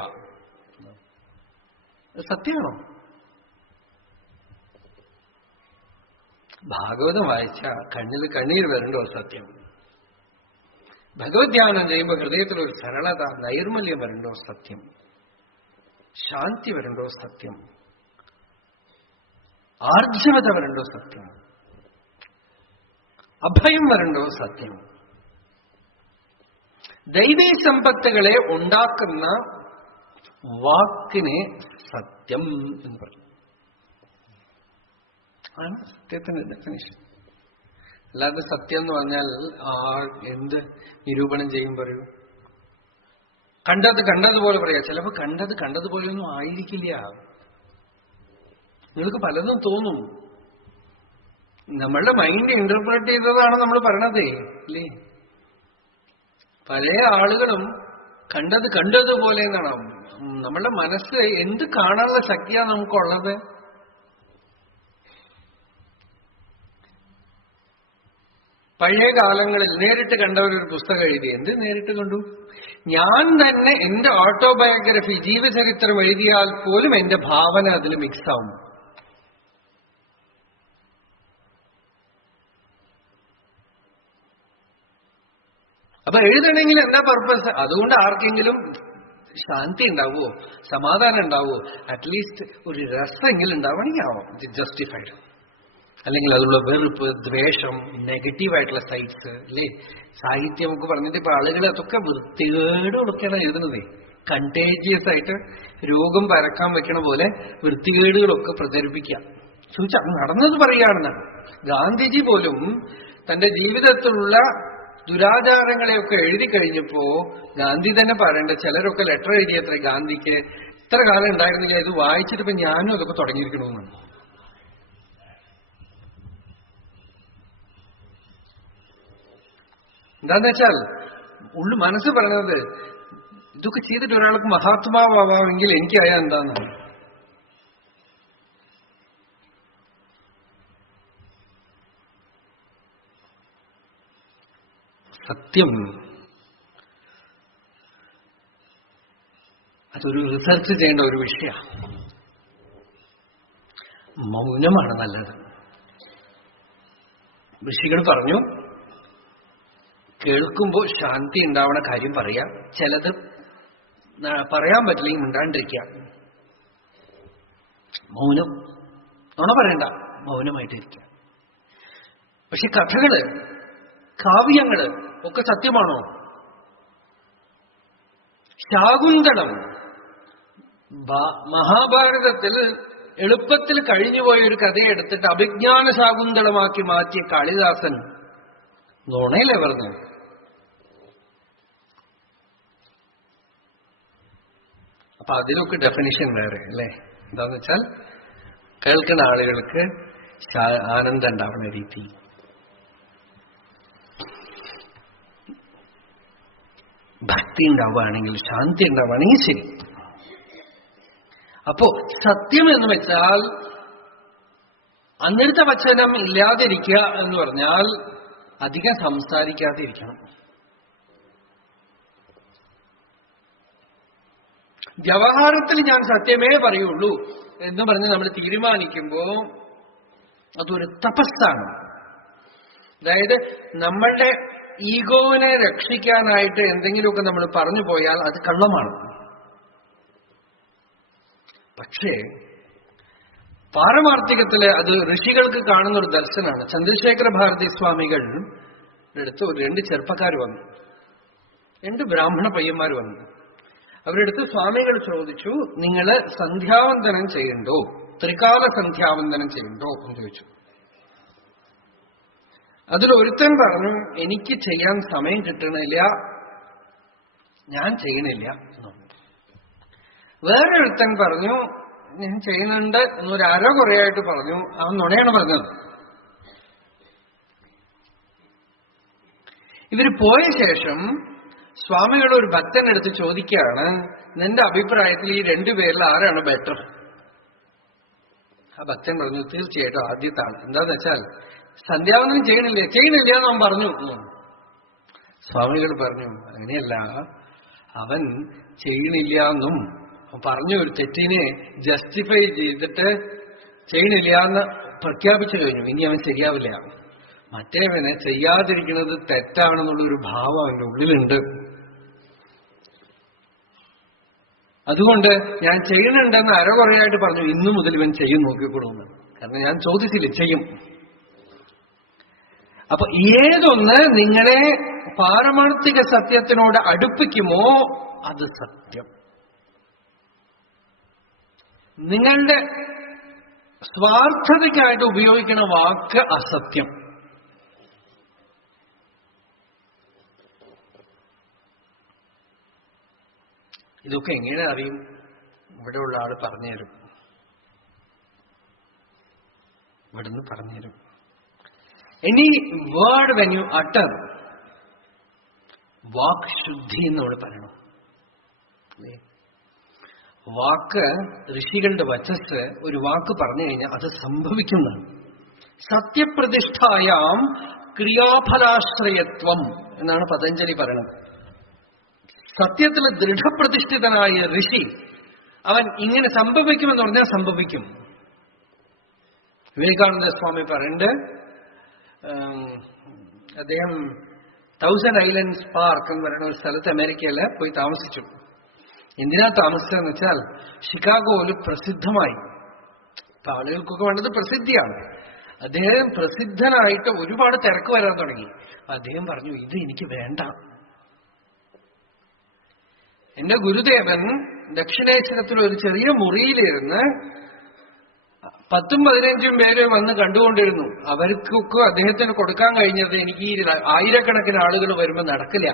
സത്യമാണോ? ഭാഗവതം വായിച്ച കണ്ണിൽ കണ്ണീർ വരണ്ടോ സത്യം? ഭഗവത് ധ്യാനം ചെയ്യുമ്പോൾ ഹൃദയത്തിലൊരു സരളത, നൈർമല്യം വരണ്ടോ സത്യം? ശാന്തി വരണ്ടോ സത്യം? ആർജവത വരണ്ടോ സത്യം? അഭയം വരണ്ടോ സത്യം? ദൈവീ സമ്പത്തുകളെ ഉണ്ടാക്കുന്ന വാക്കിനെ സത്യം എന്ന് പറയും. ആണ് സത്യത്തിന്റെ ഡെഫിനിഷൻ. അല്ലാതെ സത്യം എന്ന് പറഞ്ഞാൽ എന്ത് നിരൂപണം ചെയ്യും പറയൂ? കണ്ടതുപോലെ പറയാ. ചിലപ്പോൾ കണ്ടതുപോലെയൊന്നും ആയിരിക്കില്ല. നിങ്ങൾക്ക് പലതും തോന്നും. നമ്മളുടെ മൈൻഡ് ഇന്റർപ്രറ്റ് ചെയ്തതാണ് നമ്മൾ പറയണതേ അല്ലേ? പല ആളുകളും കണ്ടതുപോലെ എന്നാണ്. നമ്മളുടെ മനസ്സ് എന്ത് കാണാനുള്ള ശക്തിയാണ് നമുക്കുള്ളത്? പഴയ കാലങ്ങളിൽ നേരിട്ട് കണ്ടവരൊരു പുസ്തകം എഴുതി. എന്ത് നേരിട്ട് കണ്ടു? ഞാൻ തന്നെ എന്റെ ഓട്ടോബയോഗ്രഫി, ജീവചരിത്രം എഴുതിയാൽ പോലും എന്റെ ഭാവന അതിൽ മിക്സ് ആവും. അപ്പൊ എഴുതണമെങ്കിൽ എന്താ പർപ്പസ്? അതുകൊണ്ട് ആർക്കെങ്കിലും ശാന്തി ഉണ്ടാവുമോ, സമാധാനം ഉണ്ടാവുമോ, അറ്റ്ലീസ്റ്റ് ഒരു രസമെങ്കിലും ഉണ്ടാവണമെങ്കിൽ ആവാം. ജസ്റ്റിഫൈഡ്. അല്ലെങ്കിൽ അതിലുള്ള വെറുപ്പ്, ദ്വേഷം, നെഗറ്റീവായിട്ടുള്ള സൈറ്റ്സ് അല്ലേ? സാഹിത്യം ഒക്കെ പറഞ്ഞിട്ട് ഇപ്പൊ ആളുകൾ അതൊക്കെ വൃത്തികേടുകളൊക്കെയാണ് എഴുതുന്നത്. കണ്ടേജിയസ് ആയിട്ട് രോഗം പരക്കാൻ വെക്കണ പോലെ വൃത്തികേടുകളൊക്കെ പ്രചരിപ്പിക്കാം. ചോദിച്ചാൽ നടന്നത് പറയുകയാണെന്നാണ്. ഗാന്ധിജി പോലും തന്റെ ജീവിതത്തിലുള്ള ദുരാചാരങ്ങളെയൊക്കെ എഴുതി കഴിഞ്ഞപ്പോ ഗാന്ധി തന്നെ പറയേണ്ട, ചിലരൊക്കെ ലെറ്റർ എഴുതിയത്ര ഗാന്ധിക്ക്, ഇത്ര കാലം ഉണ്ടായിരുന്നില്ല, ഇത് വായിച്ചിട്ട് ഇപ്പൊ ഞാനും അതൊക്കെ തുടങ്ങിയിരിക്കണമെന്നാണ്. എന്താന്ന് വെച്ചാൽ മനസ്സ് പറയണത്, ഇതൊക്കെ ചെയ്തിട്ട് ഒരാൾക്ക് മഹാത്മാവാമെങ്കിൽ എനിക്കറിയാം എന്താന്നാണ്. സത്യം അതൊരു റിസർച്ച് ചെയ്യേണ്ട ഒരു വിഷയമാണ്. മൗനമാണ് നല്ലത്. ഋഷികൾ പറഞ്ഞു, കേൾക്കുമ്പോൾ ശാന്തി ഉണ്ടാവണ കാര്യം പറയാം, ചിലത് പറയാൻ പറ്റില്ലെങ്കിൽ മിണ്ടാണ്ടിരിക്കുക. മൗനം. നുണ പറയണ്ട, മൗനമായിട്ടിരിക്കുക. പക്ഷെ കഥകള്, കാവ്യങ്ങള് ഒക്കെ സത്യമാണോ? ശാകുന്തളം മഹാഭാരതത്തിൽ എളുപ്പത്തിൽ കഴിഞ്ഞുപോയ ഒരു കഥയെടുത്തിട്ട് അഭിജ്ഞാന ശാകുന്തളമാക്കി മാറ്റിയ കാളിദാസൻ നുണയിലേ പറഞ്ഞു. അപ്പൊ അതിലൊക്കെ ഡെഫിനിഷൻ വേറെ അല്ലേ? എന്താന്ന് വെച്ചാൽ കേൾക്കുന്ന ആളുകൾക്ക് ആനന്ദം ഉണ്ടാവുന്ന രീതി. ഭക്തി ഉണ്ടാവുകയാണെങ്കിൽ, ശാന്തി ഉണ്ടാവുകയാണെങ്കിൽ ശരി. അപ്പോ സത്യം എന്ന് വെച്ചാൽ അനൃത വചനം ഇല്ലാതിരിക്കുക എന്ന് പറഞ്ഞാൽ അധികം സംസാരിക്കാതിരിക്കണം. വ്യവഹാരത്തിൽ ഞാൻ സത്യമേ പറയുള്ളൂ എന്ന് പറഞ്ഞ് നമ്മൾ തീരുമാനിക്കുമ്പോ അതൊരു തപസ്സാണ്. അതായത് നമ്മളുടെ ഈഗോവിനെ രക്ഷിക്കാനായിട്ട് എന്തെങ്കിലുമൊക്കെ നമ്മൾ പറഞ്ഞു പോയാൽ അത് കള്ളമാണ്. പക്ഷേ പാരമാർത്ഥികത്തില് അത് ഋഷികൾക്ക് കാണുന്ന ഒരു ദർശനമാണ്. ചന്ദ്രശേഖര ഭാരതി സ്വാമികൾ അടുത്ത് 2 ചെറുപ്പക്കാർ വന്നു, 2 ബ്രാഹ്മണ പയ്യന്മാർ വന്നു. അവരെടുത്ത് സ്വാമികൾ ചോദിച്ചു, നിങ്ങള് സന്ധ്യാവന്തനം ചെയ്യണ്ടോ, ത്രികാല സന്ധ്യാവന്തനം ചെയ്യണ്ടോ എന്ന് ചോദിച്ചു. അതിലൊരുത്തൻ പറഞ്ഞു, എനിക്ക് ചെയ്യാൻ സമയം കിട്ടണില്ല, ഞാൻ ചെയ്യണില്ല എന്ന്. വേറൊരുത്തൻ പറഞ്ഞു, ഞാൻ ചെയ്യുന്നുണ്ട് എന്നൊരു അരകുറയായിട്ട് പറഞ്ഞു. അവൻ നുണയാണ് പറഞ്ഞത്. ഇവര് പോയ ശേഷം സ്വാമികളുടെ ഒരു ഭക്തൻ എടുത്ത് ചോദിക്കുകയാണ്, നിന്റെ അഭിപ്രായത്തിൽ ഈ 2 പേരിൽ ആരാണ് ബെറ്റർ? ആ ഭക്തൻ പറഞ്ഞു, തീർച്ചയായിട്ടും ആദ്യത്തെ ആൾ. എന്താന്ന് വെച്ചാൽ സന്ധ്യാവന്തനം ചെയ്യണില്ല എന്ന് അവൻ പറഞ്ഞു. സ്വാമികൾ പറഞ്ഞു, അങ്ങനെയല്ല, അവൻ ചെയ്യണില്ല എന്നും പറഞ്ഞു ഒരു തെറ്റിനെ ജസ്റ്റിഫൈ ചെയ്തിട്ട് ചെയ്യണില്ല എന്ന് പ്രഖ്യാപിച്ചു കഴിഞ്ഞു. ഇനി അവൻ ശരിയാവില്ല. മറ്റേവനെ ചെയ്യാതിരിക്കുന്നത് തെറ്റാണെന്നുള്ളൊരു ഭാവം അവന്റെ ഉള്ളിലുണ്ട്. അതുകൊണ്ട് ഞാൻ ചെയ്യണുണ്ടെന്ന് അരകുറയായിട്ട് പറഞ്ഞു, ഇന്നു മുതൽ ഇവൻ ചെയ്യും നോക്കിക്കൊള്ളുന്നു. കാരണം ഞാൻ ചോദിച്ചില്ല, ചെയ്യും. അപ്പൊ ഏതൊന്ന് നിങ്ങളെ പാരമാർത്ഥിക സത്യത്തിനോട് അടുപ്പിക്കുമോ അത് സത്യം. നിങ്ങളുടെ സ്വാർത്ഥതയ്ക്കായിട്ട് ഉപയോഗിക്കുന്ന വാക്ക് അസത്യം. ഇതൊക്കെ എങ്ങനെ അറിയും? ഇവിടെയുള്ള ആള് പറഞ്ഞുതരും, ഇവിടുന്ന് പറഞ്ഞുതരും. Any word when you utter, വാക് ശുദ്ധി എന്നോട് പറയണം. വാക്ക്, ഋഷികളുടെ വചസ് ഒരു വാക്ക് പറഞ്ഞു കഴിഞ്ഞാൽ അത് സംഭവിക്കുന്നതാണ്. സത്യപ്രതിഷ്ഠായാം ക്രിയാഫലാശ്രയത്വം എന്നാണ് പതഞ്ജലി പറയുന്നത്. സത്യത്തിൽ ദൃഢപ്രതിഷ്ഠിതനായ ഋഷി അവൻ ഇങ്ങനെ സംഭവിക്കുമെന്ന് പറഞ്ഞാൽ സംഭവിക്കും. വിവേകാനന്ദ സ്വാമി പറയുന്നുണ്ട്, അദ്ദേഹം 1000 ഐലൻഡ്സ് പാർക്ക് എന്ന് പറയുന്ന ഒരു സ്ഥലത്ത് അമേരിക്കയില് പോയി താമസിച്ചു. എന്തിനാ താമസിച്ചതെന്ന് വെച്ചാൽ ഷിക്കാഗോയിൽ പ്രസിദ്ധമായി. ഇപ്പൊ ആളുകൾക്കൊക്കെ വേണ്ടത് പ്രസിദ്ധിയാണ്. അദ്ദേഹം പ്രസിദ്ധനായിട്ട് ഒരുപാട് തിരക്ക് വരാൻ തുടങ്ങി. അദ്ദേഹം പറഞ്ഞു, ഇത് എനിക്ക് വേണ്ട. എന്റെ ഗുരുദേവൻ ദക്ഷിണേശ്വരത്തിൽ ഒരു ചെറിയ മുറിയിലിരുന്ന് 10-15 പേര് വന്ന് കണ്ടുകൊണ്ടിരുന്നു. അവർക്കൊക്കെ അദ്ദേഹത്തിന് കൊടുക്കാൻ കഴിഞ്ഞത് എനിക്ക് ഈ 1000കണക്കിന് ആളുകൾ വരുമ്പോൾ നടക്കില്ല.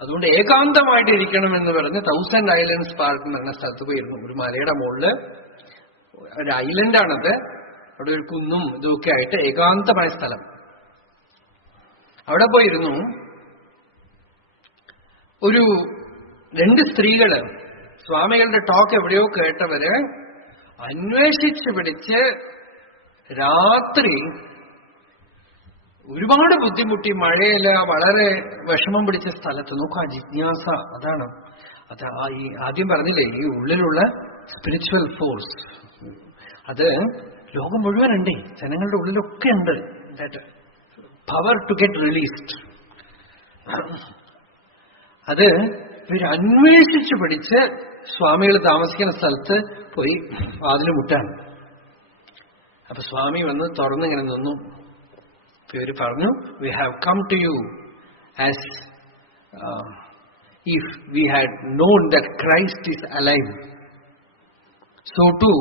അതുകൊണ്ട് ഏകാന്തമായിട്ട് ഇരിക്കണമെന്ന് പറഞ്ഞ് 1000 ഐലൻഡ്സ് പാർക്ക് എന്ന് പറഞ്ഞ സ്ഥലത്ത് പോയിരുന്നു. ഒരു മലയുടെ മുകളില് ഒരു ഐലൻഡാണത്. അവിടെ ഒരു കുന്നും ഇതൊക്കെ ആയിട്ട് ഏകാന്തമായ സ്ഥലം. അവിടെ പോയിരുന്നു. ഒരു 2 സ്ത്രീകള് സ്വാമികളുടെ ടോക്ക് എവിടെയോ കേട്ടവര് അന്വേഷിച്ച് പിടിച്ച് രാത്രി ഒരുപാട് ബുദ്ധിമുട്ടി, മഴയില്ല, വളരെ വിഷമം പിടിച്ച സ്ഥലത്ത്. നോക്കുക, ജിജ്ഞാസ അതാണ്. അത് ഈ ആദ്യം പറഞ്ഞില്ലേ, ഈ ഉള്ളിലുള്ള സ്പിരിച്വൽ ഫോഴ്സ് അത് ലോകം മുഴുവനുണ്ട്, ജനങ്ങളുടെ ഉള്ളിലൊക്കെ ഉണ്ട്. That power to get released. അത് ഇവർ അന്വേഷിച്ച് പിടിച്ച് സ്വാമികൾ താമസിക്കുന്ന സ്ഥലത്ത് പോയി വാതിൽ മുട്ടാൻ. അപ്പൊ സ്വാമി വന്ന് തുറന്നിങ്ങനെ നിന്നു. ഇവര് പറഞ്ഞു, we have come to you as if we had known that Christ is alive, so too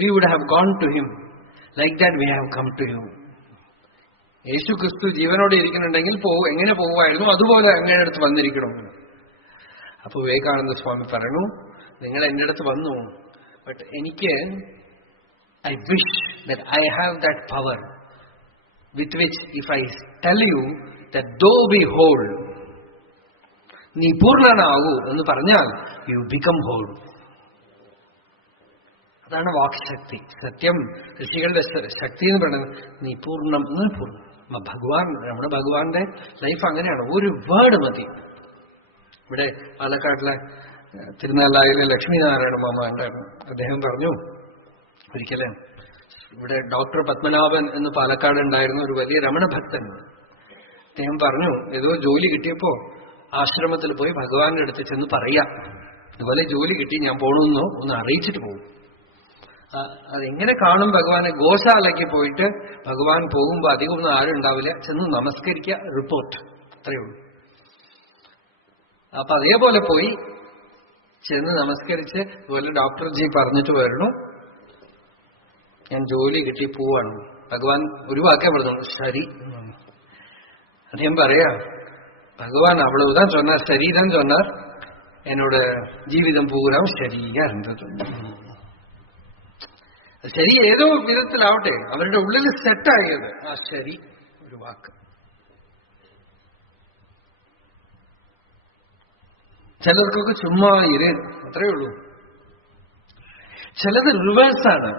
we would have gone to him. Like that we have come to you. യേശു ക്രിസ്തു ജീവനോടെ ഇരിക്കുന്നുണ്ടെങ്കിൽ എങ്ങനെ പോകുമായിരുന്നു, അതുപോലെ അങ്ങനെ അടുത്ത് വന്നിരിക്കണം. അപ്പൊ വിവേകാനന്ദ സ്വാമി പറഞ്ഞു, നിങ്ങൾ എന്റെ അടുത്ത് വന്നു, ബട്ട് എനിക്ക് I wish that I have that power with which if I tell you that though be whole, നീ പൂർണ്ണനാകൂ എന്ന് പറഞ്ഞാൽ യു ബിക്കം ഹോൾ. അതാണ് വാക്ശക്തി. സത്യം ഋഷികളുടെ ശക്തി എന്ന് പറയുന്നത് നീ പൂർണ്ണം എന്ന് പൂർണ്ണം. ഭഗവാൻ, നമ്മുടെ ഭഗവാന്റെ ലൈഫ് അങ്ങനെയാണ്. ഒരു വേർഡ് മതി. ഇവിടെ പാലക്കാട്ടിലെ തിരുനാളായിലെ ലക്ഷ്മീനാരായണ മാമ ഉണ്ടായിരുന്നു. അദ്ദേഹം പറഞ്ഞു, ഒരിക്കലും ഇവിടെ ഡോക്ടർ പത്മനാഭൻ എന്ന് പാലക്കാട് ഉണ്ടായിരുന്ന ഒരു വലിയ രമണ ഭക്തൻ. അദ്ദേഹം പറഞ്ഞു, ഏതോ ജോലി കിട്ടിയപ്പോ ആശ്രമത്തിൽ പോയി ഭഗവാന്റെ അടുത്ത് ചെന്ന് പറയാം, ഇതുപോലെ ജോലി കിട്ടി, ഞാൻ പോകണമെന്നോ ഒന്ന് അറിയിച്ചിട്ട് പോകും. അതെങ്ങനെ കാണും ഭഗവാനെ? ഗോശാലയ്ക്ക് പോയിട്ട് ഭഗവാൻ പോകുമ്പോ അധികമൊന്നും ആരും ഉണ്ടാവില്ല, ചെന്ന് നമസ്കരിക്കുക, റിപ്പോർട്ട്, അത്രയേ ഉള്ളൂ. അപ്പൊ അതേപോലെ പോയി ചെന്ന് നമസ്കരിച്ച് ഇതുപോലെ ഡോക്ടർജി പറഞ്ഞിട്ട് വരണു, ഞാൻ ജോലി കിട്ടി പോവാണ്. ഭഗവാൻ ഒരു വാക്കേ പറഞ്ഞു, ശരി. അദ്ദേഹം പറയാ, பகவான் அவ்வளவுதான் சொன்னார், சரிதான் சொன்னார், என்னோட ஜீவிதம் பூரா சரியா இருந்தது. ശരി ഏതോ വിധത്തിലാവട്ടെ, അവരുടെ ഉള്ളിൽ സെറ്റായത് ആ ശരി ഒരു വാക്ക്. ചിലർക്കൊക്കെ ചുമ്മാ ഇരു, അത്രയേ ഉള്ളൂ. ചിലത് റിവേഴ്സാണ്.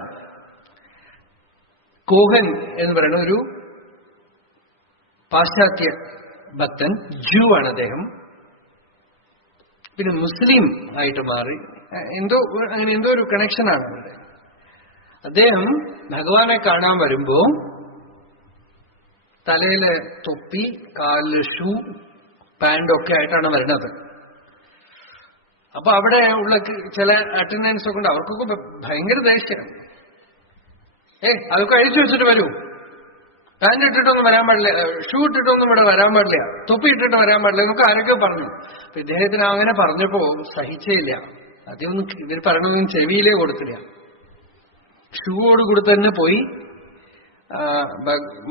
കോഹൻ എന്ന് പറയുന്ന ഒരു പാശ്ചാത്യ ഭക്തൻ, ജൂ ആണ് അദ്ദേഹം. പിന്നെ മുസ്ലിം ആയിട്ട് മാറി, എന്തോ അങ്ങനെ എന്തോ ഒരു കണക്ഷനാണ് അവിടെ. അദ്ദേഹം ഭഗവാനെ കാണാൻ വരുമ്പോ തലയില് തൊപ്പി, കാലില് ഷൂ, പാൻഡൊക്കെ ആയിട്ടാണ് വരുന്നത്. അപ്പൊ അവിടെ ഉള്ള ചില അറ്റൻഡൻസ് ഒക്കെ ഉണ്ട്, അവർക്കൊക്കെ ഭയങ്കര ദേഷ്യം. അതൊക്കെ അഴിച്ചു വെച്ചിട്ട് വരൂ, പാൻറ് ഇട്ടിട്ടൊന്നും വരാൻ പാടില്ല, ഷൂ ഇട്ടിട്ടൊന്നും ഇവിടെ വരാൻ പാടില്ല, തൊപ്പി ഇട്ടിട്ട് വരാൻ പാടില്ല എന്നൊക്കെ ആരൊക്കെ പറഞ്ഞു. അപ്പൊ ഇദ്ദേഹത്തിന് അങ്ങനെ പറഞ്ഞപ്പോ സഹിച്ചേയില്ല. അതൊന്നും ഇവർ പറയണതൊന്നും ചെവിയിലേ കൊടുത്തില്ല. ഷൂവോട് കൂടി തന്നെ പോയി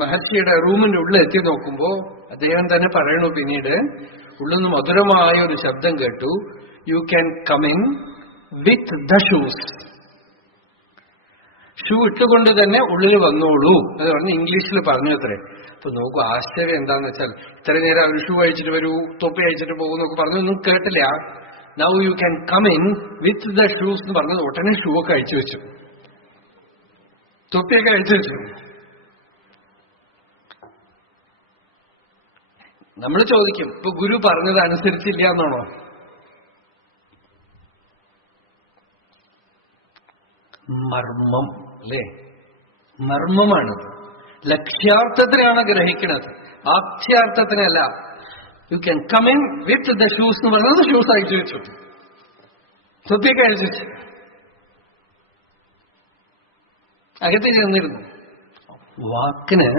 മഹർഷിയുടെ റൂമിന്റെ ഉള്ളിൽ എത്തി നോക്കുമ്പോ അദ്ദേഹം തന്നെ പറയണു, പിന്നീട് ഉള്ളിൽ നിന്ന് മധുരമായ ഒരു ശബ്ദം കേട്ടു, you can come in with the shoes. Shoe ഇട്ടുകൊണ്ട് തന്നെ ഉള്ളിൽ വന്നോളൂ എന്ന് പറഞ്ഞ് ഇംഗ്ലീഷിൽ പറഞ്ഞു അത്രേ. അപ്പൊ നോക്കൂ, ആശ്ചര്യം എന്താന്ന് വെച്ചാൽ ഇത്ര നേരം അവർ ഷൂ അഴിച്ചിട്ട് വരൂ, തൊപ്പി അഴിച്ചിട്ട് പോകും എന്നൊക്കെ പറഞ്ഞൊന്നും കേട്ടില്ല. Now you can come in with the shoes എന്ന് പറഞ്ഞത് ഉടനെ ഷൂ ഒക്കെ അഴിച്ചു വെച്ചു, തൊപ്പിയൊക്കെ അഴിച്ചു വെച്ചു. നമ്മൾ ചോദിക്കും, ഇപ്പൊ ഗുരു പറഞ്ഞത് അനുസരിച്ചില്ല എന്നാണോ? മർമ്മം അല്ലേ? മർമ്മമാണത്. ലക്ഷ്യാർത്ഥത്തിനാണ് ഗ്രഹിക്കുന്നത്, ആഖ്യാർത്ഥത്തിനല്ല. You can come in with the shoes എന്ന് പറയുന്നത് ഷൂസ് അഴിച്ചു വെച്ചു, തൊപ്പിയൊക്കെ അഴിച്ചു വെച്ചു, അകത്ത് ചെന്നിരുന്നു. വാക്കിന്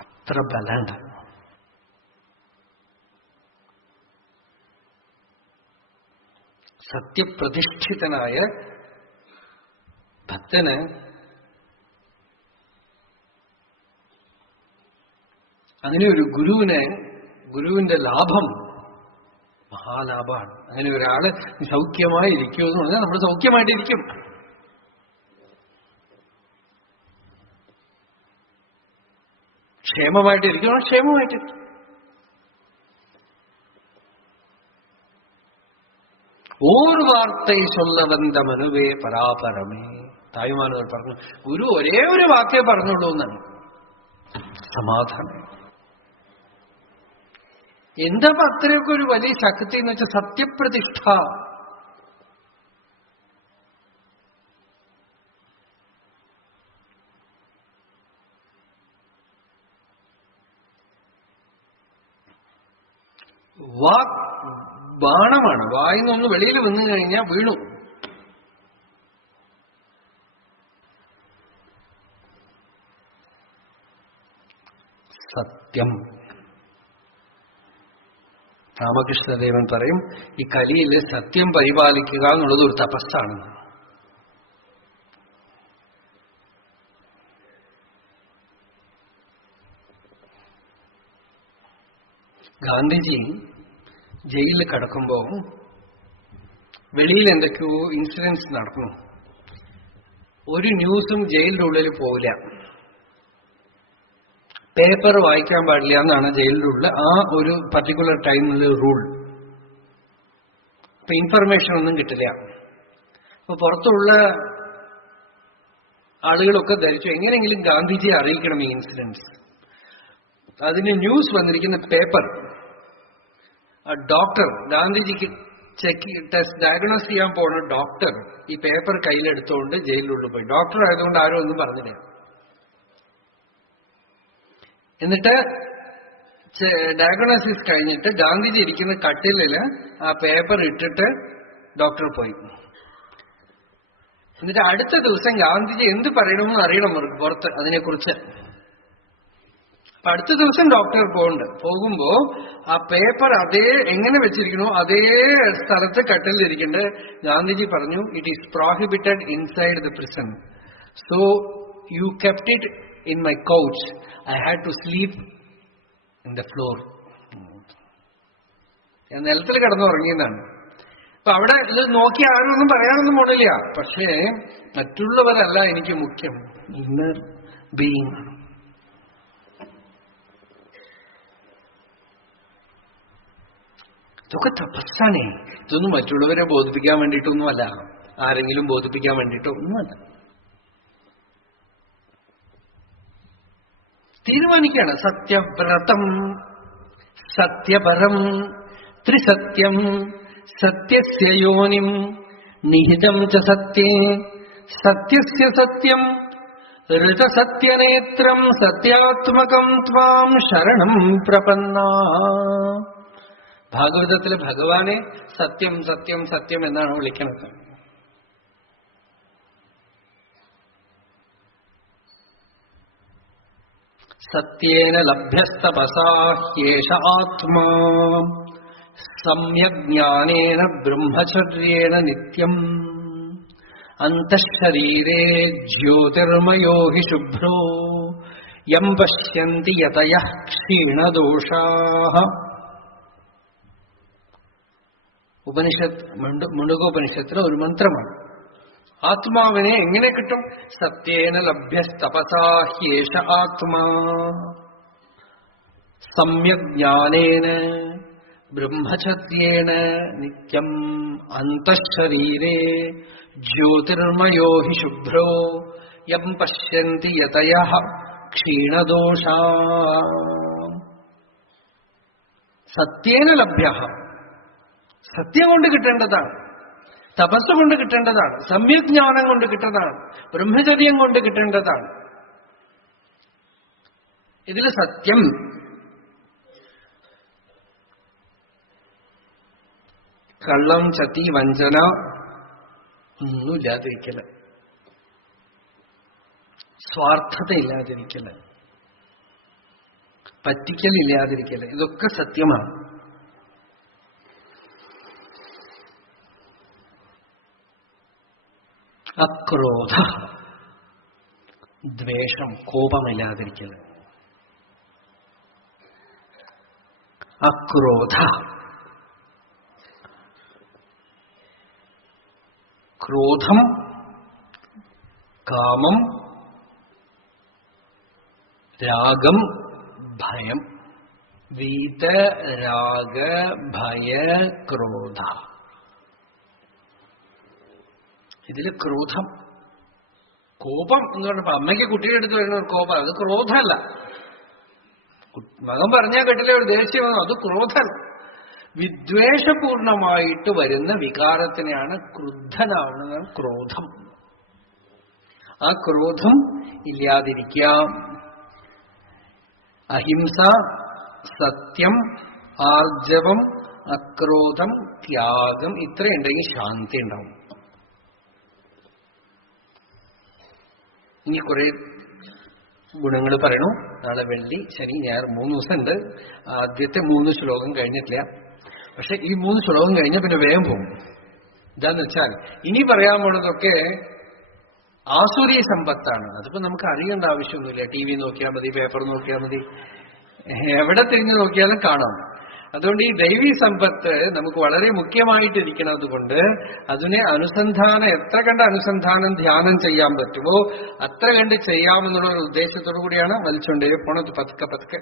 അത്ര ബലമുണ്ട്. സത്യപ്രതിഷ്ഠിതനായ ഭക്തന് അങ്ങനെ ഒരു ഗുരുവിന്റെ ലാഭം മഹാലാഭമാണ്. അങ്ങനെ ഒരാള് സൗഖ്യമായി ഇരിക്കുമെന്ന് പറഞ്ഞാൽ നമ്മൾ സൗഖ്യമായിട്ടിരിക്കും. ക്ഷേമമായിട്ടിരിക്കണം, ക്ഷേമമായിട്ടിരിക്കും. ഒരു വാർത്തൈ ചൊല്ല വന്ന മനുവേ പരാപരമേ. തായ്മാനവർ പറഞ്ഞു, ഗുരു ഒരേ ഒരു വാക്കേ പറഞ്ഞുള്ളൂ എന്നാണ്, സമാധാനം. എന്താ അത്രയൊക്കെ ഒരു വലിയ ശക്തി എന്ന് വെച്ചാൽ സത്യപ്രതിഷ്ഠ. വാക് ബാണമാണ്. വായിന്നൊന്ന് വെളിയിൽ വന്നു കഴിഞ്ഞാൽ വീണു. സത്യം. രാമകൃഷ്ണദേവൻ പറയും, ഈ കലിയിൽ സത്യം പരിപാലിക്കുക എന്നുള്ളത് ഒരു തപസ്സാണ്. ഗാന്ധിജി ജയിലിൽ കിടക്കുമ്പോ വെളിയിൽ എന്തൊക്കെയോ ഇൻസിഡൻസ് നടന്നു. ഒരു ന്യൂസും ജയിലിന്റെ ഉള്ളിൽ പോവില്ല, പേപ്പർ വായിക്കാൻ പാടില്ല എന്നാണ് ജയിലിന്റെ ഉള്ളിൽ ആ ഒരു പർട്ടിക്കുലർ ടൈമിലുള്ള റൂൾ. അപ്പൊ ഇൻഫർമേഷൻ ഒന്നും കിട്ടില്ല. അപ്പൊ പുറത്തുള്ള ആളുകളൊക്കെ ധരിച്ചു എങ്ങനെയെങ്കിലും ഗാന്ധിജിയെ അറിയിക്കണം ഈ ഇൻസിഡൻസ്. അതിന് ന്യൂസ് വന്നിരിക്കുന്ന പേപ്പർ, ഡോക്ടർ ഗാന്ധിജിക്ക് ഡയഗ്നോസ് ചെയ്യാൻ പോണ ഡോക്ടർ ഈ പേപ്പർ കയ്യിലെടുത്തുകൊണ്ട് ജയിലിനുള്ളിൽ പോയി. ഡോക്ടർ ആയതുകൊണ്ട് ആരും ഒന്നും പറഞ്ഞില്ല. എന്നിട്ട് ഡയഗ്നോസിസ് കഴിഞ്ഞിട്ട് ഗാന്ധിജി ഇരിക്കുന്ന കട്ടിലില് ആ പേപ്പർ ഇട്ടിട്ട് ഡോക്ടർ പോയി. എന്നിട്ട് അടുത്ത ദിവസം ഗാന്ധിജി എന്ത് പറയണമെന്ന് അറിയണം പുറത്ത് അതിനെക്കുറിച്ച്. അപ്പൊ അടുത്ത ദിവസം ഡോക്ടർ പോകുമ്പോ ആ പേപ്പർ അതേ എങ്ങനെ വെച്ചിരിക്കണോ അതേ സ്ഥലത്ത് കട്ടിലിരിക്കണ്ട്. ഗാന്ധിജി പറഞ്ഞു, it is prohibited inside the prison, so you kept it in my couch. I had to sleep in the floor. ഞാൻ നിലത്തിൽ കിടന്നുറങ്ങിയതാണ്. അപ്പൊ അവിടെ ഇത് നോക്കി ആരൊന്നും പറയാനൊന്നും പോണില്ല. പക്ഷേ മറ്റുള്ളവരല്ല എനിക്ക് മുഖ്യം, ഇന്നർ ബീയിങ് ആണ്. ഇതൊക്കെ തപസ്സാണേ. ഇതൊന്നും മറ്റുള്ളവരെ ബോധിപ്പിക്കാൻ വേണ്ടിയിട്ടൊന്നുമല്ല, ആരെങ്കിലും ബോധിപ്പിക്കാൻ വേണ്ടിയിട്ടോ ഒന്നുമല്ല. തീരുമാനിക്കുകയാണ്. സത്യവ്രതം സത്യപരം ത്രിസത്യം സത്യസ്യ യോനിം നിഹിതം ച സത്യേ സത്യസ്യ സത്യം ഋതസത്യനേത്രം സത്യാത്മകം ത്വാം ശരണം പ്രപന്നാ. ഭാഗവതത്തിലെ ഭഗവാനെ സത്യം സത്യം സത്യം എന്നാണ് വിളിക്കുന്നത്. സത്യേന ലഭ്യസ്തപസാ ഹ്യേഷ ആത്മാ സമ്യക് ജ്ഞാനേന ബ്രഹ്മചര്യേണ നിത്യം അന്തഃശരീരേ ജ്യോതിർമയോ ഹി ശുഭ്രോ യം പശ്യന്തി യതയഃ ക്ഷീണദോഷാഃ. ഉപനിഷത്ത് മുണ്ടകോപനിഷത്തിലെ ഒരു മന്ത്രമാണ്. ആത്മാവിനെ എങ്ങനെ കിട്ടും? സത്യേന ലഭ്യസ്തപസാ ഹ്യേഷ ആത്മാ സമ്യക് ജ്ഞാനേന ബ്രഹ്മചര്യേണ നിത്യം അന്തഃശരീരേ ജ്യോതിർമയോ ഹി ശുഭ്രോ യം പശ്യന്തി യതയഃ ക്ഷീണദോഷാ. സത്യേന ലഭ്യഃ, സത്യം കൊണ്ട് കിട്ടേണ്ടതാണ്, തപസ് കൊണ്ട് കിട്ടേണ്ടതാണ്, സമ്യജ്ഞാനം കൊണ്ട് കിട്ടുന്നതാണ്, ബ്രഹ്മചര്യം കൊണ്ട് കിട്ടേണ്ടതാണ്. ഇതിൽ സത്യം കള്ളം ചതി വഞ്ചന ഒന്നുമില്ലാതിരിക്കല്, സ്വാർത്ഥതയില്ലാതിരിക്കല്, പറ്റിക്കലില്ലാതിരിക്കല്, ഇതൊക്കെ സത്യമാണ്. അക്രോധ, ദ്വേഷം, കോപമില്ലാതിരിക്കല്. അക്രോധ, ക്രോധം, കാമം, രാഗം, ഭയം. വീത രാഗ ഭയ ക്രോധ. ഇതില് ക്രോധം, കോപം എന്ന് പറഞ്ഞപ്പോ അമ്മയ്ക്ക് കുട്ടിയുടെ അടുത്ത് വരുന്ന ഒരു കോപം, അത് ക്രോധമല്ല. മകൻ പറഞ്ഞാൽ കേട്ടില്ലേ ഒരു ദേഷ്യം, അത് ക്രോധമല്ല. വിദ്വേഷപൂർണമായിട്ട് വരുന്ന വികാരത്തിനെയാണ് ക്രുദ്ധനാണ് ക്രോധം. ആ ക്രോധം ഇല്ലാതിരിക്കാം. അഹിംസ, സത്യം, ആർജവം, അക്രോധം, ത്യാഗം, ഇത്രയുണ്ടെങ്കിൽ ശാന്തി ഉണ്ടാവും. ഇനി കുറെ ഗുണങ്ങൾ പറയണു. നാളെ വെള്ളി, ശനി, ഞായർ 3 ദിവസമുണ്ട്. ആദ്യത്തെ 3 ശ്ലോകം കഴിഞ്ഞിട്ടില്ല. പക്ഷെ ഈ 3 ശ്ലോകം കഴിഞ്ഞാൽ പിന്നെ വേഗം പോകും. എന്താന്ന് വെച്ചാൽ ഇനി പറയാൻ പോണതൊക്കെ ആസുരീ സമ്പത്താണ്. അതിപ്പോ നമുക്ക് അറിയേണ്ട ആവശ്യമൊന്നുമില്ല. ടി വി നോക്കിയാൽ മതി, പേപ്പർ നോക്കിയാൽ മതി, എവിടെ തിരിഞ്ഞു നോക്കിയാലും കാണാം. അതുകൊണ്ട് ഈ ദൈവീ സമ്പത്ത് നമുക്ക് വളരെ മുഖ്യമായിട്ടിരിക്കുന്നത് കൊണ്ട് അതിനെ എത്ര കണ്ട് അനുസന്ധാനം ധ്യാനം ചെയ്യാൻ പറ്റുമോ അത്ര കണ്ട് ചെയ്യാമെന്നുള്ള ഒരു ഉദ്ദേശത്തോടു കൂടിയാണ് വലിച്ചുകൊണ്ടേ പോണത്. പതുക്കെ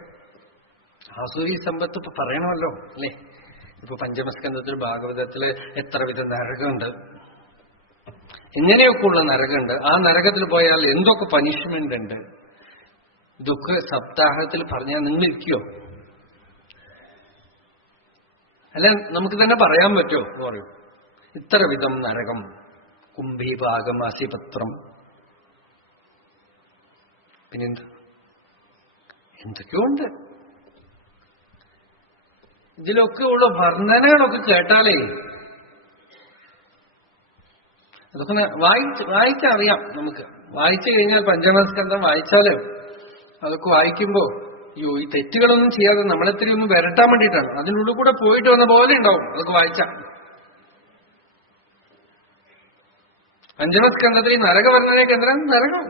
ആസുരീ സമ്പത്ത് ഇപ്പൊ പറയണമല്ലോ അല്ലേ? ഇപ്പൊ പഞ്ചമസ്കന്ധത്തിൽ ഭാഗവതത്തില് എത്ര വിധം നരകമുണ്ട്, എങ്ങനെയൊക്കെയുള്ള നരകമുണ്ട്. ആ നരകത്തിൽ പോയാൽ എന്തൊക്കെ പനിഷ്മെന്റ് ഉണ്ട്. ഇതൊക്കെ സപ്താഹത്തിൽ പറഞ്ഞാൽ നിങ്ങൾ ഇരിക്കോ? അല്ല, നമുക്ക് തന്നെ പറയാൻ പറ്റുമോ? പറയും ഇത്ര വിധം നരകം, കുംഭീഭാഗം, അസിപത്രം, പിന്നെന്താ എന്തൊക്കെയോ ഉണ്ട്. ഇതിലൊക്കെ ഉള്ള വർണ്ണനകളൊക്കെ കേട്ടാലേ അതൊക്കെ വായിച്ചറിയാം. നമുക്ക് വായിച്ചു കഴിഞ്ഞാൽ പഞ്ചമസ്കന്ധം വായിച്ചാല് അതൊക്കെ വായിക്കുമ്പോ അയ്യോ ഈ തെറ്റുകളൊന്നും ചെയ്യാതെ നമ്മളെത്തിരി ഒന്ന് വരട്ടാൻ വേണ്ടിയിട്ടാണ്. അതിനുള്ളിൽ കൂടെ പോയിട്ട് വന്ന പോലെ ഉണ്ടാവും അതൊക്കെ വായിച്ച. പഞ്ചമസ്കന്ധത്തിൽ ഈ നരകവർണ്ണനയ്ക്ക് എന്താ? നരകം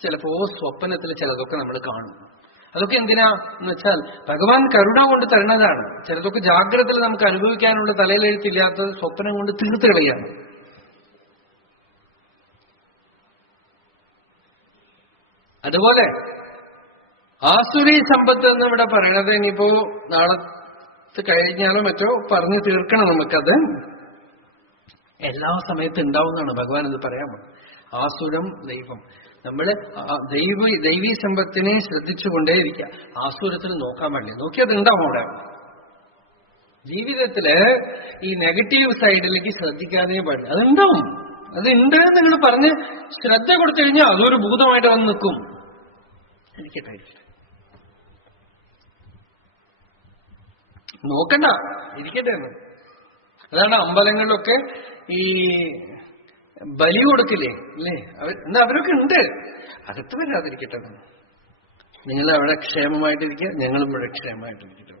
ചിലപ്പോ സ്വപ്നത്തിൽ ചിലതൊക്കെ നമ്മൾ കാണും. അതൊക്കെ എന്തിനാ എന്ന് വെച്ചാൽ ഭഗവാൻ കരുണ കൊണ്ട് തരുന്നതാണ്. ചിലതൊക്കെ ജാഗ്രതയിൽ നമുക്ക് അനുഭവിക്കാനുള്ള തലയിലെഴുത്തില്ലാത്തത് സ്വപ്നം കൊണ്ട് തീർത്ത് കളയാണ്. അതുപോലെ ആസുരീ സമ്പത്ത് എന്ന് ഇവിടെ പറയണത് ഇനിയിപ്പോ നാളെ കഴിഞ്ഞാലോ മറ്റോ പറഞ്ഞു തീർക്കണം. നമുക്കത് എല്ലാ സമയത്തും ഉണ്ടാവുന്നതാണ്. ഭഗവാൻ ഇത് പറയാൻ പോകും. ആസുരം ദൈവം. നമ്മള് ദൈവീ സമ്പത്തിനെ ശ്രദ്ധിച്ചുകൊണ്ടേയിരിക്കുക. ആസുരത്തിൽ നോക്കാൻ പാടില്ല. നോക്കിയത് ഉണ്ടാവും അവിടെ. ജീവിതത്തില് ഈ നെഗറ്റീവ് സൈഡിലേക്ക് ശ്രദ്ധിക്കാനേ പാടില്ല. അതുണ്ടാവും. അതുണ്ട് നിങ്ങൾ പറഞ്ഞ് ശ്രദ്ധ കൊടുത്തു കഴിഞ്ഞാൽ അതൊരു ഭൂതമായിട്ട് വന്ന് നിൽക്കും. ഇരിക്കട്ടെ, നോക്കണ്ട, ഇരിക്കട്ടെ എന്ന്. അതാണ് അമ്പലങ്ങളിലൊക്കെ ഈ ബലി കൊടുക്കില്ലേ അല്ലേ? എന്നാ അവരൊക്കെ ഉണ്ട്, അകത്ത് വരാതിരിക്കട്ടെ. നിങ്ങൾ അവിടെ ക്ഷേമമായിട്ടിരിക്കുക, ഞങ്ങളും ഇവിടെ ക്ഷേമമായിട്ടിരിക്കട്ടെ.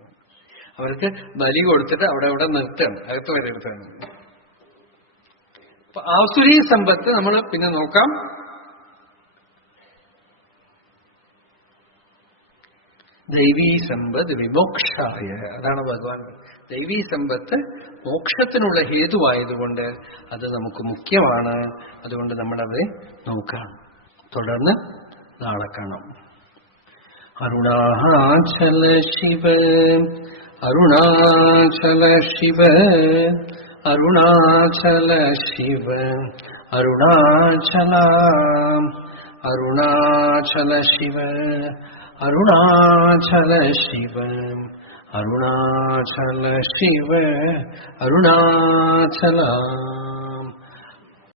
അവർക്ക് ബലി കൊടുത്തിട്ട് അവിടെ നിർത്തണം, അകത്ത് വരരുത്താണ്. അപ്പൊ ആസുരീ സമ്പത്ത് നമ്മൾ പിന്നെ നോക്കാം. ദൈവീ സമ്പത്ത് വിമോക്ഷായ, അതാണ് ഭഗവാൻ. ദൈവീ സമ്പത്ത് മോക്ഷത്തിനുള്ള ഹേതുവായതുകൊണ്ട് അത് നമുക്ക് മുഖ്യമാണ്. അതുകൊണ്ട് നമ്മളത് നോക്കാം. തുടർന്ന് നാളെ കാണാം. അരുണാചല ശിവ, അരുണാചല ശിവ, അരുണാചല ശിവ, അരുണാചല, അരുണാചല ശിവ, അരുണാചല ശിവ, അരുണാചല ശിവ, അരുണാചല.